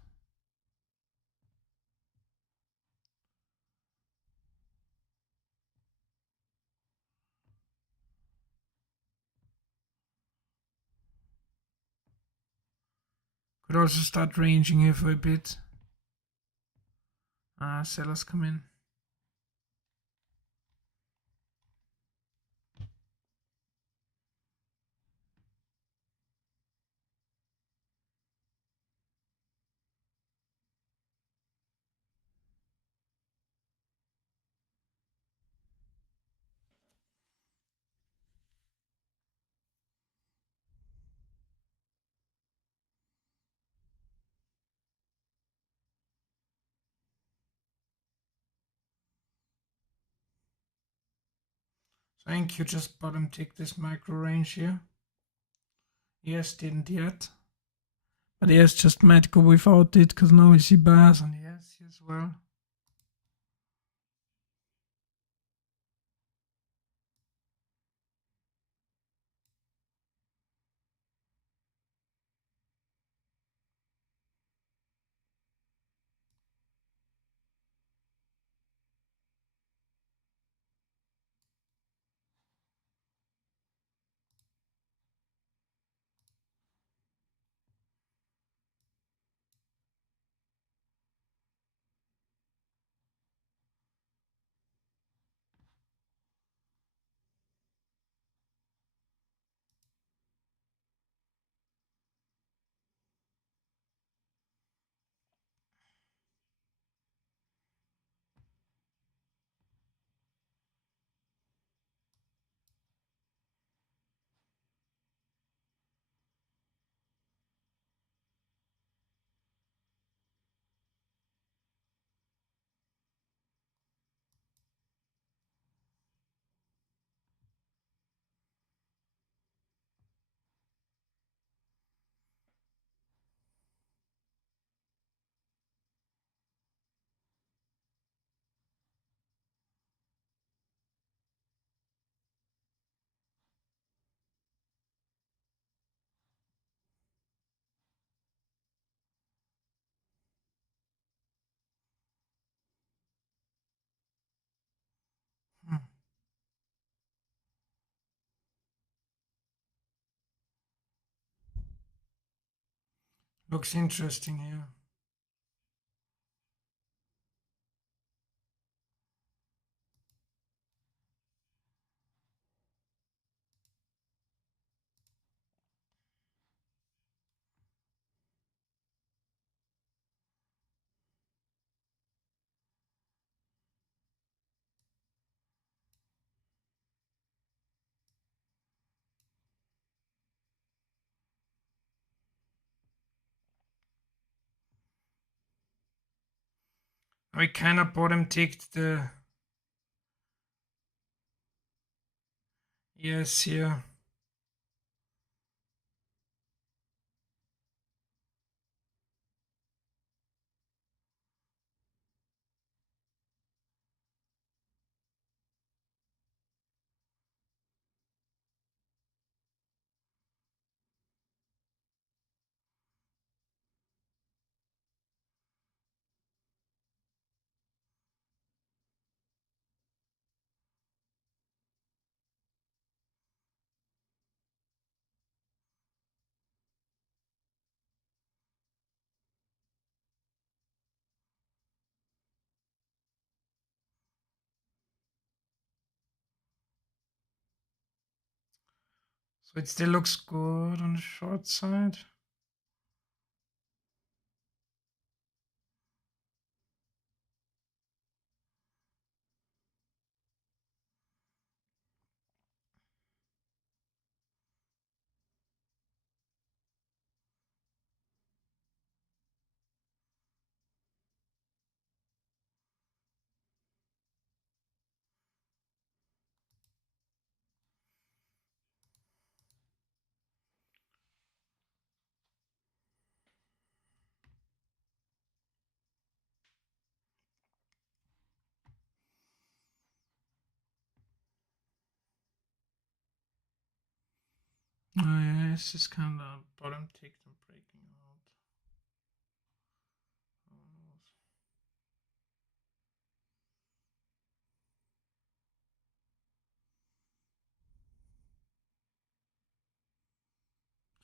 Could also start ranging here for a bit. Sellers come in. So I think you just bottom tick this micro range here. Yes, didn't yet. But yes, just might go without it because now we see bars on yes as well. Looks interesting here. I kind of bottom ticked the yes here. So it still looks good on the short side. Oh yeah, it's just kind of bottom ticked and breaking out.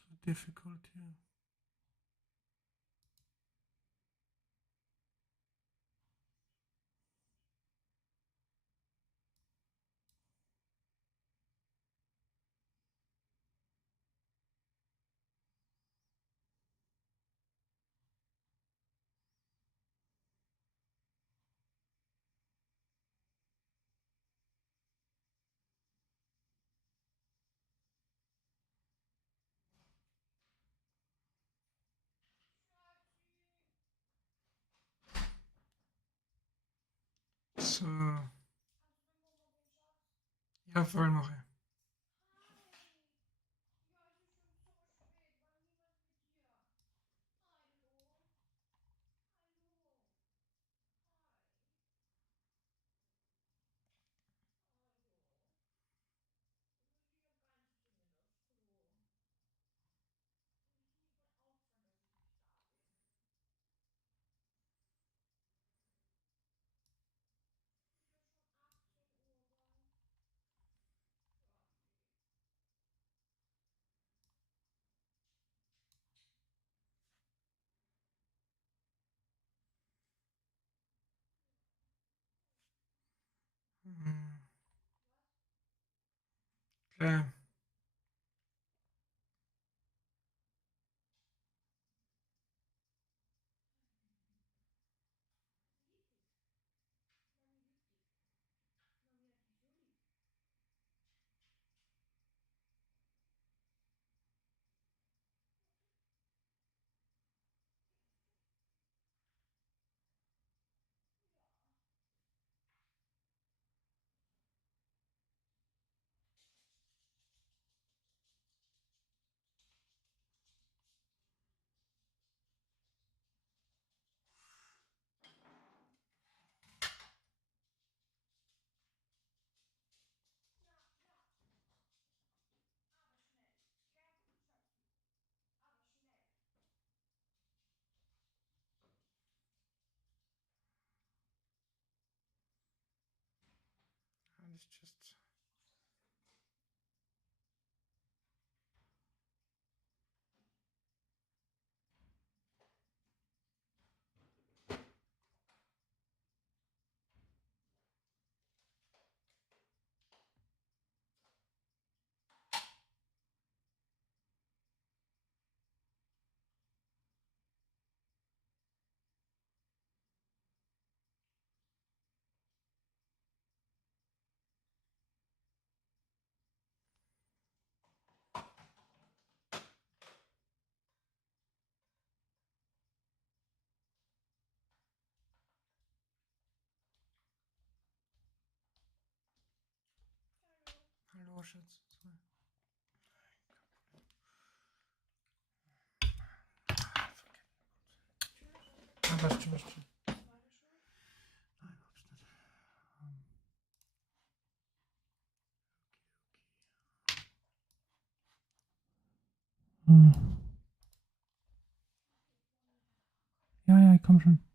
So difficult here. So ja, voll mache. Mhm. Klar. And it's just shit. Sorry. Was tschüss. Nein, überhaupt nicht. Okay. Ja, ich komm schon.